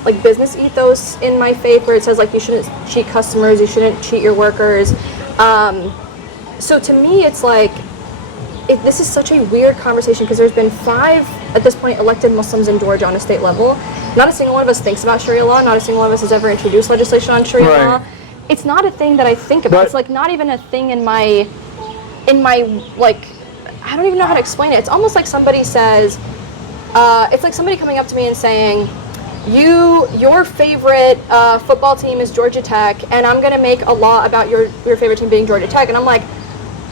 like business ethos in my faith where it says like you shouldn't cheat customers, you shouldn't cheat your workers. So to me, it's like this is such a weird conversation because there's been 5 at this point elected Muslims in Georgia on a state level. Not a single one of us thinks about Sharia law. Not a single one of us has ever introduced legislation on Sharia Right. law. It's not a thing that I think about. But- It's like not even a thing in my like, I don't even know how to explain it. It's almost like somebody says, it's like somebody coming up to me and saying, your favorite football team is Georgia Tech, and I'm gonna make a law about your favorite team being Georgia Tech, and I'm like,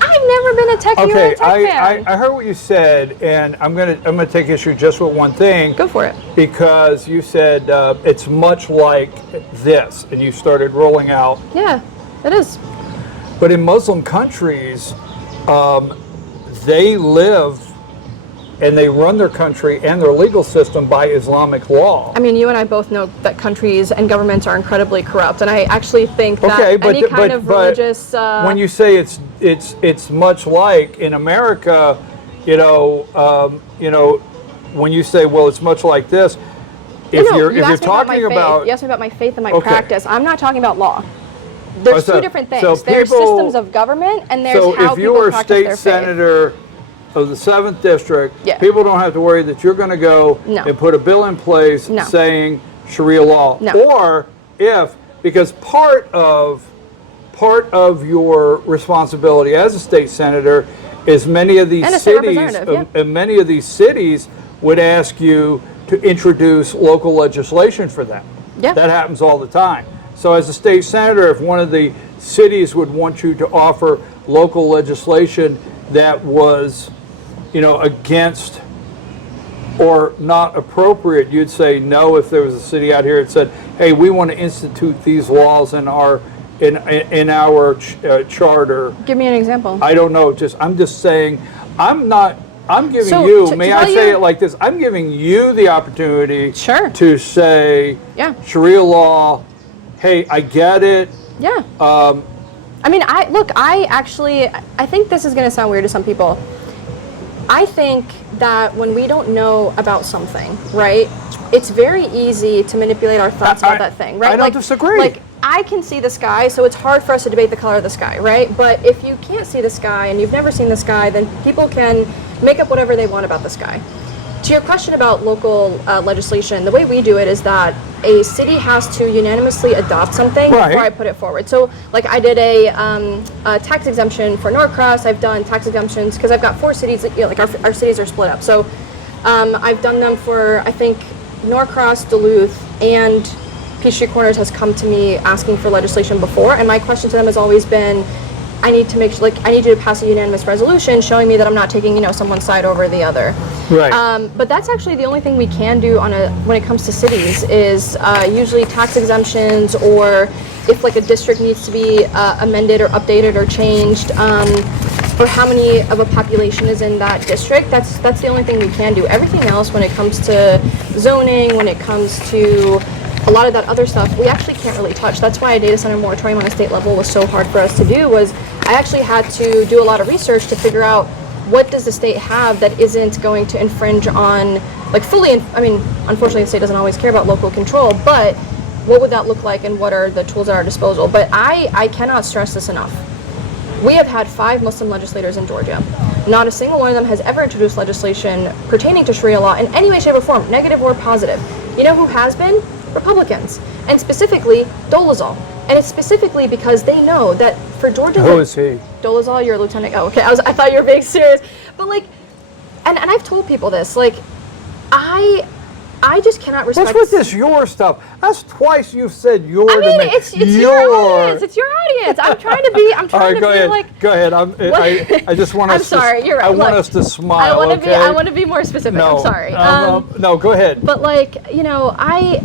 I've never been a Tech, you're a Okay, Tech fan. I heard what you said, and I'm gonna take issue just with one thing. Go for it. Because you said it's much like this, and you started rolling out. Yeah, it is. But in Muslim countries, they live and they run their country and their legal system by Islamic law. I mean, you and I both know that countries and governments are incredibly corrupt, and I actually think that any kind of religious. When you say it's much like in America, you know, when you say, well, it's much like this. If No, you're you asked me about my talking faith. about, You asked me about my faith and my Okay. practice. I'm not talking about law. There's so- two different things. so There's people- systems of government, and there's so how if you people were practice state their faith. senator of the 7th district, Yeah. people don't have to worry that you're going to go No. and put a bill in place No. saying Sharia law. No. Or because part of your responsibility as a state senator is many of these And a state cities, representative, yeah. and many of these cities would ask you to introduce local legislation for them. Yeah. That happens all the time. So as a state senator, if one of the cities would want you to offer local legislation that was, against or not appropriate, you'd say no. If there was a city out here that said, hey, we want to institute these laws in our charter. Give me an example. I don't know, I'm just saying, I'm giving So, you, to may I tell say you- it like this, I'm giving you the opportunity Sure. to say, Yeah. Sharia law, hey, I get it. Yeah. I mean, I think this is going to sound weird to some people. I think that when we don't know about something, right, it's very easy to manipulate our thoughts about that thing, right? I don't disagree. Like, I can see the sky, so it's hard for us to debate the color of the sky, right? But if you can't see the sky and you've never seen the sky, then people can make up whatever they want about the sky. To your question about local legislation, the way we do it is that a city has to unanimously adopt something Right. before I put it forward. So, like, I did a tax exemption for Norcross. I've done tax exemptions because I've got 4 cities. Like our cities are split up. So, I've done them for, I think, Norcross, Duluth, and Peachtree Corners has come to me asking for legislation before, and my question to them has always been, I need to make sure, I need you to pass a unanimous resolution showing me that I'm not taking, someone's side over the other. Right. But that's actually the only thing we can do when it comes to cities is usually tax exemptions, or if like a district needs to be amended or updated or changed. or how many of a population is in that district. That's the only thing we can do. Everything else, when it comes to zoning, when it comes to a lot of that other stuff, we actually can't really touch. That's why a data center moratorium on a state level was so hard for us to do. Was I actually had to do a lot of research to figure out what does the state have that isn't going to infringe on, like fully, I mean, unfortunately the state doesn't always care about local control, but what would that look like and what are the tools at our disposal? But I cannot stress this enough. We have had 5 Muslim legislators in Georgia. Not a single one of them has ever introduced legislation pertaining to Sharia law in any way, shape, or form, negative or positive. You know who has been? Republicans, and specifically Dolezal. And it's specifically because they know that for Georgia... Who is he? Dolezal, you're a lieutenant. Oh, okay, I thought you were being serious. But like, and I've told people this, like, I just cannot respect... What's with this your stuff? That's twice you've said your I mean, to me. it's your audience. It's your audience. I'm trying to be. I'm trying All right, to go be ahead. like. Go ahead. I just want us. I'm sorry. You're right. I want Look, us to smile. I want to okay? be. I want to be more specific. No, I'm sorry. no, go ahead. But like, you know, I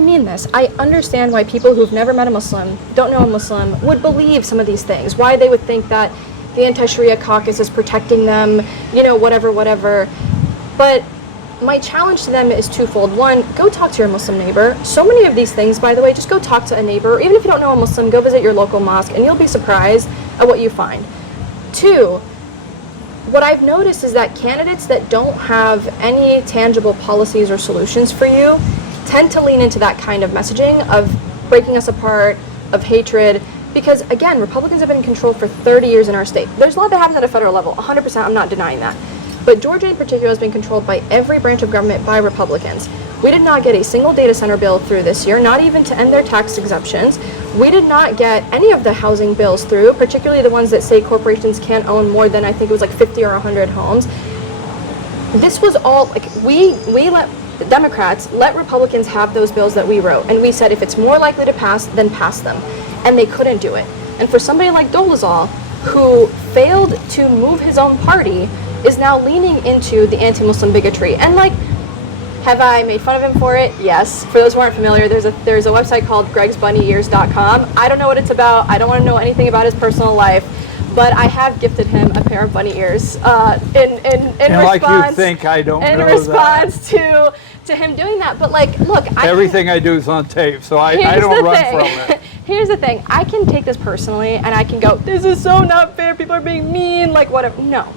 mean this. I understand why people who've never met a Muslim, don't know a Muslim, would believe some of these things. Why they would think that the anti-Sharia caucus is protecting them. You know, whatever. But my challenge to them is twofold. One, go talk to your Muslim neighbor. So many of these things, by the way, just go talk to a neighbor. Even if you don't know a Muslim, go visit your local mosque and you'll be surprised at what you find. Two, what I've noticed is that candidates that don't have any tangible policies or solutions for you tend to lean into that kind of messaging of breaking us apart, of hatred, because again, Republicans have been in control for 30 years in our state. There's a lot that happens at a federal level, 100%, I'm not denying that. But Georgia in particular has been controlled by every branch of government by Republicans. We did not get a single data center bill through this year, not even to end their tax exemptions. We did not get any of the housing bills through, particularly the ones that say corporations can't own more than, I think it was like 50 or 100 homes. This was all, like, we let the Democrats let Republicans have those bills that we wrote. And we said if it's more likely to pass, then pass them. And they couldn't do it. And for somebody like Dolezal, who failed to move his own party, is now leaning into the anti-Muslim bigotry. And like, have I made fun of him for it? Yes. For those who aren't familiar, there's a website called gregsbunny-ears.com. I don't know what it's about. I don't want to know anything about his personal life, but I have gifted him a pair of bunny ears in and response. Like you think I don't know in that. response to him doing that. But like, look, everything I do is on tape, so I don't run from it. Here's the thing. I can take this personally, and I can go, this is so not fair. People are being mean. Like whatever. No.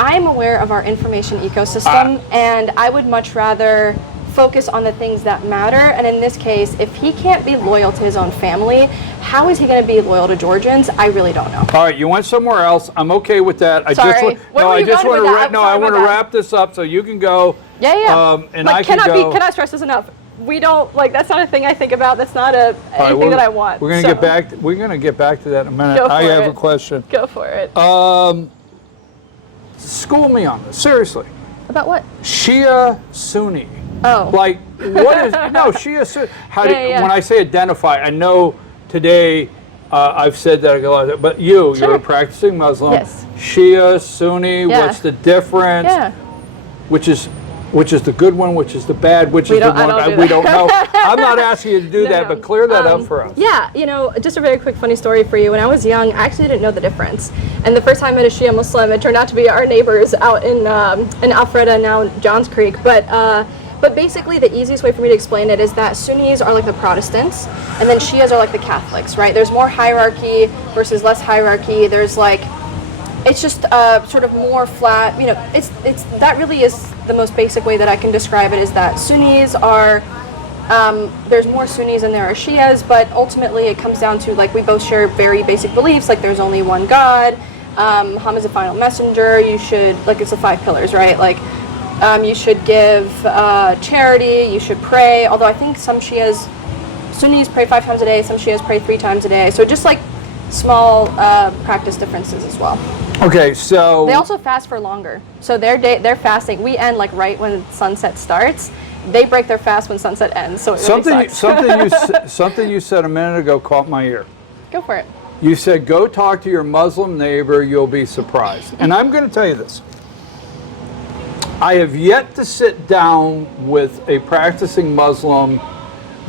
I'm aware of our information ecosystem, and I would much rather focus on the things that matter. And in this case, if he can't be loyal to his own family, how is he going to be loyal to Georgians? I really don't know. All right, you went somewhere else. I'm okay with that. Sorry. I want to wrap this up so you can go. Yeah. And like, I can go. Cannot stress this enough. We don't like. That's not a thing I think about. That's not anything that I want. We're gonna get back. We're gonna get back to that in a minute. I have a question. Go for it. School me on this, seriously. About what? Shia Sunni. Oh. Like, what is, no, Shia Sunni. When I say identify, I know today I've said that a lot, but you're a practicing Muslim. Yes. Shia, Sunni, what's the difference? Yeah. Which is the good one, which is the bad, which is the one we don't know. I'm not asking you to do that, but clear that up for us. Yeah, just a very quick funny story for you. When I was young, I actually didn't know the difference. And the first time I met a Shia Muslim, it turned out to be our neighbors out in Alpharetta, now Johns Creek. But basically, the easiest way for me to explain it is that Sunnis are like the Protestants, and then Shias are like the Catholics, right? There's more hierarchy versus less hierarchy. There's like, it's just sort of more flat. It's that really is the most basic way that I can describe it, is that Sunnis are, there's more Sunnis than there are Shias, but ultimately it comes down to, like, we both share very basic beliefs, like there's only one God, Muhammad's a final messenger, you should, like, it's the 5 pillars, right? Like, you should give charity, you should pray, although I think some Sunnis pray 5 times a day, some Shias pray 3 times a day, so just like small practice differences as well. Okay, so they also fast for longer. So their fasting, we end like right when sunset starts. They break their fast when sunset ends. So it really sucks. something you said a minute ago caught my ear. Go for it. You said go talk to your Muslim neighbor, you'll be surprised. And I'm going to tell you this. I have yet to sit down with a practicing Muslim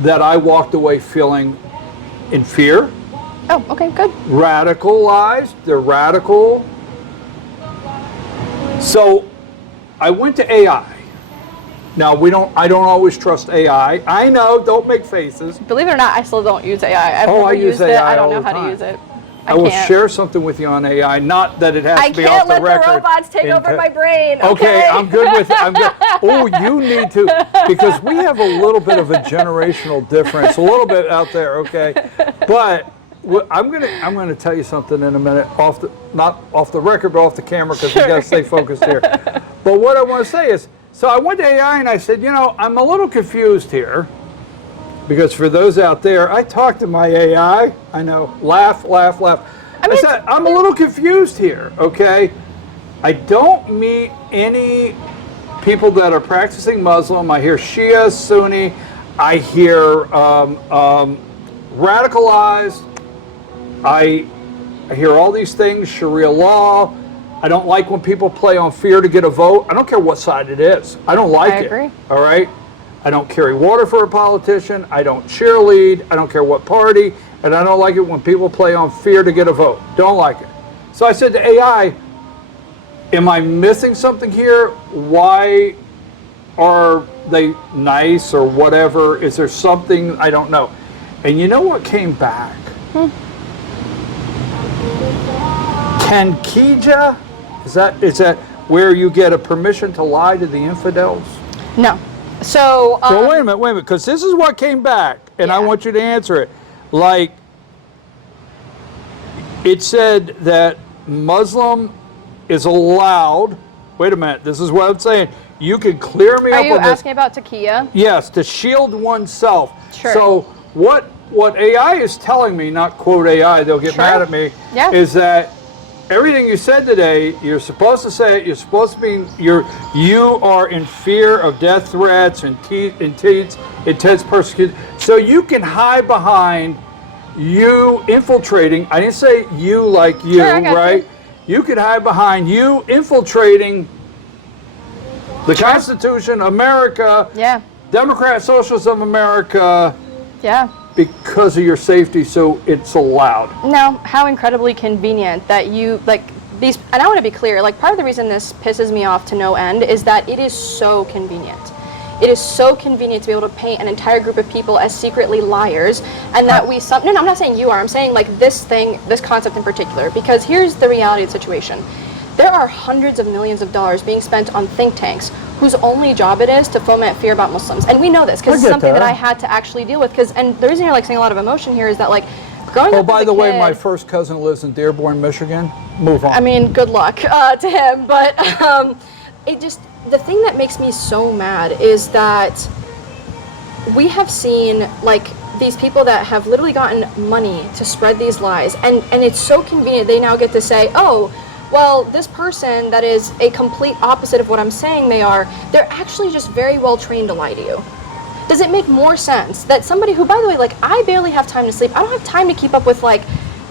that I walked away feeling in fear, Oh, okay, good. Radicalized. They're radical. So I went to AI. Now I don't always trust AI. I know, don't make faces. Believe it or not, I still don't use AI. I've Oh, never I use used it. AI I don't all know the how to time. use it. I will can't. share something with you on AI. Not that it has I to be off can't the let record. the robots take over my brain. Okay, I'm good with it. I'm good. Oh, you need to, because we have a little bit of a generational difference, a little bit out there. Okay, but I'm gonna tell you something in a minute, not off the record, but off the camera, because we gotta stay focused here. But what I want to say is, so I went to AI and I said, I'm a little confused here. Because for those out there, I talked to my AI. I know, laugh. I said, I'm a little confused here, okay? I don't meet any people that are practicing Muslim. I hear Shia, Sunni. I hear radicalized. I hear all these things, Sharia law. I don't like when people play on fear to get a vote. I don't care what side it is. I don't like it. I agree. All right? I don't carry water for a politician. I don't cheerlead. I don't care what party. And I don't like it when people play on fear to get a vote. Don't like it. So I said to AI, am I missing something here? Why are they nice or whatever? Is there something I don't know? And you know what came back? Tankija? Is that where you get a permission to lie to the infidels? No. So. Well, wait a minute, because this is what came back, and I want you to answer it. Like, it said that Muslim is allowed. Wait a minute, this is what I'm saying. You can clear me up on this. Are you asking about taqiyya? Yes, to shield oneself. Sure. So what AI is telling me, not quote AI, they'll get mad at me, is that everything you said today, you're supposed to say it, you're supposed to be, you are in fear of death threats and intense persecution. So you can hide behind you infiltrating, I didn't say you like you, sure, I got right? You can hide behind you infiltrating the Constitution, America, Democratic Socialist of America, because of your safety, so it's allowed. Now, how incredibly convenient that you, like, these, and I want to be clear, like, part of the reason this pisses me off to no end is that it is so convenient. It is so convenient to be able to paint an entire group of people as secretly liars, and that no, I'm not saying you are, I'm saying, like, this concept in particular, because here's the reality of the situation. There are hundreds of millions of dollars being spent on think tanks whose only job it is to foment fear about Muslims. And we know this because it's something that I had to actually deal with. And the reason you're like saying a lot of emotion here is that, like, growing up by as a the way, kid, my first cousin lives in Dearborn, Michigan. Move on. I mean, good luck to him. But the thing that makes me so mad is that we have seen, like, these people that have literally gotten money to spread these lies. And it's so convenient they now get to say, oh, well, this person that is a complete opposite of what I'm saying they're actually just very well trained to lie to you. Does it make more sense that somebody who, by the way, like, I barely have time to sleep, I don't have time to keep up with, like,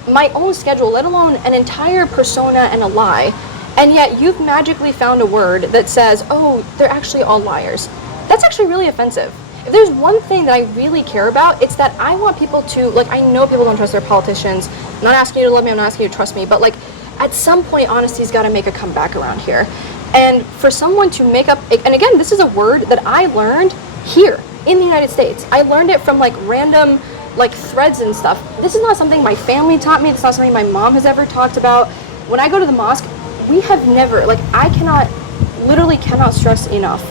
my own schedule, let alone an entire persona and a lie, and yet you've magically found a word that says, oh, they're actually all liars. That's actually really offensive. If there's one thing that I really care about, it's that I want people to, like, I know people don't trust their politicians. I'm not asking you to love me, I'm not asking you to trust me, but, like, at some point, honesty's got to make a comeback around here. And for someone to make up, and again, this is a word that I learned here in the United States. I learned it from, like, random, like, threads and stuff. This is not something my family taught me. It's not something my mom has ever talked about. When I go to the mosque, we have never, like, I literally cannot stress enough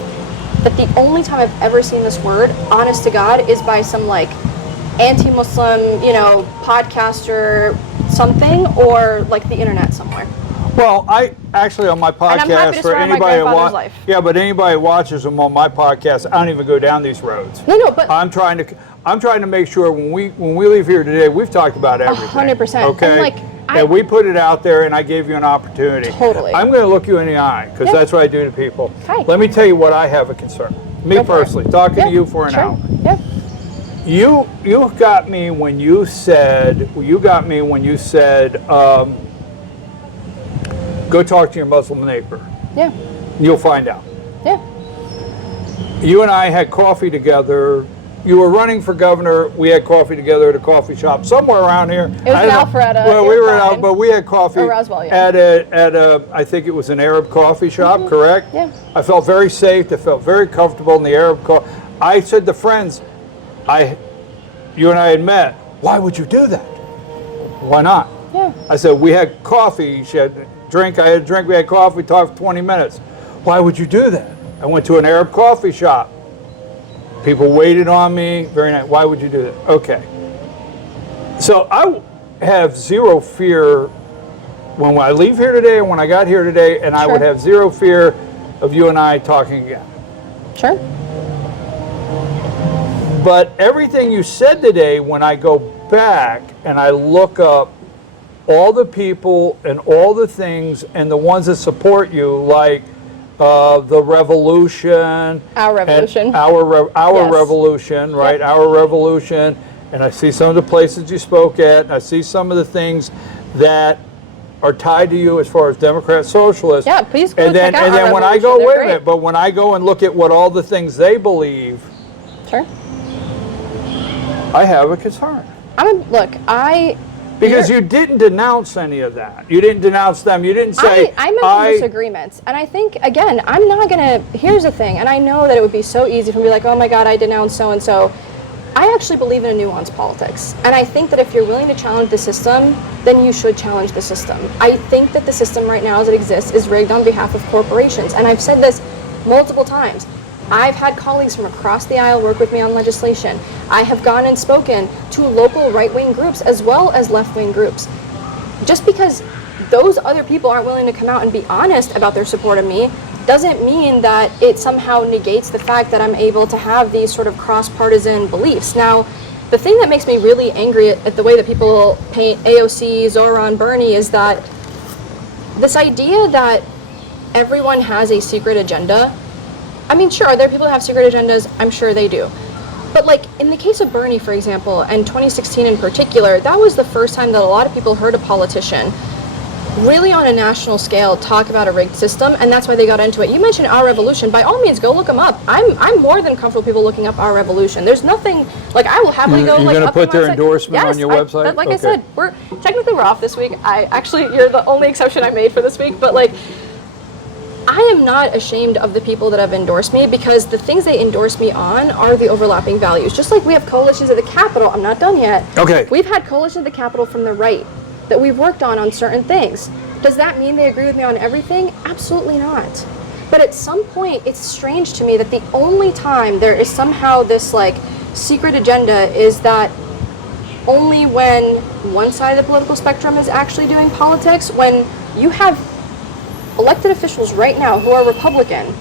that the only time I've ever seen this word, honest to God, is by some, like, anti-Muslim, podcaster something, or, like, the internet somewhere. Well, I actually, on my podcast, for anybody but anybody who watches them on my podcast, I don't even go down these roads. No, but I'm trying to make sure when we leave here today, we've talked about everything. 100%. Okay. And we put it out there, and I gave you an opportunity. Totally. I'm going to look you in the eye, because that's what I do to people. Hi. Let me tell you what I have a concern. Me personally, talking to you for an hour. Yeah. You got me when you said, go talk to your Muslim neighbor. Yeah. You'll find out. Yeah. You and I had coffee together you were running for governor. We had coffee together at a coffee shop somewhere around here. It was in Alpharetta. Well, we were out, but we had coffee Roswell, at a I think it was an Arab coffee shop, correct? Yeah. I felt very safe. I felt very comfortable in the Arab coffee. I said to friends, you and I had met. Why would you do that? Why not? Yeah. I said, we had coffee. She had a drink. I had a drink. We had coffee. We talked for 20 minutes. Why would you do that? I went to an Arab coffee shop. People waited on me. Very nice. Why would you do that? Okay. So I have zero fear when I leave here today and when I got here today, and I would have zero fear of you and I talking again. Sure. But everything you said today, when I go back and I look up all the people and all the things and the ones that support you, like the revolution, our revolution, our revolution, right? Yep. Our revolution, and I see some of the places you spoke at, and I see some of the things that are tied to you as far as Democrat Socialist. Yeah, please go and then, check out and then our when I revolution. go, wait a minute, but when I go and look at what all the things they believe, sure, I have a concern. Because you didn't denounce any of that. You didn't denounce them. You didn't say, I mentioned disagreements. And I think, again, I'm not going to, here's the thing, and I know that it would be so easy for me to be like, oh my God, I denounced so-and-so. I actually believe in a nuanced politics. And I think that if you're willing to challenge the system, then you should challenge the system. I think that the system right now as it exists is rigged on behalf of corporations. And I've said this multiple times. I've had colleagues from across the aisle work with me on legislation. I have gone and spoken to local right-wing groups as well as left-wing groups. Just because those other people aren't willing to come out and be honest about their support of me doesn't mean that it somehow negates the fact that I'm able to have these sort of cross-partisan beliefs. Now, the thing that makes me really angry at the way that people paint AOC, Zoran, Bernie is that this idea that everyone has a secret agenda. I mean, sure, are there people that have secret agendas? I'm sure they do. But like in the case of Bernie, for example, and 2016 in particular, that was the first time that a lot of people heard a politician really on a national scale talk about a rigged system, and that's why they got into it. You mentioned Our Revolution. By all means, go look them up. I'm more than comfortable people looking up Our Revolution. There's nothing, like I will happily go You're like going to up put to their endorsement on your website? Like I said, we're off this week. You're the only exception I made for this week, but like, I am not ashamed of the people that have endorsed me because the things they endorse me on are the overlapping values. Just like we have coalitions at the Capitol, I'm not done yet. Okay. We've had coalitions at the Capitol from the right that we've worked on certain things. Does that mean they agree with me on everything? Absolutely not. But at some point, it's strange to me that the only time there is somehow this like secret agenda is that only when one side of the political spectrum is actually doing politics, when you have elected officials right now who are Republican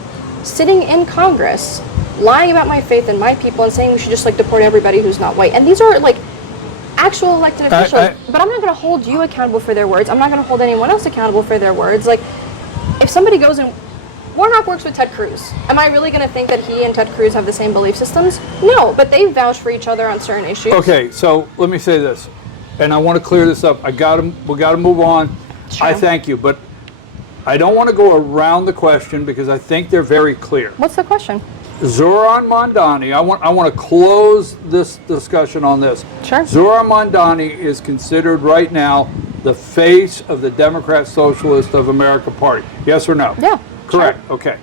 sitting in Congress lying about my faith and my people and saying we should just like deport everybody who's not white. And these are like actual elected officials. But I'm not going to hold you accountable for their words. I'm not going to hold anyone else accountable for their words. Like if somebody goes and Warnock works with Ted Cruz, am I really going to think that he and Ted Cruz have the same belief systems? No, but they vouch for each other on certain issues. Okay, so let me say this, and I want to clear this up. We got to move on. Sure. I thank you, but I don't want to go around the question because I think they're very clear. What's the question? Zoran Mondani, I want to close this discussion on this. Sure. Zoran Mondani is considered right now the face of the Democrat Socialist of America Party. Yes or no? Yeah. Correct. Sure. Okay.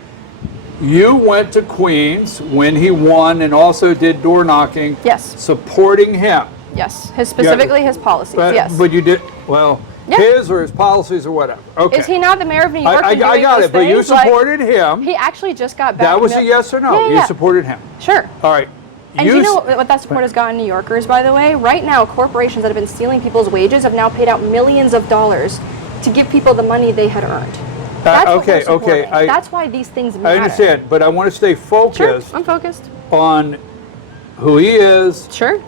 You went to Queens when he won and also did door knocking. Yes. Supporting him. Yes. Specifically his policies. Yes. But you did, well, his or his policies or whatever. Okay. Is he not the mayor of New York? I got it, but you supported him. He actually just got back. That was a yes or no. You supported him. Sure. All right. And do you know what that support has gotten New Yorkers, by the way? Right now, corporations that have been stealing people's wages have now paid out millions of dollars to give people the money they had earned. That's okay. That's why these things matter. I understand, but I want to stay focused. Sure, I'm focused. On who he is. Sure.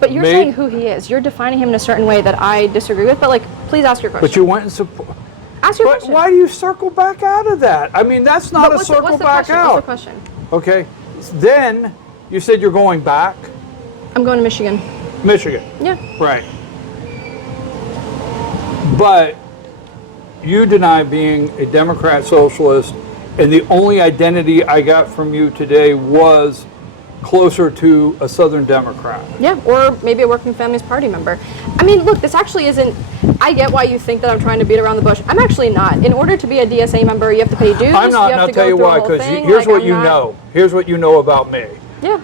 But you're saying who he is. You're defining him in a certain way that I disagree with, but like, please ask your question. But you went and support. Ask your question. Why do you circle back out of that? I mean, that's not a circle back out. What's the question? Okay. Then you said you're going back. I'm going to Michigan. Michigan. Yeah. Right. But you deny being a Democrat Socialist, and the only identity I got from you today was closer to a Southern Democrat. Yeah, or maybe a Working Families Party member. I mean, look, this actually isn't, I get why you think that I'm trying to beat around the bush. I'm actually not. In order to be a DSA member, you have to pay dues. I'm not, you and have I'll to tell go you through a why, whole because thing. here's Like, what you know. Here's what you know about me. Yeah.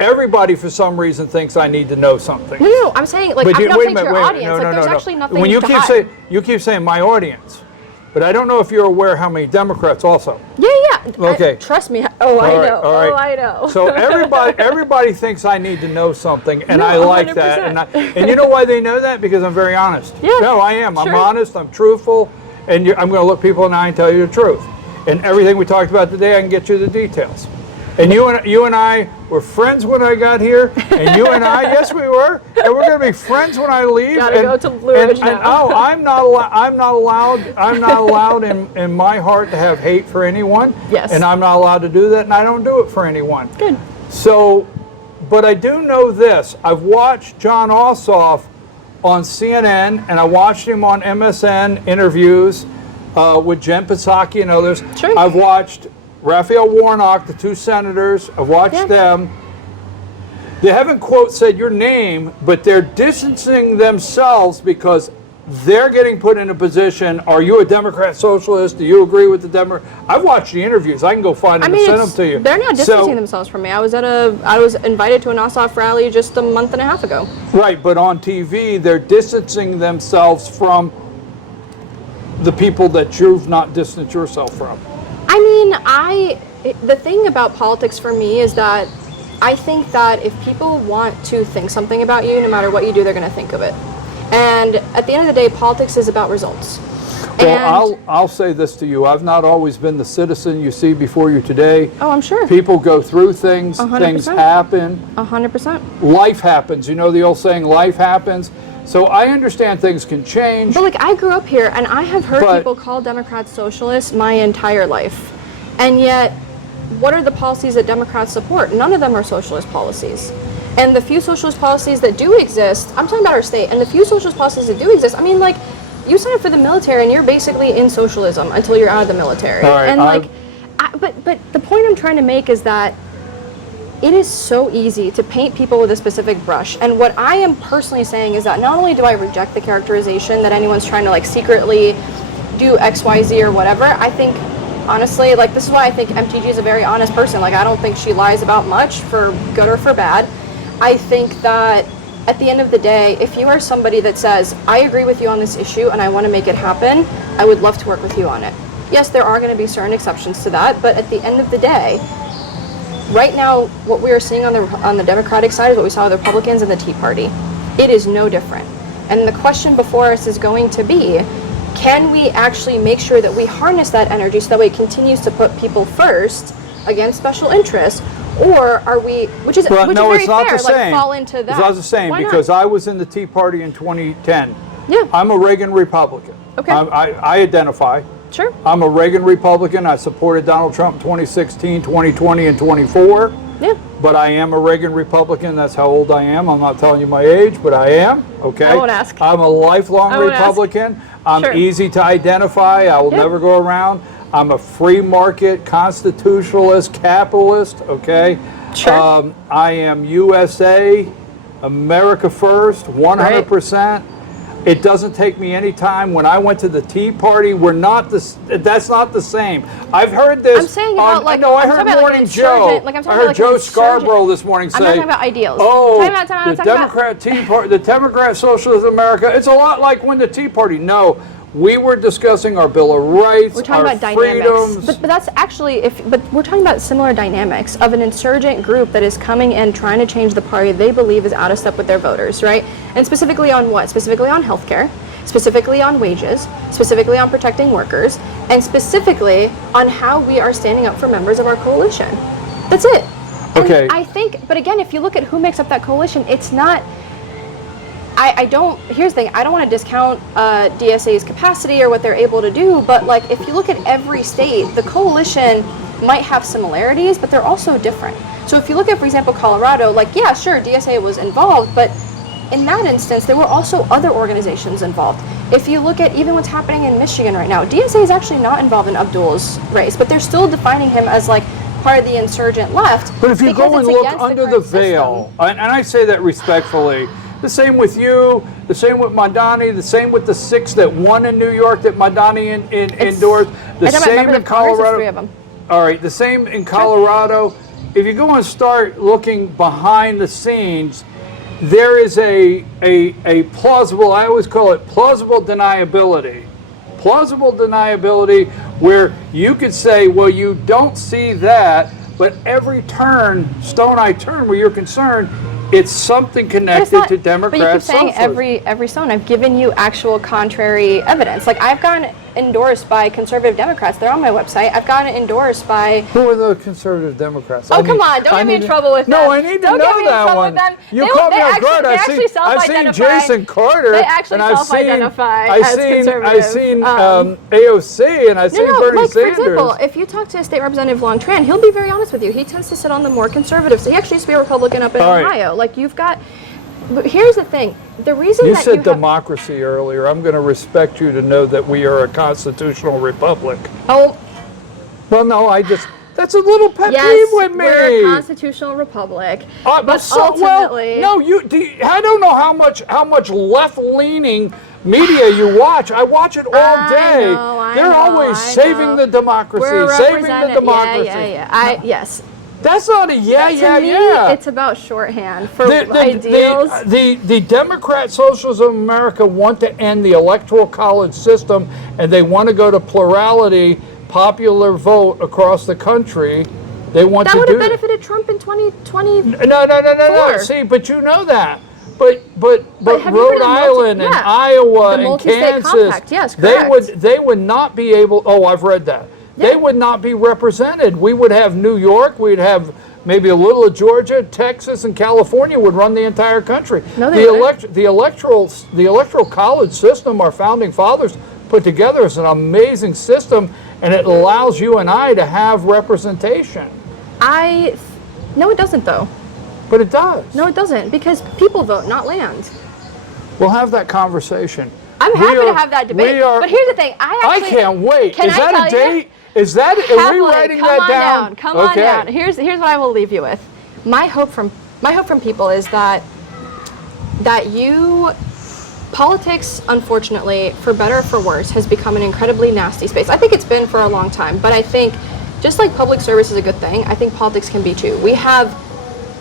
Everybody, for some reason, thinks I need to know something. No, I'm saying, like, I'm not saying to your audience, like, there's actually nothing when you to keep hide. saying, you keep saying my audience, but I don't know if you're aware how many Democrats also. Yeah. Okay. Trust me. Oh, I know. All right. Oh, I know. So everybody thinks I need to know something, and No, I like that. 100%. And you know why they know that? Because I'm very honest. Yeah. No, I am. I'm Sure. honest. I'm truthful, and I'm going to look people in the eye and tell you the truth. And everything we talked about today, I can get you the details. And you and I were friends when I got here, and you and I, yes, we were, and we're going to be friends when I leave. Gotta go to Blue Ridge now. I'm not allowed in my heart to have hate for anyone. Yes. And I'm not allowed to do that, and I don't do it for anyone. Good. So, but I do know this. I've watched John Ossoff on CNN, and I watched him on MSN interviews with Jen Psaki and others. Sure. I've watched Raphael Warnock, the two senators. I've watched them. They haven't, quote, said your name, but they're distancing themselves because they're getting put in a position. Are you a Democrat socialist? Do you agree with the Democrat? I've watched the interviews. I can go find them and send them to you. They're not distancing themselves from me. I was invited to an Ossoff rally just a month and a half ago. Right, but on TV, they're distancing themselves from the people that you've not distanced yourself from. I mean, the thing about politics for me is that I think that if people want to think something about you, no matter what you do, they're going to think of it. And at the end of the day, politics is about results. Well, I'll say this to you. I've not always been the citizen you see before you today. Oh, I'm sure. People go through things. 100%. Things happen. 100%. Life happens. You know the old saying, life happens. So I understand things can change. But like, I grew up here, and I have heard people call Democrats socialists my entire life. And yet, what are the policies that Democrats support? None of them are socialist policies. And the few socialist policies that do exist, I'm talking about our state, and the few socialist policies that do exist, I mean, like, you sign up for the military and you're basically in socialism until you're out of the military. All right, and like, but the point I'm trying to make is that it is so easy to paint people with a specific brush. And what I am personally saying is that not only do I reject the characterization that anyone's trying to like secretly do X, Y, Z or whatever, I think honestly, like, this is why I think MTG is a very honest person. Like, I don't think she lies about much, for good or for bad. I think that at the end of the day, if you are somebody that says, I agree with you on this issue and I want to make it happen, I would love to work with you on it. Yes, there are going to be certain exceptions to that, but at the end of the day, right now, what we are seeing on the Democratic side is what we saw with the Republicans and the Tea Party. It is no different. And the question before us is going to be, can we actually make sure that we harness that energy so that way it continues to put people first against special interests, or are we, which is very fair, like, fall into that? It's not the same, because I was in the Tea Party in 2010. Yeah. I'm a Reagan Republican. Okay. I identify. Sure. I'm a Reagan Republican. I supported Donald Trump in 2016, 2020, and 24. Yeah. But I am a Reagan Republican. That's how old I am. I'm not telling you my age, but I am. Okay. I won't ask. I'm a lifelong Republican. I'm Sure. easy to identify. I will never go around. I'm a free market, constitutionalist, capitalist. Okay. Sure. I am USA, America first, 100%. It doesn't take me any time. When I went to the Tea Party, that's not the same. I've heard this. I'm saying about I heard Morning Joe. I heard Joe Scarborough this morning say, I'm talking about ideals. oh, the Democrat Tea Party, the Democrat Socialist America, it's a lot like when the Tea Party. No, we were discussing our Bill of Rights, we're talking our about freedoms. dynamics. But that's actually, but we're talking about similar dynamics of an insurgent group that is coming and trying to change the party they believe is out of step with their voters, right? And specifically on what? Specifically on healthcare, specifically on wages, specifically on protecting workers, and specifically on how we are standing up for members of our coalition. That's it. Okay. And I think, but again, if you look at who makes up that coalition, it's not, here's the thing, I don't want to discount DSA's capacity or what they're able to do, but like, if you look at every state, the coalition might have similarities, but they're also different. So if you look at, for example, Colorado, like, yeah, sure, DSA was involved, but in that instance, there were also other organizations involved. If you look at even what's happening in Michigan right now, DSA is actually not involved in Abdul's race, but they're still defining him as like part of the insurgent left. But if you because go and it's look against under the current veil, system. and I say that respectfully, the same with you, the same with Madani, the same with the 6 that won in New York that Madani endorsed, the same in Colorado. 3 of them. All right, the same in Colorado. If you go and start looking behind the scenes, there is a plausible, I always call it plausible deniability. Plausible deniability where you could say, well, you don't see that, but every stone I turn where you're concerned, it's something connected to Democrats. But you keep saying every stone. I've given you actual contrary evidence. Like I've gotten endorsed by conservative Democrats. They're on my website. I've gotten endorsed by. Who are the conservative Democrats? Oh, come on! Don't get me in trouble with them. No, I need to know that one. You caught me off guard. I've seen Jason Carter. They actually self-identify as conservative. I've seen AOC, and I've seen Bernie Sanders. For example, if you talk to State Representative Long Tran, he'll be very honest with you. He tends to sit on the more conservative. So he actually used to be a Republican up in Ohio. Like you've got. But here's the thing. The reason you that said democracy earlier. I'm going to respect you to know that we are a constitutional republic. Oh. Well, no, that's a little pet peeve with me. We're a constitutional republic. But ultimately, I don't know how much left-leaning media you watch. I watch it all day. They're always saving the democracy, saving the democracy. Yes. That's not a To me, it's about shorthand for ideals. The Democrat Socialists of America want to end the electoral college system, and they want to go to plurality, popular vote across the country. They want that would have benefited Trump in 2020. No. See, but you know that. But Rhode Island and Iowa and Kansas, compact. Yes, they would not be able. Oh, I've read that. They would not be represented. We would have New York. We'd have maybe a little of Georgia, Texas, and California would run the entire country. No, the electoral college system our founding fathers put together is an amazing system, and it allows you and I to have representation. No, it doesn't though. But it does. No, it doesn't, because people vote, not land. We'll have that conversation. I'm happy to have that debate. But here's the thing. I can't wait. Is that a date? Are we writing that down? Come on down. Here's what I will leave you with. My hope from people is that politics, unfortunately, for better or for worse, has become an incredibly nasty space. I think it's been for a long time, but I think just like public service is a good thing, I think politics can be too.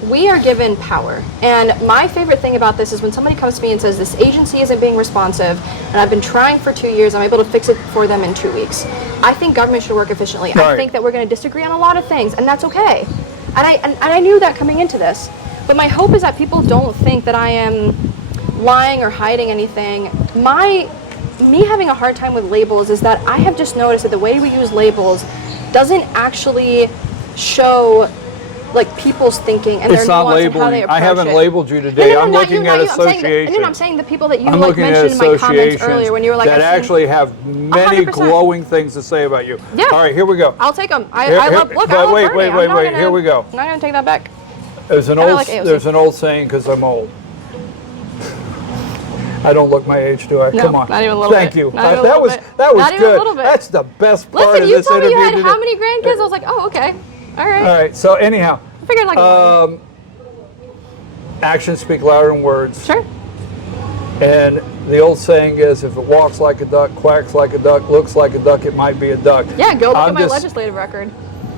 We are given power. And my favorite thing about this is when somebody comes to me and says, this agency isn't being responsive, and I've been trying for 2 years, I'm able to fix it for them in 2 weeks. I think government should work efficiently. Right. I think that we're going to disagree on a lot of things, and that's okay. And I knew that coming into this. But my hope is that people don't think that I am lying or hiding anything. Me having a hard time with labels is that I have just noticed that the way we use labels doesn't actually show like people's thinking and their nuance and how they approach it. I haven't labeled you today. I'm looking at associations. I'm saying the people that you mentioned in my comments earlier when you were like that actually have many 100%. Glowing things to say about you. Yeah. All right, here we go. I'll take them. I love Bernie. Wait. Here we go. I'm not gonna take that back. There's an old saying because I'm old. I don't look my age, do I? No, come on. Not even a little bit. Thank you. That was good. That's the best part of this interview. Listen, you told me you had how many grandkids? I was like, oh, okay. All right. All right. So anyhow, I figured like one. Actions speak louder than words. Sure. And the old saying is, if it walks like a duck, quacks like a duck, looks like a duck, it might be a duck. Yeah, go look at my legislative record.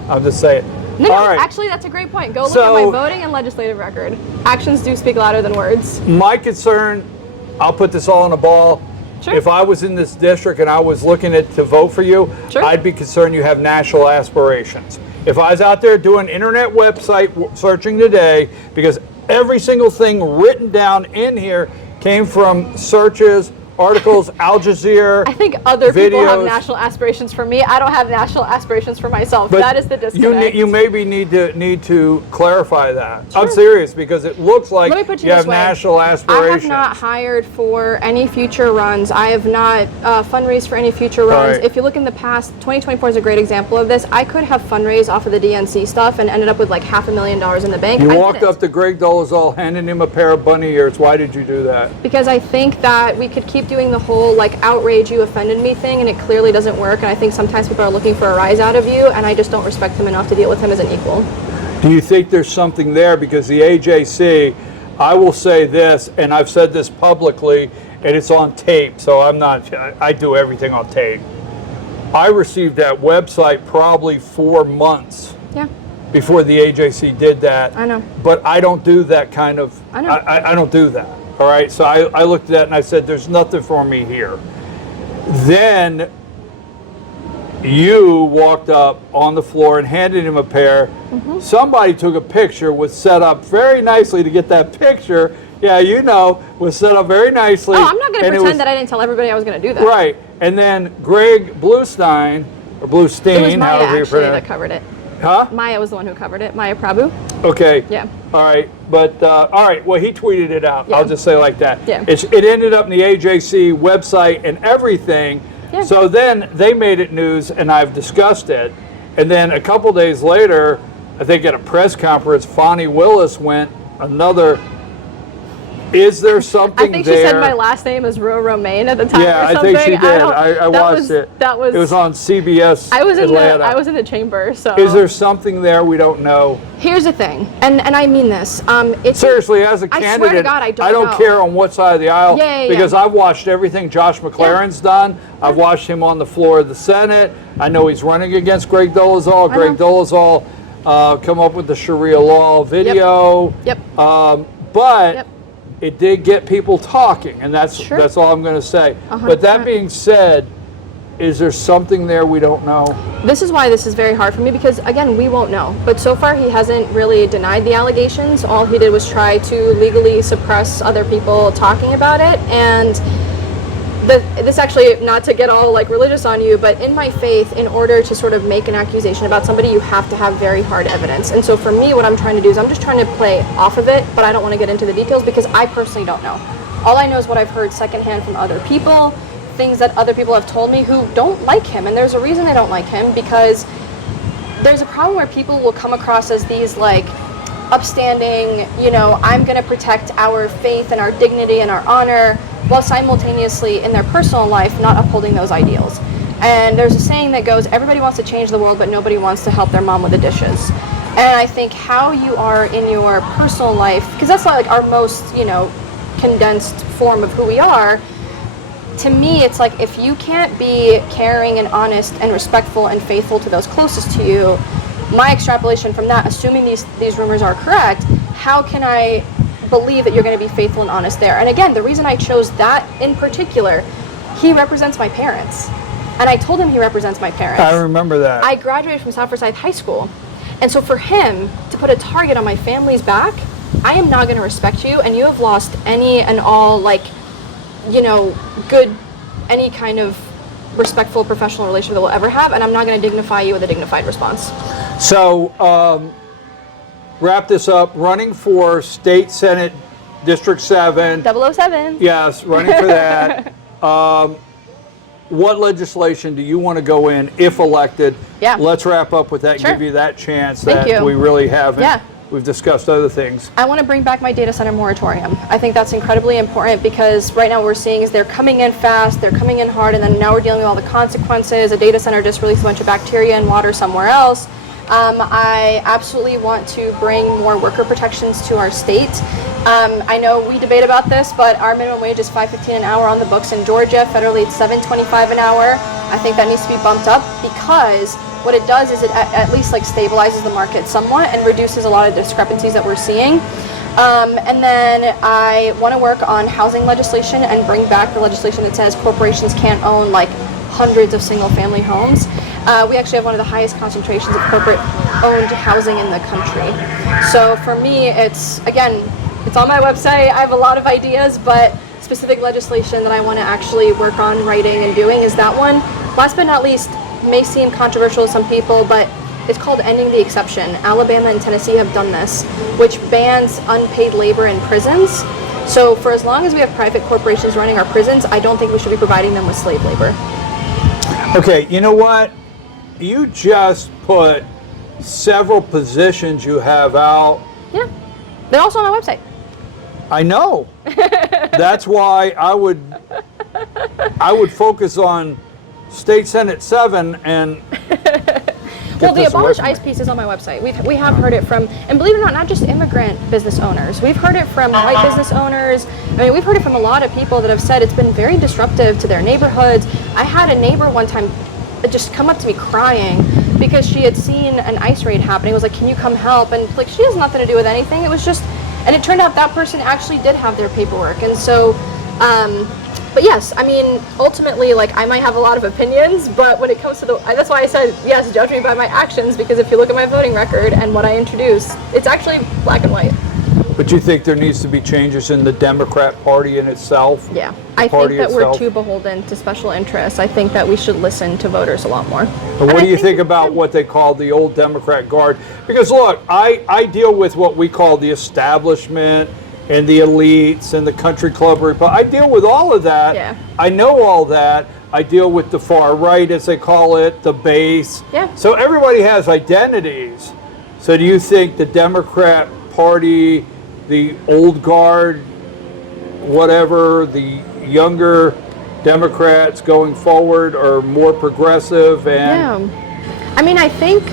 I'm just saying. No, actually, that's a great point. Go look at my voting and legislative record. Actions do speak louder than words. My concern, I'll put this all on a ball. Sure. If I was in this district and I was looking to vote for you, sure. I'd be concerned you have national aspirations. If I was out there doing internet website searching today, because every single thing written down in here came from searches, articles, Al Jazeera. I think other people have national aspirations for me. I don't have national aspirations for myself. But that is the disconnect. You maybe need to clarify that. Sure. I'm serious, because it looks like you have national aspirations. I have not hired for any future runs. I have not fundraised for any future runs. Right. If you look in the past, 2024 is a great example of this. I could have fundraised off of the DNC stuff and ended up with like $500,000 in the bank. You walked up to Greg Dolezal handing him a pair of bunny ears. Why did you do that? Because I think that we could keep doing the whole like outrage, you offended me thing, and it clearly doesn't work. And I think sometimes people are looking for a rise out of you, and I just don't respect him enough to deal with him as an equal. Do you think there's something there? Because the AJC, I will say this, and I've said this publicly, and it's on tape, so I do everything on tape. I received that website probably 4 months before the AJC did that. I know. But I don't do that kind of, I know. I don't do that, all right? So I looked at that and I said, there's nothing for me here. Then you walked up on the floor and handed him a pair. Mm-hmm. Somebody took a picture, was set up very nicely to get that picture. Yeah, was set up very nicely. Oh, I'm not going to pretend that I didn't tell everybody I was going to do that. Right. And then Greg Bluestein, or Bluestein, it was Maya however you actually pronounce it. that covered it. Huh? Maya was the one who covered it. Maya Prabhu. Okay. Yeah. All right. But, all right. Well, he tweeted it out. Yeah. I'll just say like that. Yeah. It ended up in the AJC website and everything. Yeah. So then they made it news, and I've discussed it. And then a couple days later, I think at a press conference, Fonnie Willis went another. Is there something I think there? she said my last name is Romaine at the time. Yeah, or I something. think she did. I watched it. That was. It was on CBS I was in Atlanta. I was in the chamber. So. Is there something there we don't know? Here's the thing, and I mean this. It's Seriously, as a I candidate, swear to God, I don't know. care on what side of the aisle because yeah. I've watched everything Josh McLaren's done. I've watched him on the floor of the Senate. I know he's running against Greg Dolezal. Greg Dolezal come up with the Sharia law video. Yep. But it did get people talking, and that's all I'm going to say. 100%. But that being said, is there something there we don't know? This is why this is very hard for me because, again, we won't know. But so far, he hasn't really denied the allegations. All he did was try to legally suppress other people talking about it. And this actually, not to get all like religious on you, but in my faith, in order to sort of make an accusation about somebody, you have to have very hard evidence. And so for me, what I'm trying to do is I'm just trying to play off of it, but I don't want to get into the details because I personally don't know. All I know is what I've heard secondhand from other people, things that other people have told me who don't like him. And there's a reason they don't like him because there's a problem where people will come across as these like upstanding, I'm going to protect our faith and our dignity and our honor, while simultaneously in their personal life not upholding those ideals. And there's a saying that goes, everybody wants to change the world, but nobody wants to help their mom with the dishes. And I think how you are in your personal life, because that's like our most, condensed form of who we are, to me, it's like if you can't be caring and honest and respectful and faithful to those closest to you, my extrapolation from that, assuming these rumors are correct, how can I believe that you're going to be faithful and honest there? And again, the reason I chose that in particular, he represents my parents. And I told him he represents my parents. I remember that. I graduated from South Forsyth High School. And so for him to put a target on my family's back, I am not going to respect you, and you have lost any and all, good, any kind of respectful professional relationship that we'll ever have, and I'm not going to dignify you with a dignified response. So, wrap this up. Running for State Senate District 7. 007. Yes, running for that. What legislation do you want to go in if elected? Yeah. Let's wrap up with that and give you that chance that we really haven't. Yeah. We've discussed other things. I want to bring back my data center moratorium. I think that's incredibly important because right now what we're seeing is they're coming in fast, they're coming in hard, and then now we're dealing with all the consequences. A data center just released a bunch of bacteria and water somewhere else. I absolutely want to bring more worker protections to our state. I know we debate about this, but our minimum wage is $5.15 an hour on the books in Georgia. Federally, it's $7.25 an hour. I think that needs to be bumped up because what it does is it at least stabilizes the market somewhat and reduces a lot of discrepancies that we're seeing. And then I want to work on housing legislation and bring back the legislation that says corporations can't own hundreds of single-family homes. We actually have one of the highest concentrations of corporate-owned housing in the country. So for me, it's on my website. I have a lot of ideas, but specific legislation that I want to actually work on writing and doing is that one. Last but not least, may seem controversial to some people, but it's called ending the exception. Alabama and Tennessee have done this, which bans unpaid labor in prisons. So for as long as we have private corporations running our prisons, I don't think we should be providing them with slave labor. Okay, you know what? You just put several positions you have out. Yeah, they're also on my website. I know. That's why I would I would focus on State Senate 7 and well, the abolished ICE piece is on my website. We have heard it from, and believe it or not just immigrant business owners. We've heard it from white business owners. I mean, we've heard it from a lot of people that have said it's been very disruptive to their neighborhoods. I had a neighbor one time just come up to me crying because she had seen an ICE raid happening. It was like, can you come help? And like, she has nothing to do with anything. It was just, and it turned out that person actually did have their paperwork. And so, but yes, I mean, ultimately, like, I might have a lot of opinions, but when it comes to that's why I said, yes, judge me by my actions, because if you look at my voting record and what I introduce, it's actually black and white. But you think there needs to be changes in the Democrat Party in itself? Yeah, I think that we're too beholden to special interests. I think that we should listen to voters a lot more. And what do you think about what they call the old Democrat Guard? Because look, I deal with what we call the establishment and the elites and the country club I deal with all of that. Yeah. I know all that. I deal with the far right, as they call it, the base. Yeah. So everybody has identities. So do you think the Democrat Party, the old guard, whatever, the younger Democrats going forward are more progressive? And yeah. I mean, I think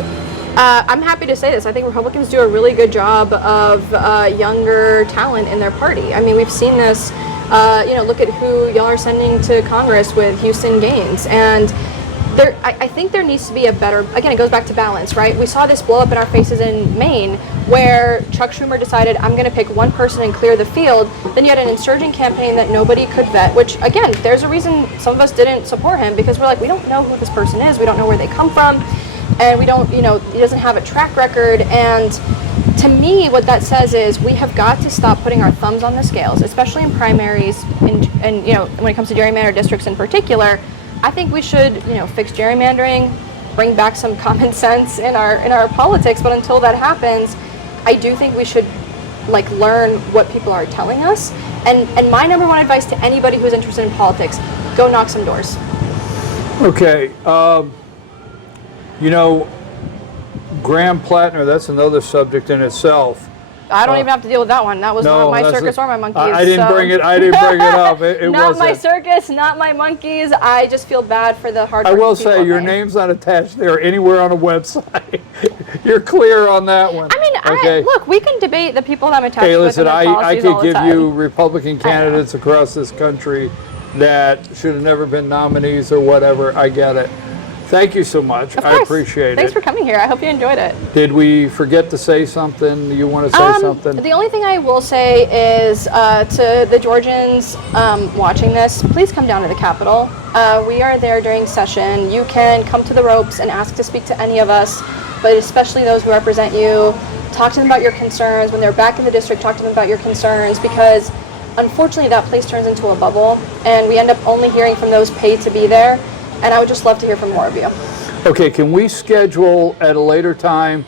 I'm happy to say this. I think Republicans do a really good job of younger talent in their party. I mean, we've seen this, look at who y'all are sending to Congress with Houston Gaines. And I think there needs to be a better, again, it goes back to balance, right? We saw this blow up in our faces in Maine where Chuck Schumer decided, I'm going to pick one person and clear the field. Then you had an insurgent campaign that nobody could vet, which, again, there's a reason some of us didn't support him, because we're like, we don't know who this person is. We don't know where they come from. And we don't, he doesn't have a track record. And to me, what that says is we have got to stop putting our thumbs on the scales, especially in primaries and when it comes to gerrymandered districts in particular. I think we should, fix gerrymandering, bring back some common sense in our politics. But until that happens, I do think we should learn what people are telling us. And my number one advice to anybody who's interested in politics, go knock some doors. Okay. Graham Plattner, that's another subject in itself. I don't even have to deal with that one. That was not my circus or my monkeys. I didn't bring it up. It not wasn't. my circus, not my monkeys. I just feel bad for the hard I working will people say your Maine. name's not attached there anywhere on a website. You're clear on that one. I mean, okay. Look, we can debate the people that I'm attached Hey, with listen, and their I policies all could the give time. you Republican candidates across this country that should have never been nominees or whatever. I get it. Thank you so much. Of I course. appreciate it. Thanks for coming here. I hope you enjoyed it. Did we forget to say something? You want to say something? The only thing I will say is to the Georgians watching this, please come down to the Capitol. We are there during session. You can come to the ropes and ask to speak to any of us, but especially those who represent you. Talk to them about your concerns. When they're back in the district, talk to them about your concerns, because unfortunately that place turns into a bubble and we end up only hearing from those paid to be there. And I would just love to hear from more of you. Okay, can we schedule at a later time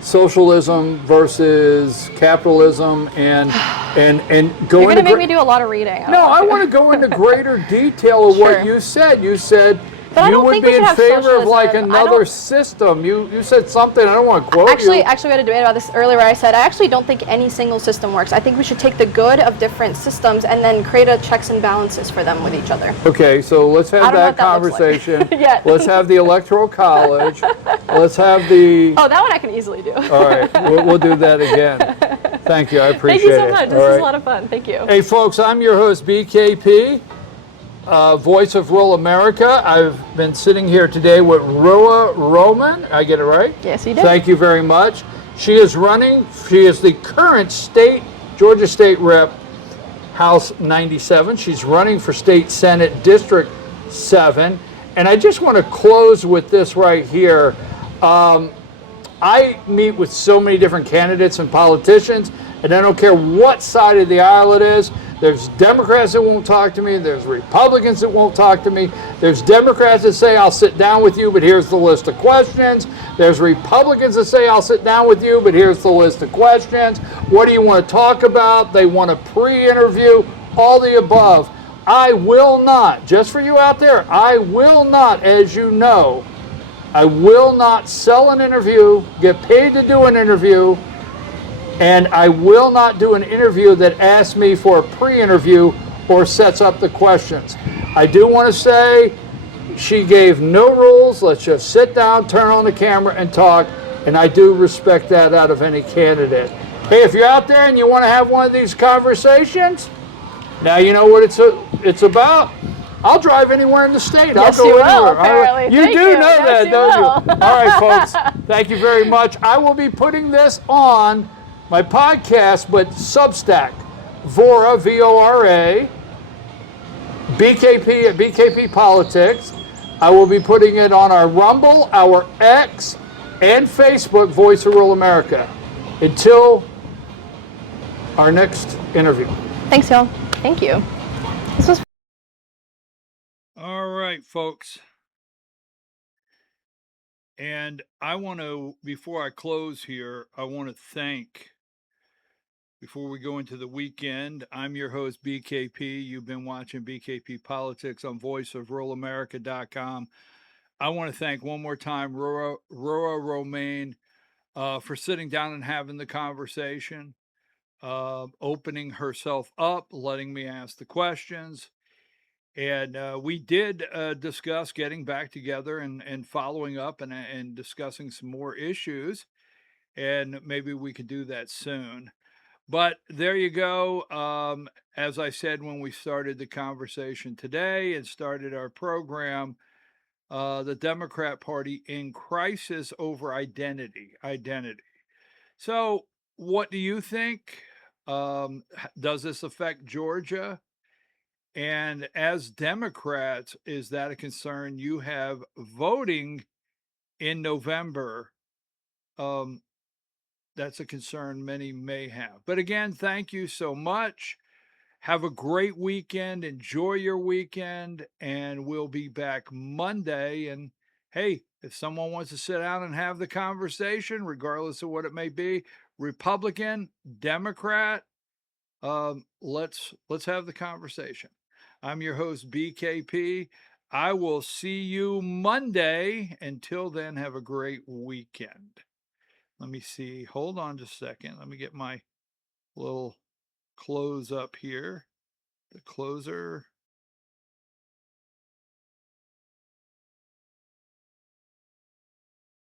socialism versus capitalism and go You're going to make me do a lot of reading. I want to go into greater detail of Sure. what you said. You said But you would be in favor of another system. You said something, I don't want to quote Actually, you. we had a debate about this earlier where I said I actually don't think any single system works. I think we should take the good of different systems and then create a checks and balances for them with each other. Okay, so let's have that looks like. conversation. Yeah. Let's have the Electoral College. Let's have the... Oh, that one I can easily do. All right, we'll do that again. Thank you, I appreciate it. Thank you so much. This was a lot of fun. Thank you. Hey folks, I'm your host, BKP, Voice of Rural America. I've been sitting here today with Rua Roman. I get it right? Yes, you did. Thank you very much. She is the current Georgia State Rep, House 97. She's running for State Senate District 7. And I just want to close with this right here. I meet with so many different candidates and politicians, and I don't care what side of the aisle it is. There's Democrats that won't talk to me. There's Republicans that won't talk to me. There's Democrats that say, I'll sit down with you, but here's the list of questions. There's Republicans that say, I'll sit down with you, but here's the list of questions. What do you want to talk about? They want a pre-interview, all the above. I will not, just for you out there, I will not, as you know, I will not sell an interview, get paid to do an interview, and I will not do an interview that asks me for a pre-interview or sets up the questions. I do want to say she gave no rules. Let's just sit down, turn on the camera, and talk. And I do respect that out of any candidate. Hey, if you're out there and you want to have one of these conversations, now you know what it's about. I'll drive anywhere in the state. Yes, I'll go you will, anywhere. apparently. You Thank do you. know Yes, that, you don't will. you? All right, folks. Thank you very much. I will be putting this on my podcast, but Substack, Vora, V-O-R-A, BKP at BKP Politics. I will be putting it on our Rumble, our X, and Facebook, Voice of Rural America. Until our next interview. Thanks, y'all. Thank you. This was All right, folks. And I want to, before I close here, I want to thank, before we go into the weekend, I'm your host, BKP. You've been watching BKP Politics on voiceofruralamerica.com. I want to thank one more time Rora Romaine for sitting down and having the conversation, opening herself up, letting me ask the questions. And we did discuss getting back together and following up and discussing some more issues. And maybe we could do that soon. But there you go. As I said when we started the conversation today and started our program, the Democrat Party in crisis over identity. So, what do you think? Does this affect Georgia? And as Democrats, is that a concern you have voting in November? Um, that's a concern many may have. But again, thank you so much. Have a great weekend. Enjoy your weekend. And we'll be back Monday. And hey, if someone wants to sit down and have the conversation, regardless of what it may be, Republican, Democrat, let's have the conversation. I'm your host, BKP. I will see you Monday. Until then, have a great weekend. Let me see. Hold on just a second. Let me get my little close up here. The closer.